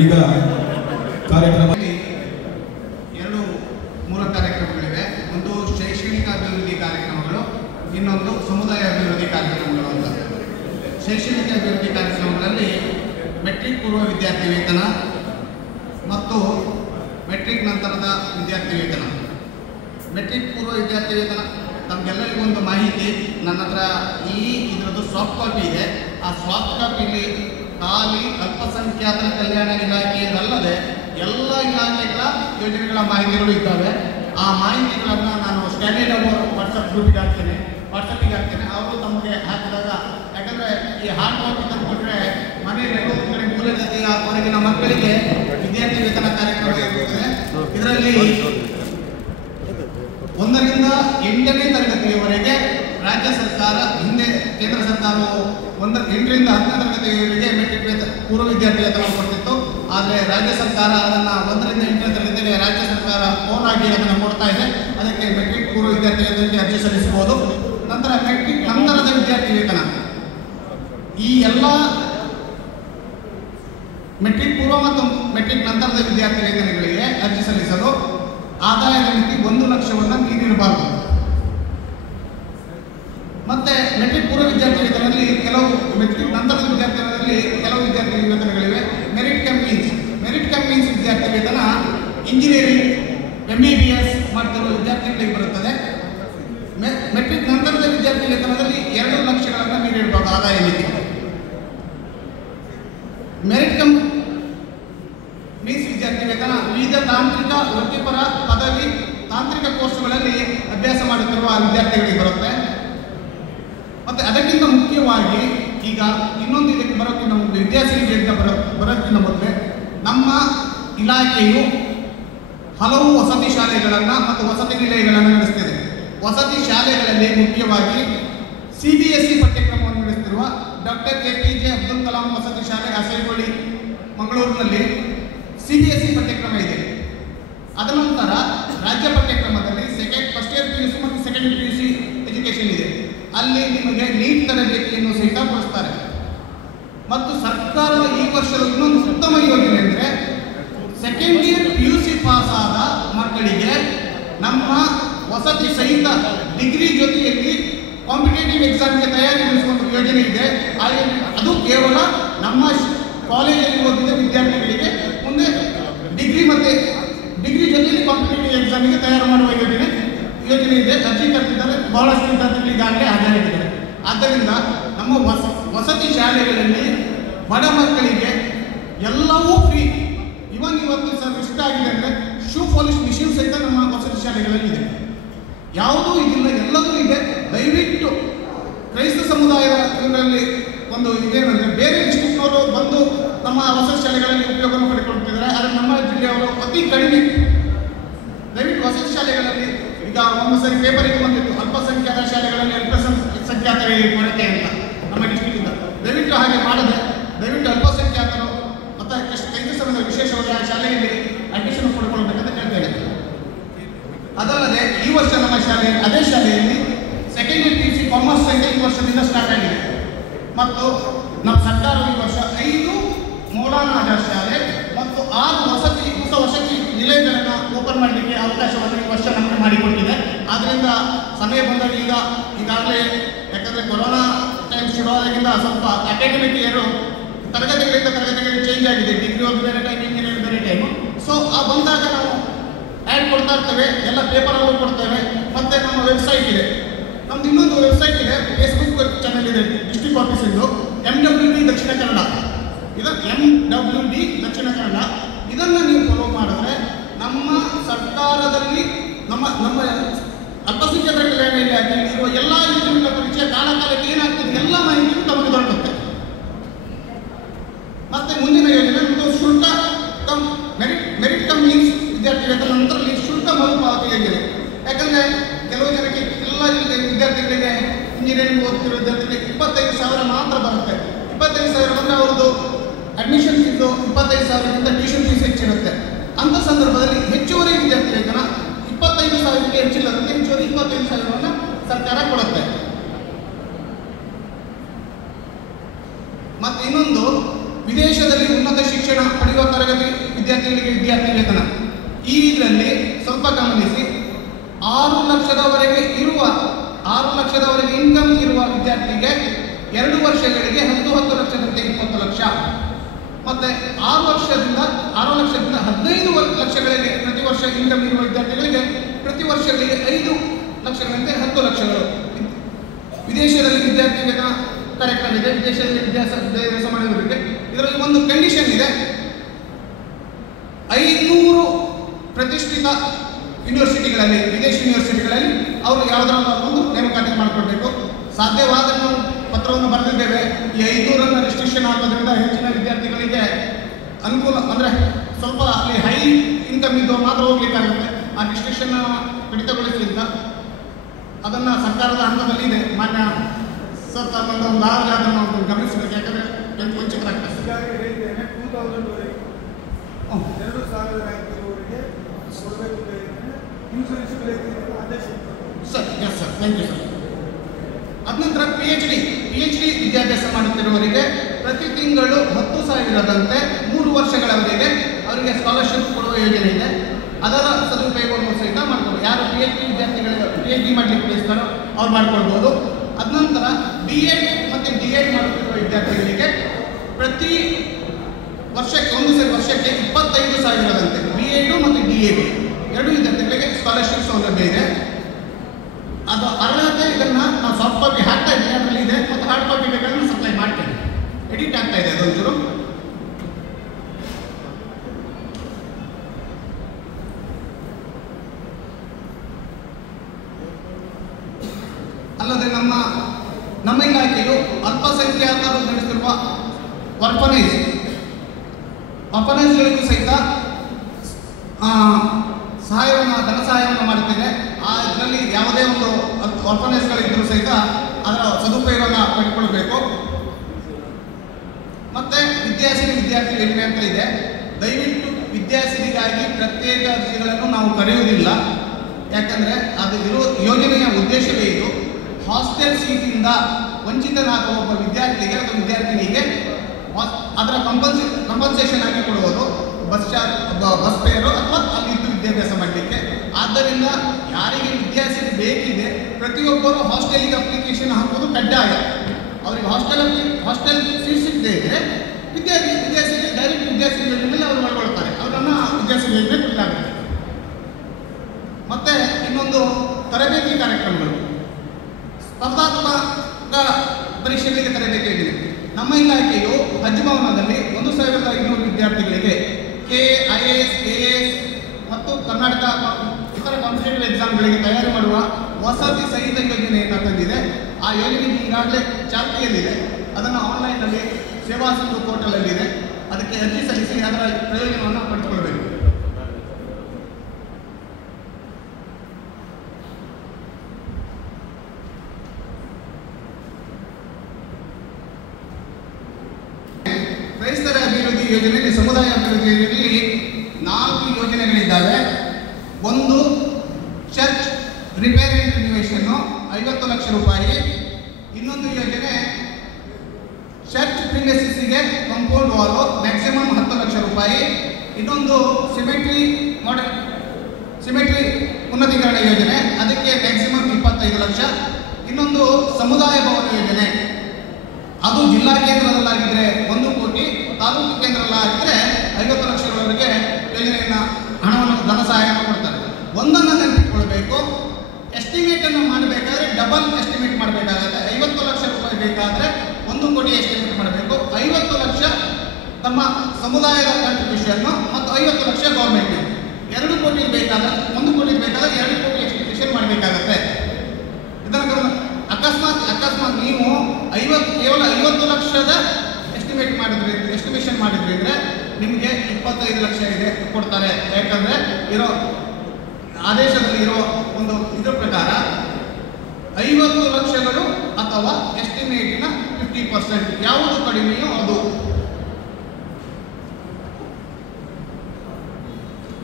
ಈಗ ಕಾರ್ಯಕ್ರಮದಲ್ಲಿ ಮೂಲ ಕಾರ್ಯಕ್ರಮಗಳಿವೆ. ಒಂದು ಶೈಕ್ಷಣಿಕ ಅಭಿವೃದ್ಧಿ ಕಾರ್ಯಕ್ರಮಗಳು, ಇನ್ನೊಂದು ಸಮುದಾಯ ಅಭಿವೃದ್ಧಿ ಕಾರ್ಯಕ್ರಮಗಳು ಅಂತ. ಶೈಕ್ಷಣಿಕ ಅಭಿವೃದ್ಧಿ ಕಾರ್ಯಕ್ರಮಗಳಲ್ಲಿ ಮೆಟ್ರಿಕ್ ಪೂರ್ವ ವಿದ್ಯಾರ್ಥಿ ವೇತನ ಮತ್ತು ಮೆಟ್ರಿಕ್ ನಂತರದ ವಿದ್ಯಾರ್ಥಿ ವೇತನ. ಮೆಟ್ರಿಕ್ ಪೂರ್ವ ವಿದ್ಯಾರ್ಥಿ ವೇತನ ತಮಗೆಲ್ಲರಿಗೂ ಒಂದು ಮಾಹಿತಿ ನನ್ನ ಹತ್ರ ಇದರದ್ದು ಸಾಫ್ಟ್ ಕಾಪಿ ಇದೆ. ಆ ಸಾಫ್ಟ್ ಕಾಪಿಲಿ ಖಾಲಿ ಅಲ್ಪಸಂಖ್ಯಾತರ ಕಲ್ಯಾಣ ಇಲಾಖೆಯಲ್ಲದೆ ಎಲ್ಲ ಇಲಾಖೆಗಳ ಯೋಜನೆಗಳ ಮಾಹಿತಿಗಳು ಇದ್ದಾವೆ. ಆ ಮಾಹಿತಿಗಳನ್ನು ನಾನು ಸ್ಟ್ಯಾಂಡರ್ಡ್ ಅವರು ವಾಟ್ಸಪ್ ಗ್ರೂಪಿಗೆ ಹಾಕ್ತೇನೆ, ಅವರು ತಮಗೆ ಹಾಕಿದಾಗ, ಯಾಕಂದರೆ ಈ ಹಾರ್ಡ್ ಕಾಪಿ ತಂದುಕೊಟ್ರೆ ಮನೆಯಲ್ಲಿ ಕಡೆ ಮೂಲ ಜಾತಿಯ ಹೊರಗಿನ ಮಕ್ಕಳಿಗೆ ವಿದ್ಯಾರ್ಥಿ ವೇತನ ಕಾರ್ಯಕ್ರಮ ಇರುತ್ತದೆ. ಇದರಲ್ಲಿ 1ರಿಂದ 8ನೇ ತರಗತಿಯವರೆಗೆ ರಾಜ್ಯ ಸರ್ಕಾರ, ಹಿಂದೆ ಕೇಂದ್ರ ಸರ್ಕಾರವು 8ರಿಂದ 10ನೇ ತರಗತಿಯವರೆಗೆ ಮೆಟ್ರಿಕ್ ಪೂರ್ವ ವಿದ್ಯಾರ್ಥಿ ವೇತನ ಕೊಡ್ತಿತ್ತು. ಆದರೆ ರಾಜ್ಯ ಸರ್ಕಾರ ಅದನ್ನು 1ರಿಂದ 8ನೇ ತರಗತಿಗೆ ರಾಜ್ಯ ಸರ್ಕಾರ ಫೋನ್ ಆಗಿ ಅದನ್ನು ಕೊಡ್ತಾ ಇದೆ. ಅದಕ್ಕೆ ಮೆಟ್ರಿಕ್ ಪೂರ್ವ ವಿದ್ಯಾರ್ಥಿ ವೇತನಕ್ಕೆ ಅರ್ಜಿ ಸಲ್ಲಿಸಬಹುದು. ನಂತರ ಮೆಟ್ರಿಕ್ ನಂತರದ ವಿದ್ಯಾರ್ಥಿ ವೇತನ, ಈ ಎಲ್ಲ ಮೆಟ್ರಿಕ್ ಪೂರ್ವ ಮತ್ತು ಮೆಟ್ರಿಕ್ ನಂತರದ ವಿದ್ಯಾರ್ಥಿ ವೇತನಗಳಿಗೆ ಅರ್ಜಿ ಸಲ್ಲಿಸಲು ಆದಾಯದ ಮಿತಿ 1 ಲಕ್ಷವನ್ನು ಮೀರಿರಬಾರದು. ಮತ್ತೆ ಮೆಟ್ರಿಕ್ ಪೂರ್ವ ವಿದ್ಯಾರ್ಥಿ ವೇತನದಲ್ಲಿ ಮೆಟ್ರಿಕ್ ನಂತರದ ವಿದ್ಯಾರ್ಥಿ ಕೆಲವು ವಿದ್ಯಾರ್ಥಿ ವೇತನಗಳಿವೆ. ಮೆರಿಟ್ ಕಮ್ ಮೀನ್ಸ್ ವಿದ್ಯಾರ್ಥಿ ವೇತನ ಇಂಜಿನಿಯರಿಂಗ್ MBBS ಮಾಡ್ತಿರುವ ವಿದ್ಯಾರ್ಥಿಗಳಿಗೆ ಬರುತ್ತದೆ. ಮೆಟ್ರಿಕ್ ನಂತರದ ವಿದ್ಯಾರ್ಥಿ ವೇತನದಲ್ಲಿ 2 ಲಕ್ಷಗಳನ್ನು ಮೀರಿರಬಹುದು ಆದಾಯ ಮಿತಿ. ಮೆರಿಟ್ ಕಮ್ ಮೀನ್ಸ್ ವಿದ್ಯಾರ್ಥಿ ವೇತನ ವಿವಿಧ ತಾಂತ್ರಿಕ ವೃತ್ತಿಪರ ಪದವಿ ತಾಂತ್ರಿಕ ಕೋರ್ಸುಗಳಲ್ಲಿ ಅಭ್ಯಾಸ ಮಾಡುತ್ತಿರುವ ವಿದ್ಯಾರ್ಥಿಗಳಿಗೆ ಬರುತ್ತೆ. ಮತ್ತು ಅದಕ್ಕಿಂತ ಮುಖ್ಯವಾಗಿ ಈಗ ಇನ್ನೊಂದು ಇದಕ್ಕೆ ಬರೋಕ್ಕಿಂತ ಮುಂದೆ ವಿದ್ಯಾಸಿರಿಗೆ ಅಂತ ಬರೋಕ್ಕಿಂತ ಮೊದಲೇ ನಮ್ಮ ಇಲಾಖೆಯು ಹಲವು ವಸತಿ ಶಾಲೆಗಳನ್ನು ಮತ್ತು ವಸತಿ ನಿಲಯಗಳನ್ನು ನಡೆಸ್ತಿದೆ. ವಸತಿ ಶಾಲೆಗಳಲ್ಲಿ ಮುಖ್ಯವಾಗಿ CBSE ಪಠ್ಯಕ್ರಮವನ್ನು ನಡೆಸುತ್ತಿರುವ ಡಾಕ್ಟರ್ APJ ಅಬ್ದುಲ್ ಕಲಾಂ ವಸತಿ ಶಾಲೆ ಅಸೈಗೊಳ್ಳಿ ಮಂಗಳೂರಿನಲ್ಲಿ CBSE ಪಠ್ಯಕ್ರಮ ಇದೆ. ಅದನಂತರ ರಾಜ್ಯ ಪಠ್ಯಕ್ರಮದಲ್ಲಿ ಫಸ್ಟ್ ಇಯರ್ PUC ಮತ್ತು ಸೆಕೆಂಡ್ PUC ಎಜುಕೇಷನ್ ಇದೆ. ಅಲ್ಲಿ ನಿಮಗೆ ನೀಟ್ ತರಬೇತಿಯನ್ನು ಸಹಿತ ಕೊಡಿಸ್ತಾರೆ. ಮತ್ತು ಸರ್ಕಾರದ ಈ ವರ್ಷದ ಇನ್ನೊಂದು ಉತ್ತಮ ಯೋಜನೆ ಅಂದರೆ ಸೆಕೆಂಡ್ ಇಯರ್ PUC ಪಾಸ್ ಆದ ಮಕ್ಕಳಿಗೆ ನಮ್ಮ ವಸತಿ ಸಹಿತ ಡಿಗ್ರಿ ಜೊತೆಯಲ್ಲಿ ಕಾಂಪಿಟೇಟಿವ್ ಎಕ್ಸಾಮ್ಗೆ ತಯಾರಿ ನಡೆಸುವಂಥ ಯೋಜನೆ ಇದೆ. ಅದು ಕೇವಲ ನಮ್ಮ ಕಾಲೇಜಲ್ಲಿ ಓದಿದ ವಿದ್ಯಾರ್ಥಿಗಳಿಗೆ ಮುಂದೆ ಡಿಗ್ರಿ ಜೊತೆಯಲ್ಲಿ ಕಾಂಪಿಟೇಟಿವ್ ಎಕ್ಸಾಮಿಗೆ ತಯಾರು ಮಾಡುವ ಯೋಜನೆ ಇದೆ. ಅರ್ಜಿ ಕರೆದಿದ್ದಾರೆ, ಬಹಳಷ್ಟು ವಿದ್ಯಾರ್ಥಿಗಳು ಈಗಾಗಲೇ ಹಾಜರಿದ್ದಾರೆ. ಆದ್ದರಿಂದ ನಮ್ಮ ವಸತಿ ಶಾಲೆಗಳಲ್ಲಿ ಬಡ ಮಕ್ಕಳಿಗೆ ಎಲ್ಲವೂ ಫ್ರೀ. ಇವತ್ತು ಸರ್ ಇಷ್ಟ ಆಗಿದೆ ಅಂದರೆ ಶೂ ಪಾಲಿಶ್ ಮಿಷಿನ್ ಸಹಿತ ನಮ್ಮ ವಸತಿ ಶಾಲೆಗಳಲ್ಲಿ ಇದೆ. ಯಾವುದೂ ಇದಿಲ್ಲ, ಎಲ್ಲದೂ ಇದೆ. ದಯವಿಟ್ಟು ಕ್ರೈಸ್ತ ಸಮುದಾಯದ ಇವರಲ್ಲಿ ಒಂದು ಇದೇನಂದರೆ ಬೇರೆ ಡಿಸ್ಟ್ರಿಕ್ಟ್ನವರು ಬಂದು ನಮ್ಮ ವಸತಿ ಶಾಲೆಗಳಲ್ಲಿ ಉಪಯೋಗವನ್ನು ಪಡೆದುಕೊಳ್ಳುತ್ತಿದ್ದಾರೆ. ಆದರೆ ನಮ್ಮ ಜಿಲ್ಲೆಯವರು ಅತಿ ಕಡಿಮೆ. ದಯವಿಟ್ಟು ವಸತಿ ಶಾಲೆಗಳಲ್ಲಿ ಈಗ ಒಂದು ಸರಿ ಪೇಪರಿಗೆ ಬಂದಿತ್ತು ಅಲ್ಪಸಂಖ್ಯಾತ ಶಾಲೆಗಳಲ್ಲಿ ಅಲ್ಪಸಂಖ್ಯಾತರಿಗೆ ಕೊರತೆ ಅಂತ ನಮ್ಮ ಡಿಸ್ಟ್ರಿಕ್ಟಿಂದ. ದಯವಿಟ್ಟು ಹಾಗೆ ಮಾಡದೆ ದಯವಿಟ್ಟು ಅಲ್ಪಸಂಖ್ಯಾತರು ಮತ್ತು ಕೈದು ಸಮಯದ ವಿಶೇಷವಾಗಿ ಆ ಶಾಲೆಯಲ್ಲಿ ಅಡ್ಮಿಷನ್ ಪಡ್ಕೊಳ್ಬೇಕಂತ ಕೇಳ್ತೇನೆ. ಅದಲ್ಲದೆ ಈ ವರ್ಷ ನಮ್ಮ ಅದೇ ಶಾಲೆಯಲ್ಲಿ ಸೆಕೆಂಡರಿ PUC ಕಾಮರ್ಸ್ ಈ ವರ್ಷದಿಂದ ಸ್ಟಾರ್ಟ್ ಆಗಿದೆ ಮತ್ತು ನಮ್ಮ ಸರ್ಕಾರವು ಈ ವರ್ಷ 5 ಮೋಡರ್ನ್ ಆಧಾರ್ ಶಾಲೆ ಮತ್ತು 6 ಹೊಸ ವಸತಿ ನಿಲಯಗಳನ್ನು ಓಪನ್ ಮಾಡಲಿಕ್ಕೆ ಅವಕಾಶವನ್ನು ಈ ವರ್ಷ ನಮಗೆ ಮಾಡಿಕೊಟ್ಟಿದೆ. ಆದ್ದರಿಂದ ಸಮಯ ಬಂದಾಗ ಈಗಾಗಲೇ ಯಾಕಂದರೆ ಕೊರೋನಾ ಟೈಮ್ ಶುರುವಾದಾಗಿಂದ ಸ್ವಲ್ಪ ಅಕಾಡೆಮಿಕ್ ಇಯರು ತರಗತಿಗಳಿಂದ ತರಗತಿಗಳಿಗೆ ಚೇಂಜ್ ಆಗಿದೆ. ಡಿಗ್ರಿ ಒಂದು ಬೇರೆ ಟೈಮ್, ಇಂಜಿನಿಯರಿಂಗ್ ಬೇರೆ ಟೈಮು. ಸೊ ಆ ಬಂದಾಗ ನಾವು ಆ್ಯಡ್ ಕೊಡ್ತಾ ಇರ್ತೇವೆ, ಎಲ್ಲ ಪೇಪರಲ್ಲೂ ಕೊಡ್ತೇವೆ. ಮತ್ತು ನಮ್ಮ ವೆಬ್ಸೈಟ್ ಇದೆ, ನಮ್ದು ಇನ್ನೊಂದು ವೆಬ್ಸೈಟ್ ಇದೆ, ಫೇಸ್ಬುಕ್ ಚಾನಲ್ ಇದೆ ಡಿಸ್ಟ್ರಿಕ್ಟ್ ಆಫೀಸಿಂದು, MWD ದಕ್ಷಿಣ ಕನ್ನಡ. ಇದು MWD ದಕ್ಷಿಣ ಕನ್ನಡ. ಇದನ್ನು ನೀವು ಫಾಲೋ ಮಾಡಿದ್ರೆ ನಮ್ಮ ಸರ್ಕಾರದಲ್ಲಿ ನಮ್ಮ ಅಲ್ಪಸಂಖ್ಯಾತರ ಕಲ್ಯಾಣ ಇಲಾಖೆಯಲ್ಲಿ ಇರುವ ಎಲ್ಲ ಯೋಜನೆಗಳ ಪರಿಚಯ ಕಾಲಕಾಲಕ್ಕೆ ಏನಾಗ್ತದೆ ಎಲ್ಲ ಮಾಹಿತಿಯು ತಮಗೆ ದೊರಕುತ್ತೆ. ಮತ್ತು ಮುಂದಿನ ಯೋಜನೆ ನಮ್ಮದು ಶುಲ್ಕ ಕಮ್ ಮೆರಿಟ್ ಕಮ್ ಮೀನ್ಸ್ ವಿದ್ಯಾರ್ಥಿಗಳ ನಂತರದಲ್ಲಿ ಶುಲ್ಕ ಮರುಪಾವತಿ ಯೋಜನೆ. ಯಾಕಂದರೆ ಕೆಲವು ಜನಕ್ಕೆ ಎಲ್ಲ ವಿದ್ಯಾರ್ಥಿಗಳಿಗೆ ಇಂಜಿನಿಯರಿಂಗ್ ಓದ್ತಿರೋ ವಿದ್ಯಾರ್ಥಿಗಳಿಗೆ 25,000 ಮಾತ್ರ ಬರುತ್ತೆ. 25,000 ಬಂದರೆ ಅವ್ರದ್ದು ಅಡ್ಮಿಷನ್ ಫೀಸು 25,000ಕ್ಕಿಂತ ಟ್ಯೂಷನ್ ಫೀಸ್ ಹೆಚ್ಚಿರುತ್ತೆ. ಅಂಥ ಸಂದರ್ಭದಲ್ಲಿ ಹೆಚ್ಚುವರಿ ವಿದ್ಯಾರ್ಥಿ ವೇತನ 25,000ಕ್ಕೆ ಹೆಚ್ಚಿಲ್ಲದಂತೆ ಹೆಚ್ಚುವರಿ 25,000ವನ್ನು ಸರ್ಕಾರ ಕೊಡುತ್ತೆ. ಮತ್ತು ಇನ್ನೊಂದು, ವಿದೇಶದಲ್ಲಿ ಉನ್ನತ ಶಿಕ್ಷಣ ಪಡೆಯುವ ತರಗತಿ ವಿದ್ಯಾರ್ಥಿಗಳಿಗೆ ವಿದ್ಯಾರ್ಥಿ ವೇತನ. ಈ ಇದರಲ್ಲಿ ಸ್ವಲ್ಪ ಗಮನಿಸಿ, 6 ಲಕ್ಷದವರೆಗೆ ಇನ್ಕಮ್ ಇರುವ ವಿದ್ಯಾರ್ಥಿಗೆ 2 ವರ್ಷಗಳಿಗೆ 10 ಲಕ್ಷದಂತೆ 20 ಲಕ್ಷ, ಮತ್ತು 6 ಲಕ್ಷದಿಂದ 15 ಲಕ್ಷಗಳಿಗೆ ಪ್ರತಿ ವರ್ಷ ಇನ್ಕಮ್ ಇರುವ ವಿದ್ಯಾರ್ಥಿಗಳಿಗೆ ಪ್ರತಿ ವರ್ಷಗಳಿಗೆ 5 ಲಕ್ಷಗಳಂತೆ 10 ಲಕ್ಷಗಳು. ವಿದೇಶದಲ್ಲಿ ವಿದ್ಯಾರ್ಥಿ ವೇತನ ಕಾರ್ಯಕ್ರಮ ಇದೆ, ವಿದೇಶದಲ್ಲಿ ವಿದ್ಯಾಭ್ಯಾಸ ಮಾಡಿದವರಿಗೆ. ಇದರಲ್ಲಿ ಒಂದು ಕಂಡೀಷನ್ ಇದೆ, 500 ಪ್ರತಿಷ್ಠಿತ ಯೂನಿವರ್ಸಿಟಿಗಳಲ್ಲಿ, ವಿದೇಶಿ ಯೂನಿವರ್ಸಿಟಿಗಳಲ್ಲಿ ಅವರು ಯಾವುದಾದ್ರೂ ಒಂದು ನೇಮಕಾತಿ ಮಾಡಿಕೊಡ್ಬೇಕು. ಸಾಧ್ಯವಾದ ನಾವು ಪತ್ರವನ್ನು ಬರೆದಿದ್ದೇವೆ. ಈ 500 ರಿಸ್ಟ್ರಿಕ್ಷನ್ ಆಗೋದ್ರಿಂದ ಹೆಚ್ಚಿನ ವಿದ್ಯಾರ್ಥಿಗಳಿಗೆ ಅನುಕೂಲ, ಅಂದರೆ ಸ್ವಲ್ಪ ಅಲ್ಲಿ ಹೈ ಇನ್ಕಮ್ ಇದ್ದವರು ಮಾತ್ರ ಹೋಗ್ಲಿಕ್ಕಾಗುತ್ತೆ. ಆ ರಿಸ್ಟ್ರಿಕ್ಷನ್ ಕಡಿತಗೊಳಿಸಲಿಲ್ಲ. ಅದನ್ನು ಸರ್ಕಾರದ ಹಂತದಲ್ಲಿ ಇದೆ. ಮಾನ್ಯ ಸರ್ ತಮ್ಮನ್ನು ಒಂದು ನಾವು ಗಮನಿಸಬೇಕು, ಯಾಕಂದರೆ ವಂಚಿತರಾಗ್ತದೆ. 2,500ವರೆಗೆ sir yes sir, thank you sir. ಅದ ನಂತರ PhD ವಿದ್ಯಾಭ್ಯಾಸ ಮಾಡುತ್ತಿರುವವರಿಗೆ ಪ್ರತಿ ತಿಂಗಳು 10,000ದಂತೆ 3 ವರ್ಷಗಳವರೆಗೆ ಅವರಿಗೆ ಸ್ಕಾಲರ್ಶಿಪ್ ಕೊಡುವ ಯೋಜನೆ ಇದೆ. ಅದರ ಸದುಪಯೋಗವನ್ನು ಸಹಿತ ಮಾಡ್ಕೊಳ್ಬೋದು. ಯಾರು PhD ಮಾಡಲಿಕ್ಕೆ ಬಯಸ್ತಾರೋ ಅವ್ರು ಮಾಡ್ಕೊಳ್ಬೋದು. ಅದ ನಂತರ B.Ed ಮತ್ತು D.Ed ಮಾಡುತ್ತಿರುವ ವಿದ್ಯಾರ್ಥಿಗಳಿಗೆ ಪ್ರತಿ ವರ್ಷಕ್ಕೆ ವರ್ಷಕ್ಕೆ 25,000ದಂತೆ B.Ed ಮತ್ತು D.Ed 2 ವಿದ್ಯಾರ್ಥಿಗಳಿಗೆ ಸ್ಕಾಲರ್ಶಿಪ್ ಸೌಲಭ್ಯ ಇದೆ. ಅದು ಅರ್ಹತೆ. ಇದನ್ನು ನಾವು ಸಾಫ್ಟ್ ಕಾಪಿ ಹಾಕ್ತಾ ಇದ್ದೀವಿ, ಅದರಲ್ಲಿ ಇದೆ. ಮತ್ತು ಹಾರ್ಡ್ ಕಾಪಿ ಬೇಕಾದ್ರೆ ಸಪ್ಲೈ ಮಾಡ್ತೇವೆ. ಎಡಿಟ್ ಆಗ್ತಾ ಇದೆ ಅದೊಂಚೂರು. ಅಲ್ಲದೆ ನಮ್ಮ ಇಲಾಖೆಯು ಅಲ್ಪಸಂಖ್ಯಾತರು ನಡೆಸುತ್ತಿರುವ ಆರ್ಫನೈಜ್ಗಳಿಗೂ ಸಹಿತ ಧನ ಸಹಾಯವನ್ನು ಮಾಡುತ್ತಿದೆ. ಇದರಲ್ಲಿ ಯಾವುದೇ ಒಂದು ಆರ್ಫನೈಜ್ಗಳಿದ್ದರೂ ಸಹಿತ ಅದರ ಸದುಪಯೋಗವನ್ನು ಪಡೆದುಕೊಳ್ಳಬೇಕು. ಮತ್ತು ವಿದ್ಯಾರ್ಥಿ ವೇತನ ಅಂತ ಇದೆ. ದಯವಿಟ್ಟು ವಿದ್ಯಾರ್ಥಿಗಳಿಗಾಗಿ ಪ್ರತ್ಯೇಕ ಅರ್ಜಿಗಳನ್ನು ನಾವು ಕರೆಯುವುದಿಲ್ಲ. ಯಾಕಂದರೆ ಅದು ಯೋಜನೆಯ ಉದ್ದೇಶವೇ ಇದು. ಹಾಸ್ಟೆಲ್ ಸೀಟಿಂದ ವಂಚಿತನಾದ ಒಬ್ಬ ವಿದ್ಯಾರ್ಥಿಗೆ ಅಥವಾ ವಿದ್ಯಾರ್ಥಿನಿಗೆ ಅದರ ಕಂಪನ್ಸೇಷನ್ ಆಗಿ ಕೊಡುವುದು ಬಸ್ ಫೇರು ಅಥವಾ ಅಲ್ಲಿದ್ದು ವಿದ್ಯಾಭ್ಯಾಸ ಮಾಡಲಿಕ್ಕೆ. ಆದ್ದರಿಂದ ಯಾರಿಗೆ ವಿದ್ಯಾರ್ಥಿ ಬೇಕಿದೆ ಪ್ರತಿಯೊಬ್ಬರು ಹಾಸ್ಟೆಲಿಗೆ ಅಪ್ಲಿಕೇಶನ್ ಹಾಕೋದು ಕಡ್ಡಾಯ. ಅವರಿಗೆ ಹಾಸ್ಟೆಲ್ ಸೀಟ್ ಸಿಗದೇ ಇದ್ದರೆ ವಿದ್ಯಾರ್ಥಿಗೆ ಡೈರೆಕ್ಟ್ ವಿದ್ಯಾರ್ಥಿ ಯೋಜನೆಯಲ್ಲಿ ಅವರು ಒಳಗೊಳ್ತಾರೆ. ಅವರನ್ನು ವಿದ್ಯಾರ್ಥಿ ಯೋಜನೆ ಕೊಡಲಾಗುತ್ತೆ. ಮತ್ತು ಇನ್ನೊಂದು ತರಬೇತಿ ಕಾರ್ಯಕ್ರಮಗಳು, ಸ್ಪರ್ಧಾತ್ಮಕ ಪರೀಕ್ಷೆಗಳಿಗೆ ತರಬೇತಿ ಇದೆ. ನಮ್ಮ ಇಲಾಖೆಯು ಹಜ್ ಭವನದಲ್ಲಿ 1,500 ವಿದ್ಯಾರ್ಥಿಗಳಿಗೆ IAS, KAS ಮತ್ತು ಕರ್ನಾಟಕ ಇತರ ಕಾಂಪಿಟೇಟಿವ್ ಎಕ್ಸಾಮ್ಗಳಿಗೆ ತಯಾರಿ ಮಾಡುವ ವಸತಿ ಸಹಿತ ಯೋಜನೆಯನ್ನು ತಂದಿದೆ. ಆ ಯೋಜನೆ ಈಗಾಗಲೇ ಚಾಲ್ತಿಯಲ್ಲಿದೆ. ಅದನ್ನು ಆನ್ಲೈನ್ನಲ್ಲಿ ಸೇವಾ ಸಿಂಧು ಪೋರ್ಟಲಲ್ಲಿದೆ. ಅದಕ್ಕೆ ಅರ್ಜಿ ಸಲ್ಲಿಸಿ ಅದರ ಪ್ರಯೋಜನವನ್ನು ಪಡೆದುಕೊಳ್ಳಬೇಕು. ಅಭಿವೃದ್ಧಿ ಯೋಜನೆಯಲ್ಲಿ, ಸಮುದಾಯ ಅಭಿವೃದ್ಧಿ ಯೋಜನೆಯಲ್ಲಿ 4 ಯೋಜನೆಗಳಿದ್ದಾವೆ. ಒಂದು ಚರ್ಚ್ ರಿಪೇರ್ ಆ್ಯಂಡ್ ರಿನ್ಯೂವೇಷನ್ನು 50 ಲಕ್ಷ ರೂಪಾಯಿ. ಇನ್ನೊಂದು ಯೋಜನೆ church ಪ್ರಿಮಿಸಸ್ಸಿಗೆ compound Vaalu maximum 10 lakh ರೂಪಾಯಿ. ಇನ್ನೊಂದು ಸಿಮೆಟ್ರಿ ಉನ್ನತೀಕರಣ ಯೋಜನೆ, ಅದಕ್ಕೆ ಮ್ಯಾಕ್ಸಿಮಮ್ 25 ಲಕ್ಷ. ಇನ್ನೊಂದು ಸಮುದಾಯ ಭವನ ಯೋಜನೆ, ಅದು ಜಿಲ್ಲಾ ಕೇಂದ್ರದಲ್ಲಾಗಿದ್ದರೆ 1 ಕೋಟಿ, ತಾಲೂಕು ಕೇಂದ್ರದಲ್ಲಾಗಿದ್ದರೆ 50 ಲಕ್ಷಗಳವರೆಗೆ ಯೋಜನೆಯನ್ನು ಹಣವನ್ನು ಧನ ಸಹಾಯವನ್ನು ಕೊಡ್ತಾರೆ. ಒಂದನ್ನು ನೆನಪಿಟ್ಕೊಳ್ಬೇಕು, ಎಸ್ಟಿಮೇಟನ್ನು ಮಾಡಬೇಕಾದ್ರೆ ಡಬಲ್ ಎಸ್ಟಿಮೇಟ್ ಮಾಡಬೇಕಾಗುತ್ತೆ. 50 ಲಕ್ಷ ರೂಪಾಯಿ ಬೇಕಾದರೆ 1 ಕೋಟಿ ಎಸ್ಟಿಮೇಟ್ ಮಾಡಬೇಕು. 50 ಲಕ್ಷ ತಮ್ಮ ಸಮುದಾಯದ ಕಾಂಟ್ರಿಬ್ಯೂಷನ್ನು ಮತ್ತು 50 ಲಕ್ಷ ಗೌರ್ಮೆಂಟ್. 2 ಕೋಟಿ ಬೇಕಾದ್ರೆ 1 ಕೋಟಿ ಬೇಕಾದ್ರೆ 2 ಕೋಟಿ ಎಸ್ಟಿಮೇಷನ್ ಮಾಡಬೇಕಾಗತ್ತೆ. ಇದನ್ನು ಅಕಸ್ಮಾತ್ ನೀವು ಕೇವಲ 50 ಲಕ್ಷದ ಎಸ್ಟಿಮೇಷನ್ ಮಾಡಿದ್ರಿ ಅಂದರೆ ನಿಮಗೆ 25 ಲಕ್ಷ ಇದೆ ಕೊಡ್ತಾರೆ. ಯಾಕಂದರೆ ಇರೋ ಆದೇಶದಲ್ಲಿ ಇರೋ ಒಂದು ಇದರ ಪ್ರಕಾರ 50 ಲಕ್ಷಗಳು ಅಥವಾ ಎಸ್ಟಿಮೇಟಿನ 50%, ಯಾವುದು ಕಡಿಮೆಯೋ ಅದು.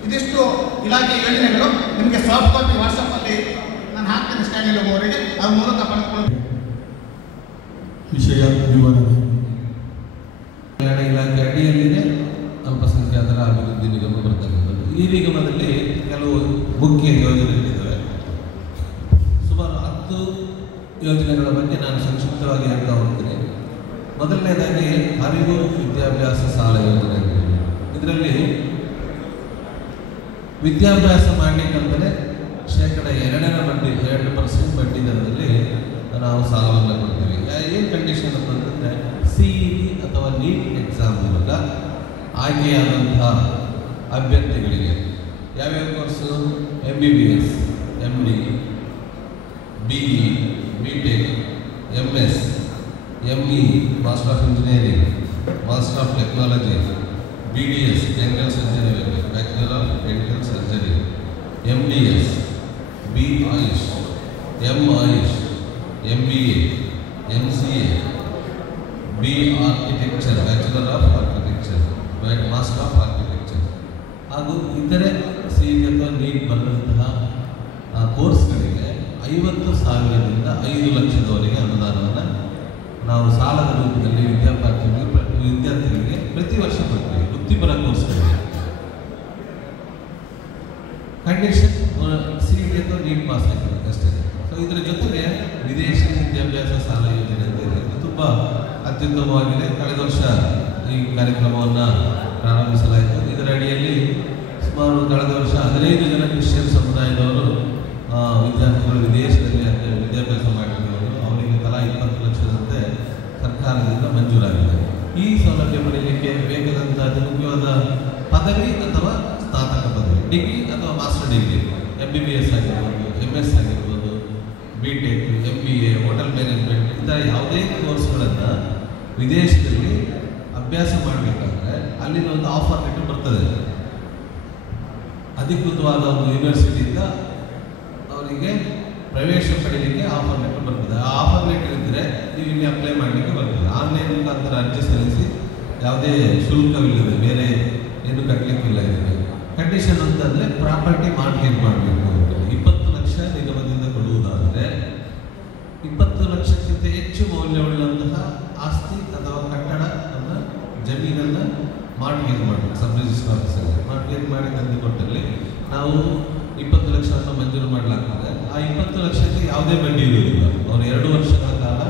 ಇದಿಷ್ಟು ಇಲಾಖೆ ಯೋಜನೆಗಳು. ನಿಮಗೆ ಸಾಫ್ಟ್ ಕಾಪಿ ವಾಟ್ಸಪ್ಪಲ್ಲಿ ನಾನು ಹಾಕ್ತೇನೆ ಸ್ಕ್ಯಾನಿಂಗ್ ಅವರಿಗೆ, ಅದ್ರ ಮೂಲಕ ಪಡೆದುಕೊಳ್ಳಿ. ವಿಷಯ ವಿವರಣೆ. ಕಲ್ಯಾಣ ಇಲಾಖೆ ಅಡಿಯಲ್ಲಿದೆ ಅಲ್ಪಸಂಖ್ಯಾತರ ಅಭಿವೃದ್ಧಿ ನಿಗಮ ಬರ್ತಕ್ಕಂಥದ್ದು. ಈ ನಿಗಮದಲ್ಲಿ ಕೆಲವು ಮುಖ್ಯ ಯೋಜನೆಗಳಿದ್ದಾವೆ. ಸುಮಾರು 10 ಯೋಜನೆಗಳ ಬಗ್ಗೆ ನಾನು ಸಂಕ್ಷಿಪ್ತವಾಗಿ ಹೇಳ್ತಾ ಹೋಗ್ತೀನಿ. ಮೊದಲನೇದಾಗಿ ಅರಿವು ವಿದ್ಯಾಭ್ಯಾಸ ಸಾಲ ಯೋಜನೆ. ಇದರಲ್ಲಿ ವಿದ್ಯಾಭ್ಯಾಸ ಮಾಡಲಿಕ್ಕಂತಲೇ -2% ಬಡ್ಡಿ ದರದಲ್ಲಿ ನಾವು ಸಾಲವನ್ನು ಕೊಡ್ತೀವಿ. ಏನು ಕಂಡೀಷನ್ ಅಂತಂದರೆ CET ಅಥವಾ ನೀಟ್ ಎಕ್ಸಾಮ್ ಮೂಲಕ ಆಯ್ಕೆಯಾದಂತಹ ಅಭ್ಯರ್ಥಿಗಳಿಗೆ ಯಾವ್ಯಾವ course MBBS, MD, BE, BTech, MS, ME, master of engineering, master of technology, BDS, dental surgery, bachelor of dental surgery, MDS, B AYUSH, M AYUSH, MBA, MCA, B architecture, bachelor of architecture, master of architecture ಹಾಗೂ ಇತರೆ CET ಅಥವಾ neat ಬಂದಂತಹ ಕೋರ್ಸ್ಗಳಿಗೆ 50,000ದಿಂದ 5 ಲಕ್ಷದವರೆಗೆ ಅನುದಾನವನ್ನು ನಾವು ಸಾಲದ ರೂಪದಲ್ಲಿ ವಿದ್ಯಾರ್ಥಿಗಳಿಗೆ ಪ್ರತಿ ವರ್ಷ ಕೊಡ್ತೀವಿ. ವೃತ್ತಿಪರ ಕೋರ್ಸ್ಗಳಿಗೆ ಕಂಡೀಷನ್ CET ಅಥವಾ ನೀಟ್ ಪಾಸ್ ಆಗಿರುತ್ತೆ ಅಷ್ಟೇ. ಸೊ ಇದರ ಜೊತೆಗೆ ವಿದೇಶಿ ವಿದ್ಯಾಭ್ಯಾಸ ಸಾಲ ಯೋಜನೆ ಅಂತ ಇದೆ. ಇದು ತುಂಬ ಅತ್ಯುತ್ತಮವಾಗಿದೆ. ಕಳೆದ ವರ್ಷ ಈ ಕಾರ್ಯಕ್ರಮವನ್ನು ಪ್ರಾರಂಭಿಸಲಾಯಿತು. ಇದರ ಅಡಿಯಲ್ಲಿ ಸುಮಾರು ಕಳೆದ ವರ್ಷ 15 ಜನ ಕ್ರಿಶ್ಚಿಯನ್ ಸಮುದಾಯದವರು ವಿದ್ಯಾರ್ಥಿಗಳು ವಿದೇಶದಲ್ಲಿ ವಿದ್ಯಾಭ್ಯಾಸ ಮಾಡಿರುವವರು, ಅವರಿಗೆ ತಲಾ 20 ಲಕ್ಷದಂತೆ ಸರ್ಕಾರದಿಂದ ಮಂಜೂರಾಗಿದೆ. ಈ ಸೌಲಭ್ಯ ಪಡೆಯಲಿಕ್ಕೆ ಬೇಕಾದಂತಹ ಮುಖ್ಯವಾದ ಪದವಿ ಅಥವಾ ಸ್ನಾತಕ ಪದವಿ, ಡಿಗ್ರಿ ಅಥವಾ ಮಾಸ್ಟರ್ ಡಿಗ್ರಿ, MBBS ಆಗಿರ್ಬೋದು, MS ಆಗಿರ್ಬೋದು, BTech, MBA, ಹೋಟೆಲ್ ಮ್ಯಾನೇಜ್ಮೆಂಟ್, ಇಂಥ ಯಾವುದೇ ಕೋರ್ಸ್ಗಳನ್ನು ವಿದೇಶದಲ್ಲಿ ಅಭ್ಯಾಸ ಮಾಡಬೇಕಾದ್ರೆ ಅಲ್ಲಿನ ಒಂದು ಆಫರ್ ಲೆಟರ್ ಬರ್ತದೆ. ಅಧಿಕೃತವಾದ ಒಂದು ಯೂನಿವರ್ಸಿಟಿಯಿಂದ ಅವರಿಗೆ ಪ್ರವೇಶ ಪಡೆಯಲಿಕ್ಕೆ ಆಫರ್ ಲೆಟರ್ ಬರ್ತದೆ. ಆ ಆಫರ್ ಲೆಟರ್ ಇದ್ದರೆ ನೀವು ಇಲ್ಲಿ ಅಪ್ಲೈ ಮಾಡಲಿಕ್ಕೆ ಬರ್ತದೆ. ಆನ್ಲೈನ್ ಮುಖಾಂತರ ಅರ್ಜಿ ಸಲ್ಲಿಸಿ ಯಾವುದೇ ಶುಲ್ಕವಿಲ್ಲದೆ ಬೇರೆ ಏನು ಕಟ್ಟಲಿಕ್ಕಿಲ್ಲ. ಇದಕ್ಕೆ ಕಂಡೀಷನ್ ಅಂತಂದರೆ ಪ್ರಾಪರ್ಟಿ ಮಾರ್ಕೆಟ್ ಮಾಡಬೇಕು. 20 ಲಕ್ಷ ನಿಗಮದಿಂದ ಕೊಡುವುದಾದರೆ 20 ಲಕ್ಷಕ್ಕಿಂತ ಹೆಚ್ಚು ಮೌಲ್ಯವುಳ್ಳಂತಹ ಆಸ್ತಿ ಅಥವಾ ಕಟ್ಟಡವನ್ನು, ಜಮೀನನ್ನು ಮಾರ್ಟ್ಗೇಜ್ ಮಾಡಬೇಕು. ಸಬ್ ರಿಜಿಸ್ಟರ್ ಆಫೀಸಲ್ಲಿ ಮಾರ್ಟ್ಗೇಜ್ ಮಾಡಿ ತಂದು ಕೊಟ್ಟಲ್ಲಿ ನಾವು 20 ಲಕ್ಷವನ್ನು ಮಂಜೂರು ಮಾಡಲಾಗ್ತದೆ. ಆ 20 ಲಕ್ಷಕ್ಕೆ ಯಾವುದೇ ಬಡ್ಡಿ ಇರುವುದಿಲ್ಲ. ಅವರು 2 ವರ್ಷಗಳ ಕಾಲ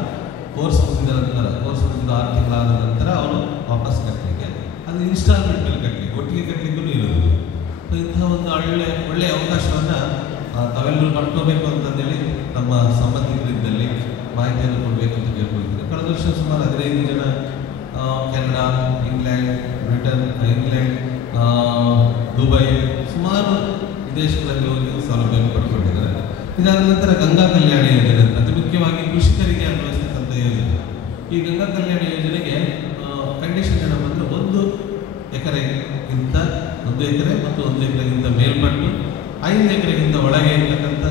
ಕೋರ್ಸ್ ಮುಗಿದ ನಂತರ, ಕೋರ್ಸ್ ಮುಗಿದ 6 ತಿಂಗಳಾದ ನಂತರ ಅವರು ವಾಪಸ್ ಕಟ್ಟಲಿಕ್ಕೆ, ಅದು ಇನ್ಸ್ಟಾಲ್ಮೆಂಟಲ್ಲಿ ಕಟ್ಟಲಿಕ್ಕೆ, ಒಟ್ಟಿಗೆ ಕಟ್ಟಲಿಕ್ಕೂ ಇರೋದಿಲ್ಲ. ಸೊ ಇಂತಹ ಒಂದು ಒಳ್ಳೆಯ ಅವಕಾಶವನ್ನು ತಾವೆಲ್ಲರೂ ಪಡ್ಕೋಬೇಕು ಅಂತಂದೇಳಿ ನಮ್ಮ ಸಂಬಂಧಿಕರಿದ್ದಲ್ಲಿ ಮಾಹಿತಿಯನ್ನು ಕೊಡಬೇಕು ಅಂತ ಕೇಳ್ಕೊಳ್ತೀನಿ. ಕಳೆದ ವರ್ಷ ಸುಮಾರು 15 ಜನ ಕೆನಡಾ, ಇಂಗ್ಲೆಂಡ್, ಬ್ರಿಟನ್, ದುಬೈ, ಸುಮಾರು ವಿದೇಶಗಳಲ್ಲಿ ಹೋಗಿ ಸೌಲಭ್ಯವನ್ನು ಪಡ್ಕೊಂಡಿದ್ದಾರೆ. ಇದಾದ ನಂತರ ಗಂಗಾ ಕಲ್ಯಾಣ ಯೋಜನೆ ಅಂತ, ಅತಿ ಮುಖ್ಯವಾಗಿ ಕೃಷಿಕರಿಗೆ ಅನ್ವಯಿಸ್ತಕ್ಕಂಥ ಯೋಜನೆ. ಈ ಗಂಗಾ ಕಲ್ಯಾಣ ಯೋಜನೆಗೆ ಕಂಡೀಷನ್ ಏನಪ್ಪ ಅಂದರೆ 1 ಎಕರೆಗಿಂತ 1 ಎಕರೆ ಮತ್ತು 1 ಎಕರೆಗಿಂತ ಮೇಲ್ಪಟ್ಟು 5 ಎಕರೆಗಿಂತ ಒಳಗೆ ಇರ್ತಕ್ಕಂಥ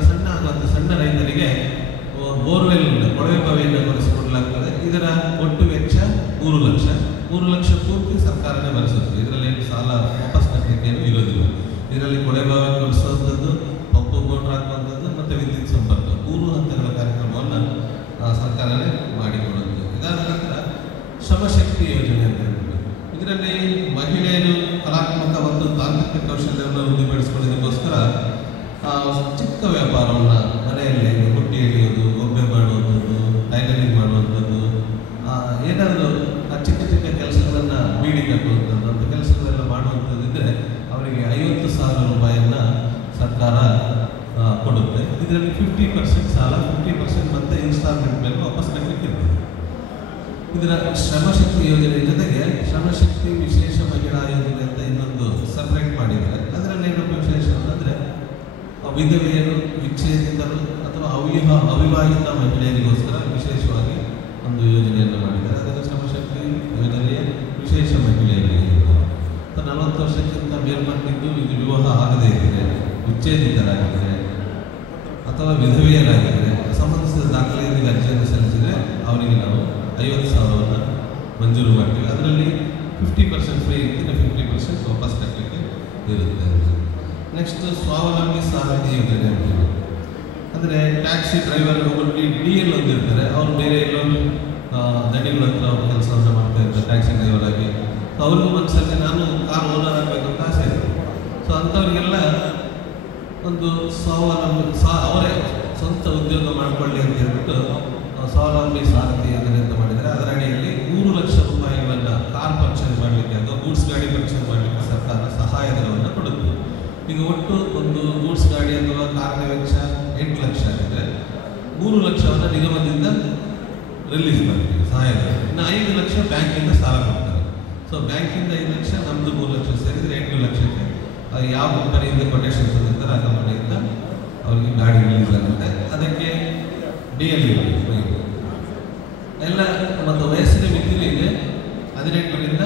ಸಣ್ಣ ರೈತರಿಗೆ ಬೋರ್ವೆಲ್ ಕೊಳವೆ ಬಾವಿಯನ್ನು ಕೊಡಿಸಿಕೊಡಲಾಗ್ತದೆ. ಇದರ ಒಟ್ಟು ವೆಚ್ಚ 3 ಲಕ್ಷ. 3 ಲಕ್ಷ ಪೂರ್ತಿ ಸರ್ಕಾರನೇ ಭರಿಸುತ್ತೆ. ಇದರಲ್ಲಿ ಏನು ಸಾಲ ವಾಪಸ್ ಕಟ್ಟಲಿಕ್ಕೇನು ಇರೋದಿಲ್ಲ. ಇದರಲ್ಲಿ ಕೊಳೆಬಾವಿ ಕಳಿಸುವಂಥದ್ದು, ಪಂಪು ಮೋಟ್ರ್ ಹಾಕುವಂಥದ್ದು ಮತ್ತು ವಿದ್ಯುತ್ ಸಂಪರ್ಕ 3 ಹಂತಗಳ ಕಾರ್ಯಕ್ರಮವನ್ನು ಸರ್ಕಾರನೇ ಮಾಡಿಕೊಡುತ್ತೆ. ಇದಾದ ನಂತರ ಶ್ರಮಶಕ್ತಿ ಯೋಜನೆ ಅಂತ ಹೇಳ್ಬಿಟ್ಟು ಇದರಲ್ಲಿ ಮಹಿಳೆಯರು ಕಲಾತ್ಮಕ ಮತ್ತು ತಾಂತ್ರಿಕ ಕೌಶಲ್ಯವನ್ನು ವೃದ್ಧಿಪಡಿಸಿಕೊಳ್ಳೋದಕ್ಕೋಸ್ಕರ ಚಿಕ್ಕ ವ್ಯಾಪಾರವನ್ನು ಮನೆಯಲ್ಲಿ ಬುಟ್ಟಿ ಹಿಡಿಯೋದು, ಗೊಂಬೆ ಮಾಡುವಂಥದ್ದು, ಟೈಲರಿಂಗ್ ಮಾಡುವಂಥದ್ದು, ಏನಾದರೂ ಚಿಕ್ಕ ಚಿಕ್ಕ ಕೆಲಸಗಳನ್ನು ಬೀಡಿ ಕಟ್ಟುವಂಥದ್ದು ಅಂತ ಕೆಲಸಗಳೆಲ್ಲ ಮಾಡುವಂಥದ್ದಿದ್ದರೆ ಅವರಿಗೆ 50,000 ರೂಪಾಯಿಯನ್ನು ಸರ್ಕಾರ ಕೊಡುತ್ತೆ. ಇದರಲ್ಲಿ 50% ಸಾಲ, 50% ಮತ್ತೆ ಇನ್ಸ್ಟಾಲ್ಮೆಂಟ್ ಮೇಲೆ ವಾಪಸ್ ಕಟ್ಟಲಿಕ್ಕೆ ಇರ್ತದೆ. ಇದರ ಶ್ರಮಶಕ್ತಿ ಯೋಜನೆ ಜೊತೆಗೆ ಶ್ರಮಶಕ್ತಿ ವಿಶೇಷ ಮಹಿಳಾ ಯೋಜನೆ ಅಂತ ಇನ್ನೊಂದು ಸಪ್ರೇಟ್ ಮಾಡಿದ್ದಾರೆ. ಅದರಲ್ಲಿ ಏನಪ್ಪ ವಿಶೇಷ ಅಂದರೆ ವಿಧವೆಯರು, ವಿಚ್ಛೇದಿತರು ಅಥವಾ ಅವಿವಾಹಿತ ಮಹಿಳೆಯರಿಗೋಸ್ಕರ ವಿಶೇಷವಾಗಿ ಒಂದು ಯೋಜನೆಯನ್ನು ಮಾಡಿದ್ದಾರೆ. ಅದನ್ನು ಶ್ರಮಶಕ್ತಿ ಯೋಜನೆಯ ವಿಶೇಷ ಮಹಿಳೆಯರಿಗೆ 40 ವರ್ಷಕ್ಕಿಂತ ಮೇಲ್ಪಟ್ಟಿದ್ದು ಇದು ವಿವಾಹ ಆಗದೇ ಇದ್ದರೆ, ವಿಚ್ಛೇದಿತರಾಗಿದ್ದರೆ ಅಥವಾ ವಿಧವೆಯರಾಗಿದ್ದರೆ ಸಂಬಂಧಿಸಿದ ದಾಖಲೆಯೊಂದಿಗೆ ಅರ್ಜಿಯನ್ನು ಸಲ್ಲಿಸಿದರೆ ಅವರಿಗೆ ನಾವು 50,000 ಮಂಜೂರು ಮಾಡ್ತೀವಿ. ಅದರಲ್ಲಿ 50% ಫ್ರೀ ಇರ್ತೀನಿ, 50% ವಾಪಸ್ ಕಟ್ಟಲಿಕ್ಕೆ ಇರುತ್ತೆ. ನೆಕ್ಸ್ಟ್ ಸ್ವಾವಲಂಬಿ ಸಾರಥಿ ಯೋಜನೆ ಅಂತೀವಿ. ಅಂದರೆ ಟ್ಯಾಕ್ಸಿ ಡ್ರೈವರ್ ಒಬ್ಬರು DL ಹೊಂದಿರ್ತಾರೆ, ಅವ್ರು ಬೇರೆ ಎಲ್ಲೋ ದಣಿಗಳ ಹತ್ರ ಅವ್ರ ಕೆಲಸವನ್ನು ಮಾಡ್ತಾ ಇರ್ತಾರೆ ಟ್ಯಾಕ್ಸಿ ಡ್ರೈವರ್ ಆಗಿ. ಅವ್ರಿಗೂ ಮನಸ್ಸಲ್ಲಿ ನಾನು ಕಾರ್ ಓನರ್ ಆಗಬೇಕಂತ ಆಸೆ ಇದೆ. ಸೊ ಅಂಥವ್ರಿಗೆಲ್ಲ ಒಂದು ಅವರೇ ಸ್ವಂತ ಉದ್ಯೋಗ ಮಾಡಿಕೊಳ್ಳಿ ಅಂತ ಹೇಳ್ಬಿಟ್ಟು ಸ್ವಾವಲಂಬಿ ಸಾರಥಿ ಯೋಜನೆ ಅಂತ ಮಾಡಿದರೆ ಅದರ ಅಡಿಯಲ್ಲಿ 3 ಲಕ್ಷ ರೂಪಾಯಿಗಳನ್ನು ಕಾರ್ ಪರ್ಚೇಸ್ ಮಾಡಲಿಕ್ಕೆ ಅಥವಾ ಗೂಡ್ಸ್ ಗಾಡಿ ಪರ್ಚೇಸ್ ಮಾಡಲಿಕ್ಕೆ ಸರ್ಕಾರ ಸಹಾಯಧನವನ್ನು ಕೊಡುತ್ತೆ. ಈಗ ಒಟ್ಟು ಒಂದು ಗೂಡ್ಸ್ ಗಾಡಿ ಅಥವಾ ಕಾರ್ನ ವೆಚ್ಚ 8 ಲಕ್ಷ ಆಗಿದ್ರೆ 3 ಲಕ್ಷವನ್ನು ನಿಗಮದಿಂದ ರಿಲೀಸ್ ಮಾಡ್ತೀವಿ ಸಹಾಯಧನ. ಇನ್ನು 5 ಲಕ್ಷ ಬ್ಯಾಂಕಿಂದ ಸಾಲ ಕೊಡ್ತಾರೆ. ಸೊ ಬ್ಯಾಂಕಿಂದ 5 ಲಕ್ಷ, ನಮ್ಮದು 3 ಲಕ್ಷ ಸೇರಿದರೆ 8 ಲಕ್ಷಕ್ಕೆ ಯಾವ ಕಂಪನಿಯಿಂದ ಕೊಟೇಶನ್ ತಂದಿರ್ತಾರೆ ಆ ಕಂಪನಿಯಿಂದ ಅವರಿಗೆ ಗಾಡಿ ರಿಲೀಸ್ ಆಗುತ್ತೆ. ಅದಕ್ಕೆ DL ಎಲ್ಲ ಮತ್ತು ವಯಸ್ಸಿನ ಮಿತಿನೂ ಇದೆ, 18ರಿಂದ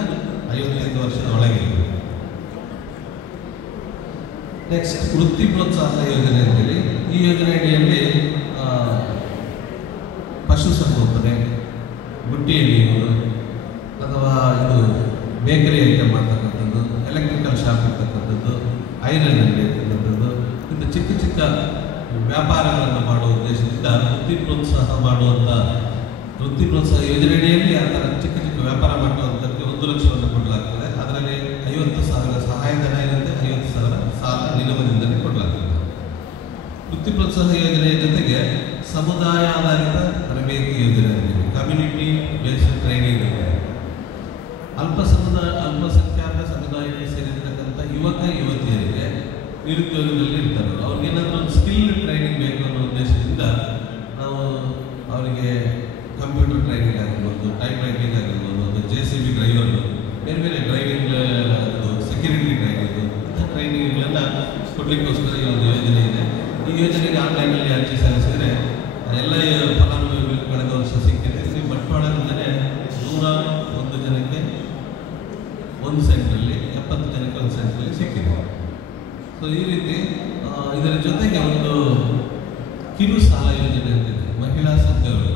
55 ವರ್ಷದ ಒಳಗೆ. ನೆಕ್ಸ್ಟ್ ವೃತ್ತಿ ಪ್ರೋತ್ಸಾಹ ಯೋಜನೆ ಅಂತೇಳಿ, ಈ ಯೋಜನೆ ಅಡಿಯಲ್ಲಿ ಪಶುಸಂಗೋಪನೆ, ಬುಟ್ಟಿ ಹಿಡಿಯುವುದು ಅಥವಾ ಇದು ಬೇಕರಿ ಐಟಮ್ ಮಾಡ್ತಕ್ಕಂಥದ್ದು, ಎಲೆಕ್ಟ್ರಿಕಲ್ ಶಾಪ್ ಇರ್ತಕ್ಕಂಥದ್ದು, ಐರನ್ ಅಂಗಡಿ ಇರ್ತಕ್ಕಂಥದ್ದು, ಇಂಥ ಚಿಕ್ಕ ಚಿಕ್ಕ ವ್ಯಾಪಾರಗಳನ್ನು ಮಾಡುವ ಉದ್ದೇಶದಿಂದ ವೃತ್ತಿ ಪ್ರೋತ್ಸಾಹ ಯೋಜನೆ ಅಡಿಯಲ್ಲಿ ಆ ಥರ ಚಿಕ್ಕ ಚಿಕ್ಕ ವ್ಯಾಪಾರ ಮಾಡುವಂಥದ್ದಕ್ಕೆ 1 ಲಕ್ಷವನ್ನು ಕೊಡಲಾಗ್ತದೆ. ಅದರಲ್ಲಿ 50,000 ಸಹಾಯಧನ ಇರುತ್ತೆ, 50,000 ಸಾಲ ನಿಗಮದಿಂದಲೇ ಕೊಡಲಾಗ್ತದೆ. ವೃತ್ತಿ ಪ್ರೋತ್ಸಾಹ ಯೋಜನೆಯ ಜೊತೆಗೆ ಸಮುದಾಯ ಆಧಾರಿತ ತರಬೇತಿ ಯೋಜನೆ ಅಂತೀವಿ, ಕಮ್ಯುನಿಟಿ ಬೇಸ್ಡ್ ಟ್ರೈನಿಂಗ್ ಅಂತ. ಅಲ್ಪಸಂಖ್ಯಾತ ಸಮುದಾಯಕ್ಕೆ ಸೇರಿರ್ತಕ್ಕಂಥ ಯುವತಿಯರಿಗೆ ನಿರುದ್ಯೋಗದಲ್ಲಿ ಇರ್ತಾರೆ. ಅವ್ರಿಗೇನಾದರೂ ಒಂದು ಸ್ಕಿಲ್ ಟ್ರೈನಿಂಗ್ ಬೇಕು ಅನ್ನೋ ಉದ್ದೇಶದಿಂದ ನಾವು ಅವರಿಗೆ ಕಂಪ್ಯೂಟರ್ ಟ್ರೈನಿಂಗ್ ಆಗಿರ್ಬೋದು, ಟೈಪ್ ರೈಟಿಂಗ್ ಆಗಿರ್ಬೋದು, ಒಂದು JCB ಡ್ರೈವರ್, ಬೇರೆ ಬೇರೆ ಡ್ರೈವಿಂಗ್, ಸೆಕ್ಯೂರಿಟಿ ಟ್ರೈನಿಂಗ್, ಇಂಥ ಟ್ರೈನಿಂಗ್ಗಳನ್ನು ಕೊಡಲಿಕ್ಕೋಸ್ಕರ ಈ ಒಂದು ಯೋಜನೆ ಇದೆ. ಈ ಯೋಜನೆಗೆ ಆನ್ಲೈನಲ್ಲಿ ಅರ್ಜಿ ಸಲ್ಲಿಸಿದರೆ ಎಲ್ಲ ಫಲಾನುಭವಿಗಳಿಗೆ ಕಳೆದ ವರ್ಷ ಸಿಕ್ಕಿದೆ. ಇಲ್ಲಿ ಬಂಟ್ವಾಳದಿಂದಲೇ 101 ಜನಕ್ಕೆ 1 ಸೆಂಟ್ರಲ್ಲಿ, 70 ಜನಕ್ಕೆ 1 ಸೆಂಟ್ರಲ್ಲಿ ಸಿಕ್ಕಿದೆ. ಸೊ ಈ ರೀತಿ ಇದರ ಜೊತೆಗೆ ಒಂದು ಕಿರು ಸಾಲ ಯೋಜನೆ ಅಂತಿದೆ. ಮಹಿಳಾ ಸಂಘಗಳು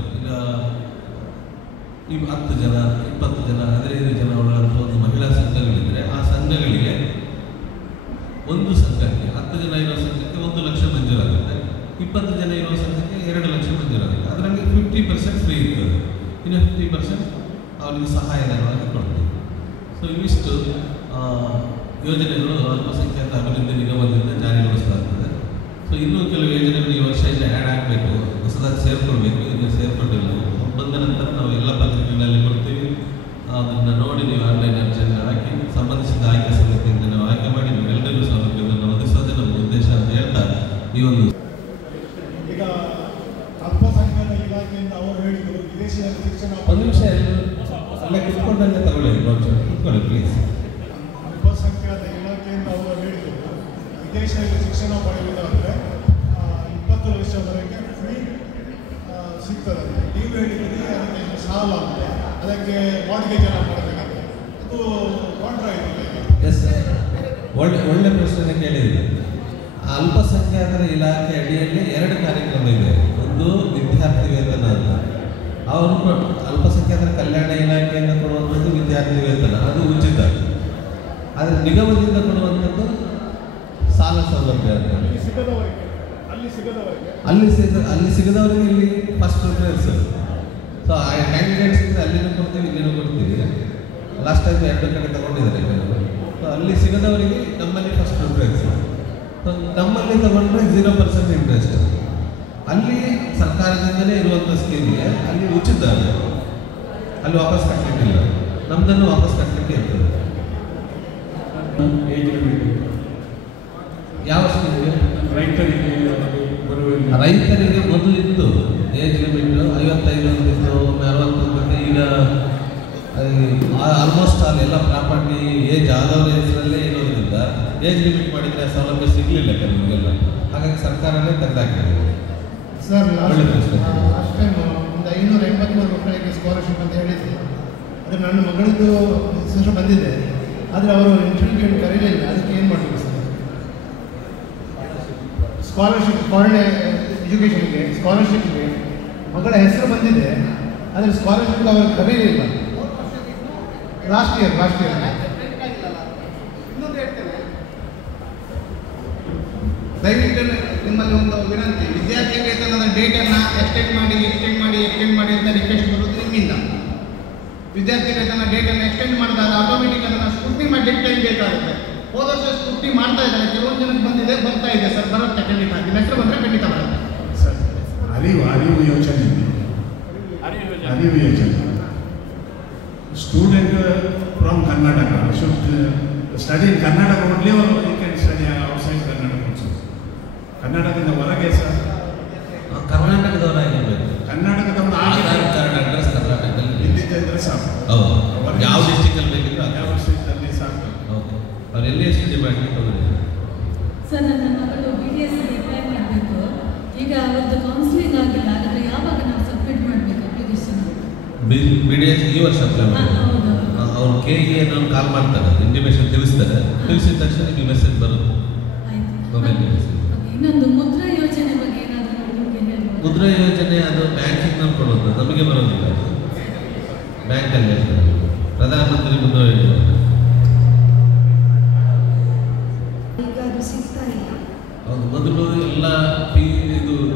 ಈಗ 10 ಜನ, 20 ಜನ, 15 ಜನ ಒಳಗಂತ ಒಂದು ಮಹಿಳಾ ಸಂಘಗಳಿದ್ದರೆ ಆ ಸಂಘಗಳಿಗೆ ಒಂದು ಸಂಘಕ್ಕೆ 10 ಜನ ಇರೋ ಸಂಘಕ್ಕೆ 1 ಲಕ್ಷ ಮಂಜೂರಾಗುತ್ತೆ, 20 ಜನ ಇರೋ ಸಂಘಕ್ಕೆ 2 ಲಕ್ಷ ಮಂಜೂರಾಗುತ್ತೆ. ಅದರಲ್ಲಿ 50% ಫ್ರೀ ಇರ್ತದೆ, ಇನ್ನು 50% ಅವರಿಗೆ ಸಹಾಯಧನವಾಗಿ ಕೊಡ್ತೀವಿ. ಸೊ ಇವಿಷ್ಟು ಯೋಜನೆಗಳು ಅಲ್ಪಸಂಖ್ಯಾತ ಅಭಿವೃದ್ಧಿ ನಿಗಮದಿಂದ ಜಾರಿಗೊಳಿಸಲಾಗ್ತದೆ. ಸೊ ಇನ್ನೂ ಕೆಲವು ಯೋಜನೆಗಳು ಈ ವರ್ಷ ಇಲ್ಲಿ ಆ್ಯಡ್ ಆಗಬೇಕು, ಹೊಸದಾಗಿ ಸೇರ್ಕೊಳ್ಬೇಕು. ಈಗ ಸೇರ್ಕೊಂಡಿಲ್ಲ, ಬಂದ ನಂತರ ನಾವು ಎಲ್ಲ ಪತ್ರಿಕೆಗಳಲ್ಲಿ ಕೊಡ್ತೀವಿ. ಅದನ್ನು ನೋಡಿ ನೀವು ಆನ್ಲೈನ್ ಅರ್ಜಿಯನ್ನು ಹಾಕಿ ಸಂಬಂಧಿಸಿದ ಆಯ್ಕೆ ಸಮಿತಿಯಿಂದ ನಾವು ಆಯ್ಕೆ ಮಾಡಿ ಎಲ್ಲರಿಗೂ ಸೌಲಭ್ಯವನ್ನು ಒದಗಿಸೋದೇ ನಮ್ಮ ಉದ್ದೇಶ ಅಂತ ಹೇಳ್ತಾ ಈ ಒಂದು ಈಗ ಅಲ್ಪಸಂಖ್ಯಾತ ಇಲಾಖೆಯಿಂದ ಅವರು ಹೇಳಿದರು ವಿದೇಶಿಯ ಶಿಕ್ಷಣ. ಒಂದು ನಿಮಿಷ ಅಲ್ಲೇ ಕುತ್ಕೊಂಡಲ್ಲೇ ಕುತ್ಕೊಳ್ಳಿ ಪ್ಲೀಸ್. ಅಲ್ಪಸಂಖ್ಯಾತ ಇಲಾಖೆಯಿಂದ ಅವರು ಹೇಳಿದರು ವಿದೇಶದಲ್ಲಿ ಶಿಕ್ಷಣ ಪಡೆಯುವುದಾದರೆ 20 ಲಕ್ಷವರೆಗೆ ಫ್ರೀ ಸಿಗ್ತದೆ. ನೀವು ಹೇಳಿದರೆ ಅದಕ್ಕೆ ಸಾಲ ಅಂತ, ಅದಕ್ಕೆ ಬಾಡಿಗೆ ಜನ ಮಾಡಬೇಕಂತ, ಅದು ಕಾಂಟ್ರಾ ಇದೆ. ಎಸ್ ಸರ್, ಒಳ್ಳೆ ಪ್ರಶ್ನೆ ಕೇಳಿದ್ದೀವಿ. ಅಲ್ಪಸಂಖ್ಯಾತರ ಇಲಾಖೆ ಅಡಿಯಲ್ಲಿ 2 ಕಾರ್ಯಕ್ರಮ ಇದೆ. ಒಂದು ವಿದ್ಯಾರ್ಥಿ ವೇತನ ಅಂತ, ಅವರು ಅಲ್ಪಸಂಖ್ಯಾತರ ಕಲ್ಯಾಣ ಇಲಾಖೆಯಿಂದ ಕೊಡುವಂಥದ್ದು ವಿದ್ಯಾರ್ಥಿ ವೇತನ, ಅದು ಉಚಿತ. ಆದರೆ ನಿಗಮದಿಂದ ಕೊಡುವಂಥದ್ದು ಸಾಲ ಸೌಲಭ್ಯ ಅಂತ. ಅಲ್ಲಿ ಸಿಗದವರಿಗೆ ಇಲ್ಲಿ ಫಸ್ಟ್ ಪ್ರಿಫರೆನ್ಸ್. ಸೊ ಆ ಕ್ಯಾಂಡಿಡೇಟ್ಸ್ ಇದ್ದರೆ ಅಲ್ಲಿನೂ ಕೊಡ್ತೀವಿ, ಇಲ್ಲಿನೂ ಕೊಡ್ತೀವಿ. ಲಾಸ್ಟ್ ಟೈಮ್ 2 ಕಡೆ ತಗೊಂಡಿದ್ದಾರೆ. ಸೊ ಅಲ್ಲಿ ಸಿಗದವರಿಗೆ ನಮ್ಮಲ್ಲಿ ಫಸ್ಟ್ ಪ್ರಿಫರೆನ್ಸ್. ಸೊ ನಮ್ಮಲ್ಲಿ ತಗೊಂಡ್ರೆ 0% ಇಂಟ್ರೆಸ್ಟ್. ಅಲ್ಲಿ ಸರ್ಕಾರದಿಂದಲೇ ಇರುವಂಥ ಸ್ಕೀಮಿಗೆ ಅಲ್ಲಿ ಉಚಿತ, ಅಲ್ಲಿ ವಾಪಸ್ ಕಟ್ಟಲಿಕ್ಕಿಲ್ಲ. ನಮ್ಮದನ್ನು ವಾಪಸ್ ಕಟ್ಟಲಿಕ್ಕೆ ಇರ್ತದೆ. ಯಾವ ಸ್ಕೀಮ್ಗೆ? ರೈತರಿಗೆ ಮೊದಲಿತ್ತು ಏಜ್ ಲಿಮಿಟ್ 55 ಅಂತಿತ್ತು, 60 ಈಗ ಆಲ್ಮೋಸ್ಟ್ ಅಲ್ಲೆಲ್ಲ ಪ್ರಾಪರ್ಟಿ ಏಜ್ ಆದವರ ಹೆಸರಲ್ಲೇ ಇರೋದ್ರಿಂದ ಏಜ್ ಲಿಮಿಟ್ ಮಾಡಿದರೆ ಸೌಲಭ್ಯ ಸಿಗಲಿಲ್ಲ ಕೆಲವರಿಗೆಲ್ಲ. ಹಾಗಾಗಿ ಸರ್ಕಾರನೇ ತೆಗೆದಾಕಿದೆ. ಸರ್ ಲಾಸ್ಟ್ ಟೈಮ್ ಒಂದು 583 ಮಕ್ಕಳಿಗೆ ಸ್ಕಾಲರ್ಶಿಪ್ ಅಂತ ಹೇಳಿದ್ರು. ಅದು ನನ್ನ ಮಗಳದ್ದು ಹೆಸರು ಬಂದಿದೆ, ಆದರೆ ಅವರು ಇಂಟರ್ವ್ಯೂಗೆ ಕರೀಲಿಲ್ಲ. ಅದಕ್ಕೆ ಏನು ಮಾಡಬೇಕು ಸರ್? ಸ್ಕಾಲರ್ಶಿಪ್ ಫಾರಿನ್ ಎಜುಕೇಷನ್ಗೆ ಸ್ಕಾಲರ್ಶಿಪ್ಗೆ ಮಗಳ ಹೆಸರು ಬಂದಿದೆ, ಆದರೆ ಸ್ಕಾಲರ್ಶಿಪ್ಗೆ ಅವರು ಕರೀಲಿಲ್ಲ. ಲಾಸ್ಟ್ ಇಯರ್ ದಯವಿಟ್ಟು ನಿಮ್ಮಲ್ಲಿ ಒಂದು ವಿನಂತಿ, ವಿದ್ಯಾರ್ಥಿ ವೇತನದ ಡೇಟನ್ನು ಎಕ್ಸ್ಟೆಂಡ್ ಮಾಡಿ ಅಂತ ರಿಕ್ವೆಸ್ಟ್ ಬರೋದು ನಿಮ್ಮಿಂದ. ವಿದ್ಯಾರ್ಥಿ ವೇತನ ಡೇಟನ್ನು ಎಕ್ಸ್ಟೆಂಡ್ ಮಾಡಿದಾಗ ಆಟೋಮೆಟಿಕ್ ಅದನ್ನು ಸ್ಕ್ರೂಟಿನಿ ಮಾಡಲಿಕ್ಕೆ ಟೈಮ್ ಬೇಕಾಗುತ್ತೆ. ಹೋದ ವರ್ಷ ಸ್ಕ್ರೂಟಿನಿ ಮಾಡ್ತಾ ಇದ್ದಾರೆ, ಕೆಲವೊಂದು ಜನಕ್ಕೆ ಬಂದಿದೆ, ಬರ್ತಾ ಇದೆ ಸರ್, ಬರುತ್ತೆ ಖಂಡಿತ. ನಿಮ್ಮ ಹೆಸರು ಬಂದರೆ ಖಂಡಿತ ಬರುತ್ತೆ ಸರ್. ಅರಿವು ಯೋಜನೆ student from Karnataka should study in Karnataka only, or you can study outside Karnataka also. ಕರ್ನಾಟಕದಿಂದ ಹೊರಗೆ ಸರ್, ಕರ್ನಾಟಕದವರಾಗಿರ್ಬೇಕು. ಕರ್ನಾಟಕದವರು ಅಡ್ರೆಸ್ ಕರ್ನಾಟಕದಲ್ಲಿ ಇಲ್ಲಿದ್ದರೆ ಸಾಕು. ಯಾವ ಡಿಸ್ಟಿಕಲ್ಲಿ ಬೇಕಿದ್ರು ಯಾವ ಸ್ಟೇಟಲ್ಲಿ ಸಾಕು. ಓಕೆ, ಅವ್ರು ಎಲ್ಲಿ ಸ್ಟಡಿ ಮಾಡಲಿಕ್ಕೆ? ಸರ್, ನನ್ನ ಮಗಳು BDS ಅಪ್ಲೈ ಮಾಡಬೇಕು. ಈಗ ಅವರದ್ದು ಕೌನ್ಸಿಲಿಂಗ್ ಆಗಿಲ್ಲ, ಆದರೆ ಯಾವಾಗ ನಾವು ಸಬ್ಮಿಟ್ ಮಾಡಬೇಕು ಅಪ್ಲಿಕೇಶನ್? BDS ಈ ವರ್ಷ ಅಪ್ಲೈ ಮಾಡಬೇಕು. ಅವ್ರು KE ಅನ್ನೋರು ಕಾಲ್ ಮಾಡ್ತಾರೆ, ಇಂಟಿಮೇಷನ್ ತಿಳಿಸ್ತಾರೆ. ತಿಳಿಸಿದ ತಕ್ಷಣ ನಿಮಗೆ ಮೆಸೇಜ್ ಬರುತ್ತೆ. ಇನ್ನೊಂದು ಮುದ್ರಾ ಯೋಜನೆ ಬಗ್ಗೆ ಏನಾದರೂ ನಿಮಗೆ ಹೇಳ್ಬೋದು? ಮುದ್ರಾ ಯೋಜನೆ ಅದು ಬ್ಯಾಂಕಿಂಗ್ ಕೊಡೋದು, ನಮಗೆ ಬರೋದಿಲ್ಲ. ಬ್ಯಾಂಕಲ್ಲಿ ಪ್ರಧಾನಮಂತ್ರಿ ಮುದ್ರಾ ಯೋಜನೆ ಹೌದು. ಮೊದಲು ಎಲ್ಲ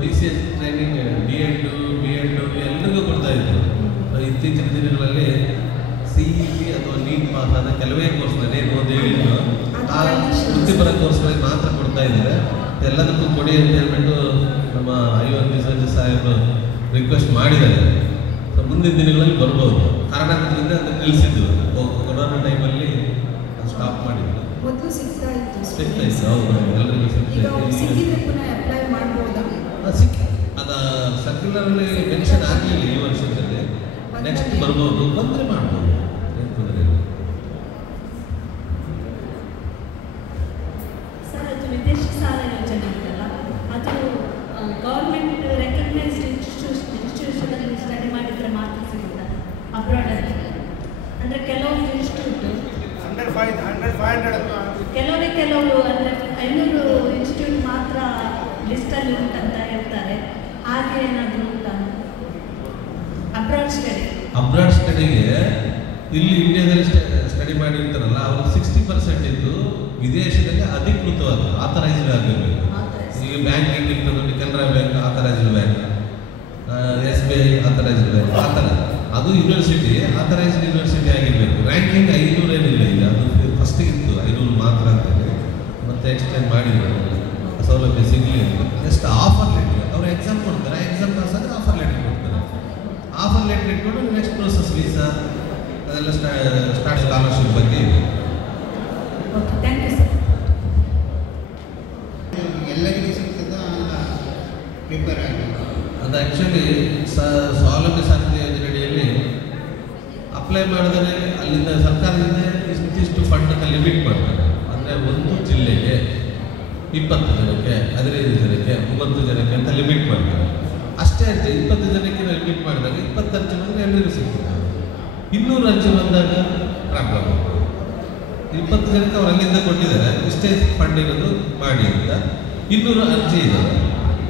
DCS ಟ್ರೈನಿಂಗ್, D.Ed, B.Ed ಎಲ್ಲರಿಗೂ ಕೊಡ್ತಾ ಇದ್ರು. ಇತ್ತೀಚಿನ ದಿನಗಳಲ್ಲಿ CET ಅಥವಾ ನೀಟ್ ಪಾಸ್ ಆದ ಕೆಲವೇ ಕೋರ್ಸ್ನಲ್ಲಿ ಏನು ಒಂದು ಹೇಳಿದ್ರು, ಆ ವೃತ್ತಿಪರ ಕೋರ್ಸ್ಗಳಿಗೆ ಮಾತ್ರ ಕೊಡ್ತಾ ಇದ್ದಾರೆ. ಎಲ್ಲದಕ್ಕೂ ಕೊಡಿ ಅಂತ ಹೇಳ್ಬಿಟ್ಟು ನಮ್ಮ ION ಸಾಹೇಬರು ರಿಕ್ವೆಸ್ಟ್ ಮಾಡಿದ್ದಾರೆ. ಸೊ ಮುಂದಿನ ದಿನಗಳಲ್ಲಿ ಬರ್ಬೋದು. ಕಾರಣದಿಂದ ಅದನ್ನು ನಿಲ್ಲಿಸಿದ್ರು. ಕೊರೋನಾ ಟೈಮಲ್ಲಿ ಸ್ಟಾಪ್ ಮಾಡಿದ್ರು. ಸಿಗ್ತಾ ಇತ್ತು, ಹೌದು, ಎಲ್ಲರಿಗೂ ಅದು ಸರ್ಕ್ಯುಲರಲ್ಲಿ ಮೆನ್ಷನ್ ಆಗಲಿಲ್ಲ ಈ ವರ್ಷದಲ್ಲಿ. ನೆಕ್ಸ್ಟ್ ಬರ್ಬೋದು, ಬಂದರೆ ಮಾಡ್ಬೋದು, ಏನು ತೊಂದರೆ ಇಲ್ಲ. ಸರ್, ಅದು ವಿದೇಶಿ ಸಾಲ ಯೋಜನೆ ಇದೆಯಲ್ಲ, ಅದು ಗೌರ್ಮೆಂಟ್ ರೆಕಗ್ನೈಸ್ಡ್ ಇನ್ಸ್ಟಿಟ್ಯೂಷನಲ್ಲಿ ಸ್ಟಡಿ ಮಾಡಿದರೆ ಮಾತ್ರ ಸಿಗುತ್ತೆ ಅಬ್ರಾಡಲ್ಲಿ. ಅಂದರೆ ಕೆಲವೊಂದು ಇನ್ಸ್ಟಿಟ್ಯೂಟ್ ಕೆಲವರು ಅಂದರೆ 500 ಇನ್ಸ್ಟಿಟ್ಯೂಟ್ ಮಾತ್ರ ಲಿಸ್ಟಲ್ಲಿ ಉಂಟಂತ ಹೇಳ್ತಾರೆ. ಹಾಗೆ ಏನಾದರೂ ಉಂಟಾ? ಅಬ್ರಾಡ್ ಸ್ಟಡಿಗೆ ಇಲ್ಲಿ ಇಂಡಿಯಾದಲ್ಲಿ ಸ್ಟಡಿ ಮಾಡಿರ್ತಾರಲ್ಲ, ಅವರು 60% ಇದ್ದು ವಿದೇಶದಲ್ಲಿ ಅಧಿಕೃತವಾಗಿ ಆಥರೈಸ್ಡ್ ಆಗಿರಬೇಕು. ಈಗ ಬ್ಯಾಂಕಿಂಗ್ ಇರ್ತದೆ, Canara bank authorised bank, SBI authorised bank, ಆ ಥರ. ಅದು ಯೂನಿವರ್ಸಿಟಿ ಆಥರೈಸ್ಡ್ ಯೂನಿವರ್ಸಿಟಿ ಆಗಿರಬೇಕು. ರ್ಯಾಂಕಿಂಗ್ 500 ಏನಿಲ್ಲ, ಈಗ ಅದು ಫಸ್ಟಿಗೆ ಇತ್ತು 500 ಮಾತ್ರ ಅಂತೇಳಿ, ಮತ್ತೆ ಎಕ್ಸ್ಟೆಂಡ್ ಮಾಡಿದ್ರು. ಸೌಲಭ್ಯ ಸಿಗಲಿಲ್ಲ. ಜಸ್ಟ್ ಆಫರ್ ಲೆಟರ್, ಅವರು ಎಕ್ಸಾಮ್ ಕೊಡ್ತಾರೆ, ಎಕ್ಸಾಮ್ ಪಾಸ್ ಆದರೆ ಆಫರ್ ಲೆಟರ್ ಕೊಡ್ತಾರೆ. ಆಫರ್ ಲೆಟರ್ ಇಟ್ಕೊಂಡು ನೆಕ್ಸ್ಟ್ ಪ್ರೋಸೆಸ್ ವೀಸಾ ಅದೆಲ್ಲ ಸ್ಟಾರ್ಟ್ ಸ್ಕಾಲರ್ಶಿಪ್ ಬಗ್ಗೆ ಇದೆ. Thank you sir. ಎಲ್ಲರಿಗೂ ಸಿಗ್ತದ ಪ್ರಿಪೇರ್ ಆಗಿ ಅದು ಆ್ಯಕ್ಚುಲಿ ಸ್ವಾವಲಂಬಿ ಸಾರಿಗೆ ಯೋಜನೆಯಲ್ಲಿ ಅಪ್ಲೈ ಮಾಡಿದರೆ ಅಲ್ಲಿಂದ ಸರ್ಕಾರದಿಂದ ಇಷ್ಟಿಷ್ಟು ಫಂಡನ್ನು ಲಿಮಿಟ್ ಮಾಡ್ತಾರೆ. ಅಂದರೆ ಒಂದು ಜಿಲ್ಲೆಗೆ 20 ಜನಕ್ಕೆ, 15 ಜನಕ್ಕೆ, 30 ಜನಕ್ಕೆ ಅಂತ ಲಿಮಿಟ್ ಮಾಡ್ತಾರೆ. ಅಷ್ಟೇ ಅರ್ಜಿ 20 ಜನಕ್ಕೆ ಲಿಮಿಟ್ ಮಾಡಿದಾಗ 20 ಅರ್ಜಿ ಬಂದರೆ ಎಲ್ಲರಿಗೂ ಸಿಗ್ತದೆ. 200 ಅರ್ಜಿ ಬಂದಾಗ ಪ್ರಾಬ್ಲಮ್. 20 ಜನಕ್ಕೆ ಅವ್ರು ಅಲ್ಲಿಂದ ಕೊಟ್ಟಿದ್ದಾರೆ, ಇಷ್ಟೇ ಫಂಡ್ ಇರೋದು ಮಾಡಿ ಅಂತ. 200 ಅರ್ಜಿ ಇದೆ.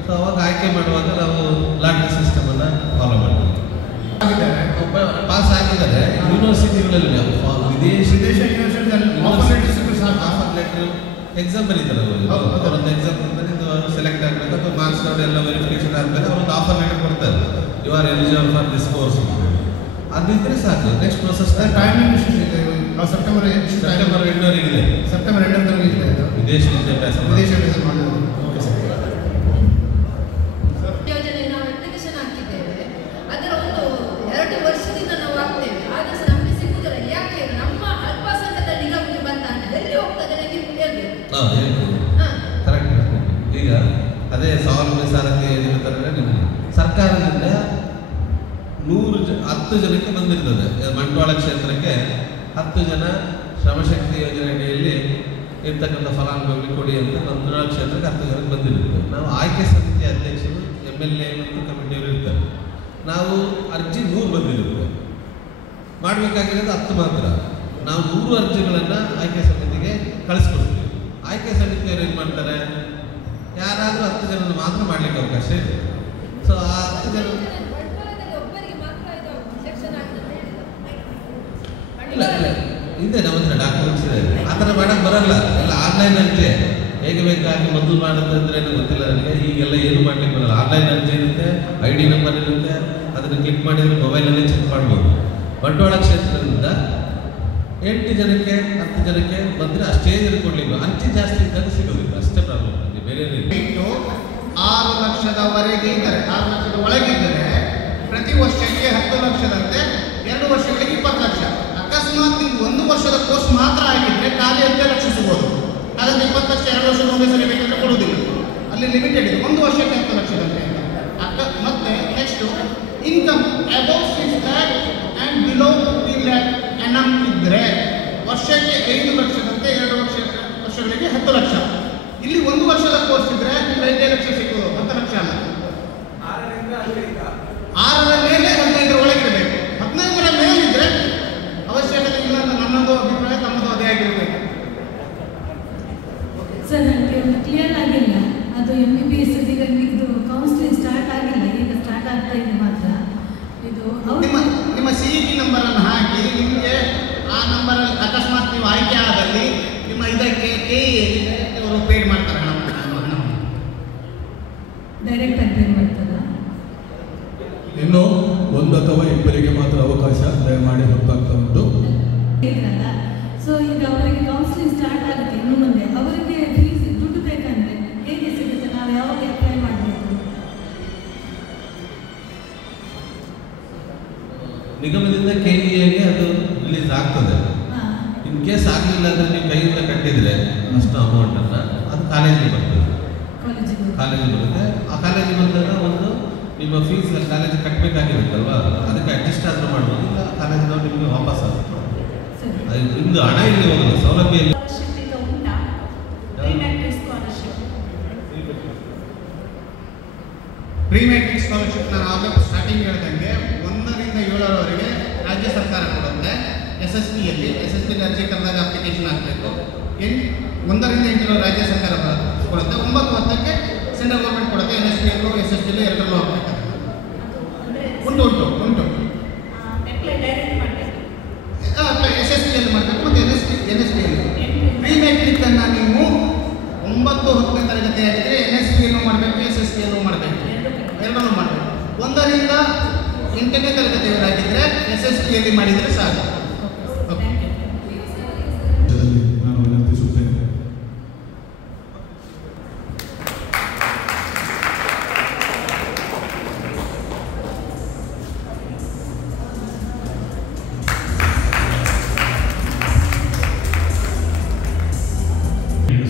ಸೊ ಅವಾಗ ಆಯ್ಕೆ ಮಾಡುವಾಗ ನಾವು ಲಾಟ್ರಿ ಸಿಸ್ಟಮನ್ನು ಫಾಲೋ ಮಾಡ್ತೀವಿ. ಪಾಸ್ ಆಗಿದ್ದಾರೆ ಯೂನಿವರ್ಸಿಟಿಗಳಲ್ಲಿ ವಿದೇಶ ಆಫರ್ ಲೆಟರ್ ಎಕ್ಸಾಮ್ ಬರೀತಾರೆ ಅವರೊಂದು ಎಕ್ಸಾಮ್ ಸೆಲೆಕ್ಟ್ ಆಗಬೇಕು ಅಥವಾ ಮಾರ್ಕ್ಸ್ ಕಾರ್ಡ್ ಎಲ್ಲ ವೆರಿಫಿಕೇಶನ್ ಆದಮೇಲೆ ಅವರೊಂದು ಆಫರ್ ಲೆಟರ್ ಕೊಡ್ತಾರೆ you are eligible for this course. ಅದಿದ್ರೆ ಸಾಕು. ನೆಕ್ಸ್ಟ್ ಪ್ರೊಸೆಸ್ ಟೈಮಿಂಗ್ ಸೆಪ್ಟೆಂಬರ್ 2 ಇದೆ. ಸೆಪ್ಟೆಂಬರ್ 2 ಇದೆ. ವಿದೇಶ ವಿದ್ಯಾಭ್ಯಾಸ ಮಾಡೋದು. Okay sir. ಯೋಜನೆ ನಾವು ಅಪ್ಲಿಕೇಶನ್ ಹಾಕಿದ್ದೇವೆ. ಅದರ ಒಂದು 2 ವರ್ಷದಿಂದ ನಾವು ಹಾಕ್ತೇವೆ. ಆದ್ರೆ ಸಹ ನಮಗೆ ಸಿಗುವುದಿಲ್ಲ. ಯಾಕೆ? ನಮ್ಮ ಅಲ್ಪಸಂಖ್ಯಾತ ನಿಗಮಕ್ಕೆ ಬಂದ ಹಣ ಎಲ್ಲಿ ಹೋಗ್ತದೆ ನನಗೆ ಹೇಳ್ಬೇಕು. ಕರೆಕ್ಟ್. ಈಗ ಅದೇ ಸ್ವಾವಲಂಬಿ ಸಾರಥಿ ಯೋಜನೆ ಥರನೇ ನಿಮಗೆ ಸರ್ಕಾರದಿಂದ 10 ಜನಕ್ಕೆ ಬಂದಿರ್ತದೆ. ಬಂಟ್ವಾಳ ಕ್ಷೇತ್ರಕ್ಕೆ 10 ಜನ ಶ್ರಮಶಕ್ತಿ ಯೋಜನೆ ಅಡಿಯಲ್ಲಿ ಇರ್ತಕ್ಕಂಥ ಫಲಾನುಭವಿಗಳಿಗೆ ಕೊಡಿ ಅಂತ ಬಂಟ್ವಾಳ ಕ್ಷೇತ್ರಕ್ಕೆ 10 ಜನಕ್ಕೆ ಬಂದಿರುತ್ತೆ. ನಾವು ಆಯ್ಕೆ ಸಮಿತಿ ಅಧ್ಯಕ್ಷರು MLA ಮತ್ತು ಕಮಿಟಿಯವರು ಇರ್ತಾರೆ. ನಾವು ಅರ್ಜಿ 100 ಬಂದಿರುತ್ತೆ. ಮಾಡಬೇಕಾಗಿರೋದು 10 ಮಾತ್ರ. ನಾವು 100 ಅರ್ಜಿಗಳನ್ನು ಆಯ್ಕೆ ಸಮಿತಿಗೆ ಕಳಿಸ್ಕೊಡ್ತೀವಿ. ಆಯ್ಕೆ ಸಮಿತಿಯವರು ಏನು ಮಾಡ್ತಾರೆ, ಯಾರಾದರೂ 10 ಜನನ ಮಾತ್ರ ಮಾಡಲಿಕ್ಕೆ ಅವಕಾಶ ಇದೆ. ಸೊ ಆ 10 ಜನ ಇಲ್ಲ ಇದೆ ನಮ್ಮ ಹತ್ರ ಡಾಕ್ಯುಮೆಂಟ್ಸ್ ಇದೆ. ಆ ಥರ ಮಾಡೋಕ್ಕೆ ಬರಲ್ಲ. ಎಲ್ಲ ಆನ್ಲೈನ್ ಅರ್ಜಿ ಹೇಗೆ ಬೇಕಾಗಿ ಮೊದಲು ಮಾಡೋದಂದ್ರೆ ಗೊತ್ತಿಲ್ಲ ನನಗೆ. ಈಗೆಲ್ಲ ಏನು ಮಾಡಲಿಕ್ಕೆ ಬರಲ್ಲ. ಆನ್ಲೈನ್ ಅರ್ಜಿ ಇರುತ್ತೆ, ID ನಂಬರ್ ಇರುತ್ತೆ, ಅದನ್ನು ಕ್ಲಿಕ್ ಮಾಡಿದರೆ ಮೊಬೈಲಲ್ಲೇ ಚೆಕ್ ಮಾಡ್ಬೋದು. ಬಂಟ್ವಾಳ ಕ್ಷೇತ್ರದಿಂದ 8 ಜನಕ್ಕೆ 10 ಜನಕ್ಕೆ ಬಂದರೆ ಅಷ್ಟೇ ಜನ ಕೊಡಲಿಲ್ಲ. ಅರ್ಜಿ ಜಾಸ್ತಿ ಇದ್ದಾಗ ಸಿಗೋದಿಲ್ಲ. ಅಷ್ಟೇ ಪ್ರಾಬ್ಲಮ್. ಬೇರೆ 6 ಲಕ್ಷದವರೆಗೆ ಇದ್ದಾರೆ. 6 ಲಕ್ಷದ ಒಳಗಿದ್ದರೆ ಪ್ರತಿ ವರ್ಷಕ್ಕೆ 10 ಲಕ್ಷದಂತೆ 2 ವರ್ಷಗಳಿಗೆ 20 ಲಕ್ಷ. ಅಕಸ್ಮಾತ್ ನೀವು 1 ವರ್ಷದ ಕೋರ್ಸ್ ಮಾತ್ರ ಆಗಿದ್ರೆ ಖಾಲಿ 10 ಲಕ್ಷ ಸಿಗೋದು. ಹಾಗಾದ್ರೆ 20 ಲಕ್ಷ 2 ವರ್ಷದ ಒಮ್ಮೆ ಸರಿಬೇಕಂದ್ರೆ ಕೊಡುವುದಿಲ್ಲ. ಅಲ್ಲಿ ಲಿಮಿಟೆಡ್ ಇದೆ. 1 ವರ್ಷಕ್ಕೆ 10 ಲಕ್ಷದಂತೆ. ಮತ್ತೆ next income above 6 lakh and below 3 lakh annum ಇದ್ದರೆ ವರ್ಷಕ್ಕೆ 5 ಲಕ್ಷದಂತೆ 2 ವರ್ಷಗಳಿಗೆ 10 ಲಕ್ಷ. ಇಲ್ಲಿ 1 ವರ್ಷದ ಕೋರ್ಸ್ ಇದ್ರೆ 5 ಲಕ್ಷ ಸಿಗೋದು. 10 ಲಕ್ಷ ಅಲ್ಲ. 6ರ ಮೇಲೆ 15ರ ಒಳಗಿರಬೇಕು. 15ರ ಮೇಲಿದ್ರೆ ಅವಶ್ಯಕತೆ ಇಲ್ಲ ಅಂತ ನನ್ನದು ಅಭಿಪ್ರಾಯ. ತಮ್ಮದು ಅದೇ ಆಗಿರಬೇಕು. ಸರ್, ನನಗೆ ಒಂದು ಕ್ಲಿಯರ್ ಆಗಿಲ್ಲ. ಅದು MBBS ಈಗ ಇದು ಕೌನ್ಸಿಲಿಂಗ್ ಸ್ಟಾರ್ಟ್ ಆಗಿಲ್ಲ. ಈಗ ಸ್ಟಾರ್ಟ್ ಆಗ್ತಾ ಇದೆ ಮಾತ್ರ. ಇದು ನಿಮ್ಮ CET ನಂಬರನ್ನು ಹಾಕಿ ನಿಮಗೆ ಆ ನಂಬರಲ್ಲಿ ಅಕಸ್ಮಾತ್ ನೀವು ಆಯ್ಕೆ ಆದಲ್ಲಿ ನಿಮ್ಮ ಇದಕ್ಕೆ KE ಅವರು ಪೇಡ್ ಮಾಡ್ತಾರೆ. ಡೈರೆಕ್ಟ್ ಆಗಿ ಪೇಡ್ ಮಾಡ್ತಾರ. ಇನ್ನು 1 ಅಥವಾ 2 ಮಾತ್ರ ಅವಕಾಶ ದಯಮಾಡಿ ಹೊತ್ತಾಗ್ತಾ ಉಂಟು. ಸೊ ಈಗ ಅವರಿಗೆ ಕೌನ್ಸಿಲಿಂಗ್ ಸ್ಟಾರ್ಟ್ ಆಗುತ್ತೆ ಇನ್ನು ಮುಂದೆ. ಅವರಿಗೆ ಫೀಸ್ ದುಡ್ಡು ಬೇಕಂದ್ರೆ ಹೇಗೆ ಸಿಗುತ್ತೆ? ನಾವು ಯಾವಾಗ ಅಪ್ಲೈ ಮಾಡಬೇಕು? ನಿಗಮದಿಂದ KEAಗೆ ಅದು ರಿಲೀಸ್ ಆಗ್ತದೆ. ಇನ್ ಕೇಸ್ ಆಗಲಿಲ್ಲ ಅಂದರೆ ನೀವು ಕೈಯಿಂದ ಕಟ್ಟಿದರೆ ಅಷ್ಟು ಅಮೌಂಟನ್ನು ಅದು ಕಾಲೇಜಿಗೆ ಬರ್ತದೆ. ಕಾಲೇಜಿಗೆ ಬರುತ್ತೆ. ಆ ಕಾಲೇಜಿಗೆ ಬಂದಾಗ ಒಂದು ನಿಮ್ಮ ಫೀಸ್ ಕಾಲೇಜಿಗೆ ಕಟ್ಟಬೇಕಾಗಿರುತ್ತಲ್ವ, ಅದಕ್ಕೆ ಅಡ್ಜಸ್ಟ್ ಆದರೂ ಮಾಡ್ಬೋದು. ಇಲ್ಲ ಕಾಲೇಜಿನವ್ರು ನಿಮಗೆ ವಾಪಸ್ ಆಗುತ್ತೆ. ನಿಮ್ಮದು ಹಣ ಇಲ್ಲಿ ಹೋಗಲ್ಲ, ಸೌಲಭ್ಯ ಇಲ್ಲ. ಪ್ರೀ ಮೆಟ್ರಿಕ್ ಸ್ಕಾಲರ್ಶಿಪ್ ನಾನು ಆಗ ಸ್ಟಾರ್ಟಿಂಗ್ ಹೇಳ್ದಂಗೆ 1ರಿಂದ 7ರವರೆಗೆ ರಾಜ್ಯ ಸರ್ಕಾರ ಕೊಡುತ್ತೆ. SSPಯಲ್ಲಿ ಅರ್ಜಿ ಕರೆದಾಗ ಅಪ್ಲಿಕೇಶನ್ ಹಾಕಬೇಕು. 1ರಿಂದ 8 ರಾಜ್ಯ ಸರ್ಕಾರ ಕೊಡುತ್ತೆ. 9, 10ಕ್ಕೆ ಸೆಂಟ್ರಲ್ ಗೌರ್ಮೆಂಟ್ ಕೊಡುತ್ತೆ. NSPಯಲ್ಲೂ SSPಯಲ್ಲೂ ಎರಡರಲ್ಲೂ ಹಾಕಬೇಕು. ಉಂಟು SSPಯಲ್ಲಿ ಮಾಡಬೇಕು ಮತ್ತು NSPಯಲ್ಲಿ. ಪ್ರೀ ಮೆಟ್ರಿಕ್ಕನ್ನು ನೀವು 9, 10ನೇ ತರಗತಿ ಆಗಿದ್ದರೆ NSPಯಲ್ಲೂ ಮಾಡಬೇಕು, SSPಯಲ್ಲೂ ಮಾಡಬೇಕು. ಎರಡನ್ನೂ ಮಾಡಬೇಕು. 1ರಿಂದ 8ನೇ ತರಗತಿಯವರಾಗಿದ್ದರೆ SSPಯಲ್ಲಿ ಮಾಡಿದರೆ ಸಾಕು. ನಾನು ವಿನಂತಿಸುತ್ತೇನೆ.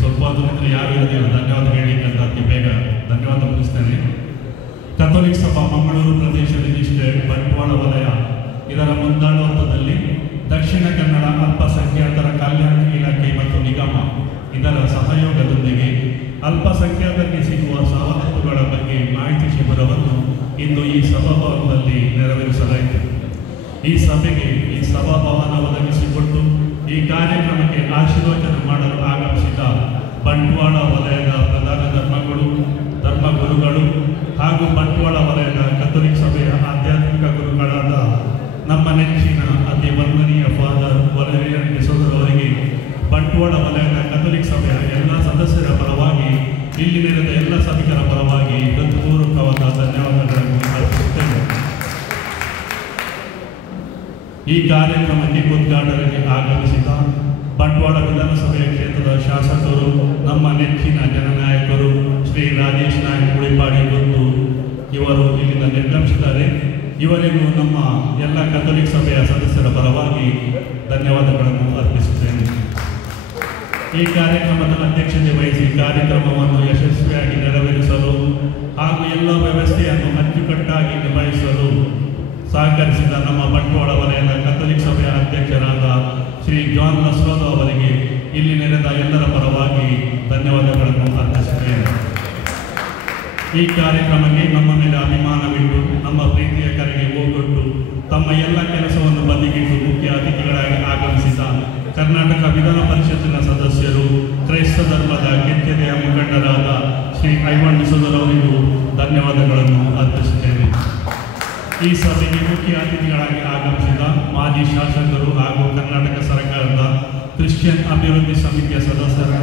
ಸ್ವಲ್ಪ ಹೊತ್ತಿನಿಂದ ಯಾರು ಇದ್ದೀವಿ ಧನ್ಯವಾದ ಹೇಳಿಕ್ಕಂತ ಅದಕ್ಕೆ ಬೇಗ ಧನ್ಯವಾದ ಮುಗಿಸ್ತೇನೆ. ಕಥೋಲಿಕ್ ಸಭಾ ಮಂಗಳೂರು ಪ್ರದೇಶ ರಿಜಿಸ್ಟರ್ಡ್ ಬಂಟ್ವಾಳ ವಲಯ ಇದರ ಮುಂದಾಳತ್ವದಲ್ಲಿ ದಕ್ಷಿಣ ಕನ್ನಡ ಅಲ್ಪಸಂಖ್ಯಾತರ ಕಲ್ಯಾಣ ಇಲಾಖೆ ಮತ್ತು ನಿಗಮ ಇದರ ಸಹಯೋಗದೊಂದಿಗೆ ಅಲ್ಪಸಂಖ್ಯಾತರಿಗೆ ಸಿಗುವ ಸವಲತ್ತುಗಳ ಬಗ್ಗೆ ಮಾಹಿತಿ ಶಿಬಿರವನ್ನು ಇಂದು ಈ ಸಭಾಭವನದಲ್ಲಿ ನೆರವೇರಿಸಲಾಯಿತು. ಈ ಸಭೆಗೆ ಈ ಸಭಾಭವನ ಒದಗಿಸಿಕೊಟ್ಟು ಈ ಕಾರ್ಯಕ್ರಮಕ್ಕೆ ಆಶೀರ್ವಚನ ಮಾಡಲು ಆಗಮಿಸಿದ ಬಂಟ್ವಾಳ ವಲಯದ ಪ್ರಧಾನ ಧರ್ಮಗುರುಗಳು ಹಾಗೂ ಬಂಟ್ವಾಳ ವಲಯದ ಕಥೋಲಿಕ್ ಸಭೆಯ ಆಧ್ಯಾತ್ಮಿಕ ಗುರುಗಳಾದ ಬಂಟ್ವಾಳ ವಲಯದ ಕಥೋಲಿಕ್ ಸಭೆಯ ಎಲ್ಲ ಸದಸ್ಯರ ಪರವಾಗಿ ಇಲ್ಲಿ ನೆರೆದ ಎಲ್ಲ ಸಭಿಕರ ಪರವಾಗಿ ಹೃತ್ಪೂರ್ವಕವಾದ ಧನ್ಯವಾದಗಳನ್ನು ಅರ್ಪಿಸುತ್ತೇನೆ. ಈ ಕಾರ್ಯಕ್ರಮಕ್ಕೆ ಉದ್ಘಾಟನೆಗೆ ಆಗಮಿಸಿದ ಬಂಟ್ವಾಳ ವಿಧಾನಸಭೆಯ ಕ್ಷೇತ್ರದ ಶಾಸಕರು, ನಮ್ಮ ನೆಚ್ಚಿನ ಜನನಾಯಕರು ಶ್ರೀ ರಾಜೇಶ್ ನಾಯಕ್ ಉಳಿಪಾಡಿ ಗೊತ್ತು ಇವರು ಇಲ್ಲಿಂದ ನಿರ್ಗಮಿಸಿದ್ದಾರೆ. ಇವರಿಗೂ ನಮ್ಮ ಎಲ್ಲ ಕಥೋಲಿಕ್ ಸಭೆಯ ಸದಸ್ಯರ ಪರವಾಗಿ ಧನ್ಯವಾದಗಳನ್ನು ಅರ್ಪಿಸುತ್ತೇನೆ. ಈ ಕಾರ್ಯಕ್ರಮದ ಅಧ್ಯಕ್ಷತೆ ವಹಿಸಿ ಕಾರ್ಯಕ್ರಮವನ್ನು ಯಶಸ್ವಿಯಾಗಿ ನೆರವೇರಿಸಲು ಹಾಗೂ ಎಲ್ಲ ವ್ಯವಸ್ಥೆಯನ್ನು ಅಚ್ಚುಕಟ್ಟಾಗಿ ನಿಭಾಯಿಸಲು ಸಹಕರಿಸಿದ ನಮ್ಮ ಬಂಟ್ವಾಳ ವಲಯದ ಕಥೋಲಿಕ್ ಸಭೆಯ ಅಧ್ಯಕ್ಷರಾದ ಶ್ರೀ ಜಾನ್ ನಸ್ರೋದ್ ಅವರಿಗೆ ಇಲ್ಲಿ ನೆರೆದ ಎಲ್ಲರ ಪರವಾಗಿ ಧನ್ಯವಾದಗಳನ್ನು ಅರ್ಪಿಸುತ್ತೇನೆ. ಈ ಕಾರ್ಯಕ್ರಮಕ್ಕೆ ನಮ್ಮ ಮೇಲೆ ಅಭಿಮಾನವಿಟ್ಟು ನಮ್ಮ ಪ್ರೀತಿಯ ಕರೆಗೆ ಓಗೊಟ್ಟು ತಮ್ಮ ಎಲ್ಲ ಕೆಲಸವನ್ನು ಬದಿಗಿಟ್ಟು ಮುಖ್ಯ ಅತಿಥಿಗಳಾಗಿ ಆಗಮಿಸಿದ ಕರ್ನಾಟಕ ವಿಧಾನ ಪರಿಷತ್ತಿನ ಸದಸ್ಯರು, ಕ್ರೈಸ್ತ ಧರ್ಮದ ಕೆಚ್ಚೆದೆಯ ಮುಖಂಡರಾದ ಶ್ರೀ ಐವನ್ ಡಿಸೋಜರ್ ಅವರಿಗೂ ಧನ್ಯವಾದಗಳನ್ನು ಅರ್ಪಿಸುತ್ತೇನೆ. ಈ ಸಭೆಗೆ ಮುಖ್ಯ ಅತಿಥಿಗಳಾಗಿ ಆಗಮಿಸಿದ ಮಾಜಿ ಶಾಸಕರು ಹಾಗೂ ಕರ್ನಾಟಕ ಸರ್ಕಾರದ ಕ್ರಿಶ್ಚಿಯನ್ ಅಭಿವೃದ್ಧಿ ಸಮಿತಿಯ ಸದಸ್ಯರ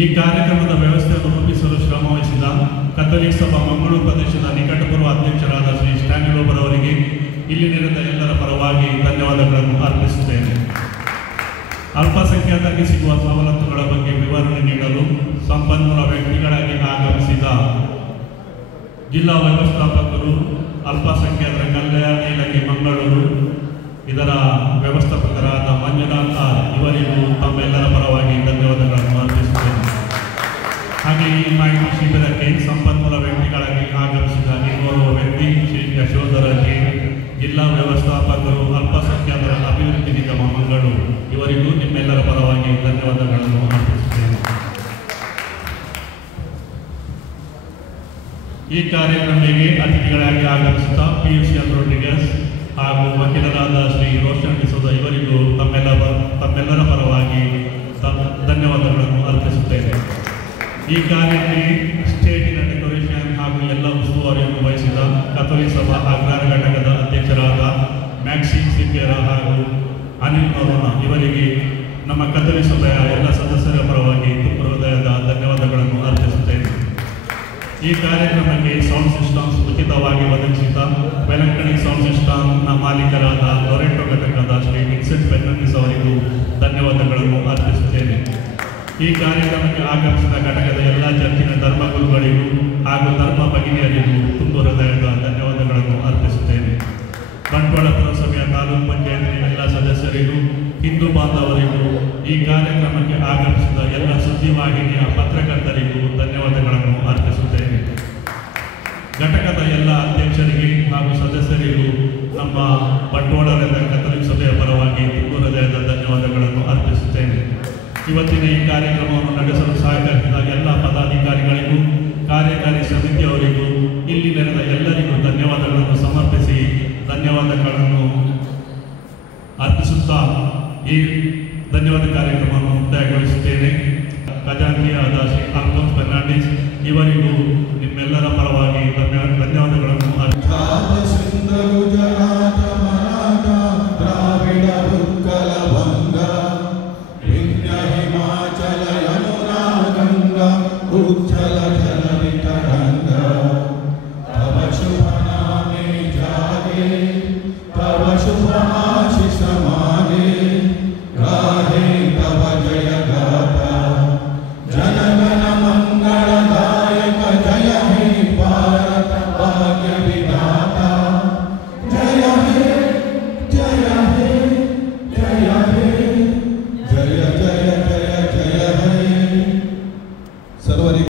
ಈ ಕಾರ್ಯಕ್ರಮದ ವ್ಯವಸ್ಥೆಯನ್ನು ರೂಪಿಸಲು ಶ್ರಮವಹಿಸಿದ ಕಥೋಲಿಕ್ ಸಭಾ ಮಂಗಳೂರು ಪ್ರದೇಶದ ನಿಕಟಪೂರ್ವ ಅಧ್ಯಕ್ಷರಾದ ಶ್ರೀ ಸ್ಟ್ಯಾನಿಲೋಬರ್ ಅವರಿಗೆ ಇಲ್ಲಿ ನೆರೆದ ಎಲ್ಲರ ಪರವಾಗಿ ಧನ್ಯವಾದಗಳನ್ನು ಅರ್ಪಿಸುತ್ತೇನೆ. ಅಲ್ಪಸಂಖ್ಯಾತರಿಗೆ ಸಿಗುವ ಸವಲತ್ತುಗಳ ಬಗ್ಗೆ ವಿವರಣೆ ನೀಡಲು ಸಂಪನ್ಮೂಲ ವ್ಯಕ್ತಿಗಳಾಗಿ ಆಗಮಿಸಿದ ಜಿಲ್ಲಾ ವ್ಯವಸ್ಥಾಪಕರು, ಅಲ್ಪಸಂಖ್ಯಾತರ ಕಲ್ಯಾಣ ಇಲಾಖೆ ಮಂಗಳೂರು ಇದರ ವ್ಯವಸ್ಥಾಪಕರಾದ ಮಂಜುನಾಥ ಇವರಿಗೂ ತಮ್ಮೆಲ್ಲರ ಪರವಾಗಿ ಧನ್ಯವಾದಗಳನ್ನು ಅರ್ಪಿಸುತ್ತೇನೆ. ಹಾಗೆ ಈ ಮಾಹಿತಿ ಶಿಬಿರಕ್ಕೆ ಸಂಪನ್ಮೂಲ ವ್ಯಕ್ತಿಗಳಾಗಿ ಆಗಮಿಸಿದ ಇನ್ನೋರ್ವ ವ್ಯಕ್ತಿ ಶ್ರೀ ಯಶೋಧರ ಜಿ, ಜಿಲ್ಲಾ ವ್ಯವಸ್ಥಾಪಕರು, ಅಲ್ಪಸಂಖ್ಯಾತರ ಅಭಿವೃದ್ಧಿ ನಿಗಮ ಮಂಗಳೂರು ಇವರಿಗೂ ನಿಮ್ಮೆಲ್ಲರ ಪರವಾಗಿ ಧನ್ಯವಾದಗಳನ್ನು ಅರ್ಪಿಸುತ್ತೇನೆ. ಈ ಕಾರ್ಯಕ್ರಮಕ್ಕೆ ಅತಿಥಿಗಳಾಗಿ ಆಗಮಿಸಿದ PUC ರೊಡ್ರಿಗಸ್ ಹಾಗೂ ವಕೀಲರಾದ ಶ್ರೀ ರೋಷನ್ ಡಿಸೋಜ ಇವರಿಗೂ ತಮ್ಮೆಲ್ಲರ ಪರವಾಗಿ ಧನ್ಯವಾದಗಳನ್ನು ಅರ್ಪಿಸುತ್ತೇನೆ. ಈ ಕಾರ್ಯಕ್ಕೆ ಸ್ಟೇಜಿನ ಡೆಕೋರೇಷನ್ ಹಾಗೂ ಎಲ್ಲ ಉಸ್ತುವಾರಿಯನ್ನು ವಹಿಸಿದ ಕಥೋಲಿಕ್ ಸಭಾ ಅಗ್ರಹಾರ ಘಟಕದ ಅಧ್ಯಕ್ಷರಾದ ಮ್ಯಾಕ್ಸಿಮ್ ಸಿಪಿಯರ ಹಾಗೂ ಅನಿಲ್ ನರೋನ ಇವರಿಗೆ ನಮ್ಮ ಕಥೋಲಿಕ್ ಸಭೆಯ ಎಲ್ಲ ಸದಸ್ಯರ ಪರವಾಗಿ ತುಂಬ ಹೃದಯದ ಧನ್ಯವಾದಗಳನ್ನು ಅರ್ಪಿಸುತ್ತೇನೆ. ಈ ಕಾರ್ಯಕ್ರಮಕ್ಕೆ ಸೌಂಡ್ ಸಿಸ್ಟಮ್ಸ್ ಉಚಿತವಾಗಿ ಒದಗಿಸಿದ ವೆಲಂಕಣಿ ಸೌಂಡ್ ಸಿಸ್ಟಮ್ನ ಮಾಲೀಕರಾದ ಲೊರೆಂಟೊ ಘಟಕದ ಶ್ರೀ ವಿನ್ಸೆಂಟ್ ಫೆರ್ನಾಂಡಿಸ್ ಅವರಿಗೂ ಧನ್ಯವಾದಗಳನ್ನು ಅರ್ಪಿಸುತ್ತೇನೆ. ಈ ಕಾರ್ಯಕ್ರಮಕ್ಕೆ ಆಗಮಿಸಿದ ಘಟಕದ ಎಲ್ಲ ಚರ್ಚಿನ ಧರ್ಮಗುರುಗಳಿಗೂ ಹಾಗೂ ಧರ್ಮ ಭಗಿನಿಯರಿಗೂ ತುಂಬ ಹೃದಯದ ಧನ್ಯವಾದಗಳನ್ನು ಅರ್ಪಿಸುತ್ತೇನೆ. ಬಂಟ್ವಾಳ ಪುರಸಭೆಯ ತಾಲೂಕು ಪಂಚಾಯತ್ ಎಲ್ಲ ಸದಸ್ಯರಿಗೂ, ಹಿಂದೂ ಬಾಂಧವರಿಗೂ, ಈ ಕಾರ್ಯಕ್ರಮಕ್ಕೆ ಆಗಮಿಸಿದ ಎಲ್ಲ ಸುದ್ದಿವಾಹಿನಿಯ ಪತ್ರಕರ್ತರಿಗೂ ಧನ್ಯವಾದಗಳನ್ನು ಅರ್ಪಿಸುತ್ತೇನೆ. ಘಟಕದ ಎಲ್ಲ ಅಧ್ಯಕ್ಷರಿಗೆ ಹಾಗೂ ಸದಸ್ಯರಿಗೂ ನಮ್ಮ ಬಂಟ್ವಾಳದ ಕಥೋಲಿಕ್ ಸಭೆಯ ಪರವಾಗಿ ತುಂಬ ಹೃದಯದ ಧನ್ಯವಾದಗಳನ್ನು ಅರ್ಪಿಸುತ್ತೇನೆ. ಇವತ್ತಿನ ಈ ಕಾರ್ಯಕ್ರಮವನ್ನು ನಡೆಸಲು ಸಹಕರಿಸಿದ ಎಲ್ಲ ಪದಾಧಿಕಾರಿಗಳಿಗೂ, ಕಾರ್ಯಕಾರಿ ಸಮಿತಿಯವರಿಗೂ, ಇಲ್ಲಿ ನೆರೆದ ಎಲ್ಲರಿಗೂ ಧನ್ಯವಾದಗಳನ್ನು ಸಮರ್ಪಿಸಿ ಧನ್ಯವಾದಗಳನ್ನು ಅರ್ಪಿಸುತ್ತಾ ಈ ಧನ್ಯವಾದ ಕಾರ್ಯಕ್ರಮವನ್ನು ಮುಕ್ತಾಯಗೊಳಿಸುತ್ತೇನೆ. ಖಜಾಂಚಿಯಾದ ಶ್ರೀ ಅಲ್ಫೋನ್ಸ್ ಫೆರ್ನಾಂಡಿಸ್ ಇವರಿಗೂ ನಿಮ್ಮೆಲ್ಲರ ಪರವಾಗಿ ಧನ್ಯವಾದಗಳನ್ನು तव शुभ आशीष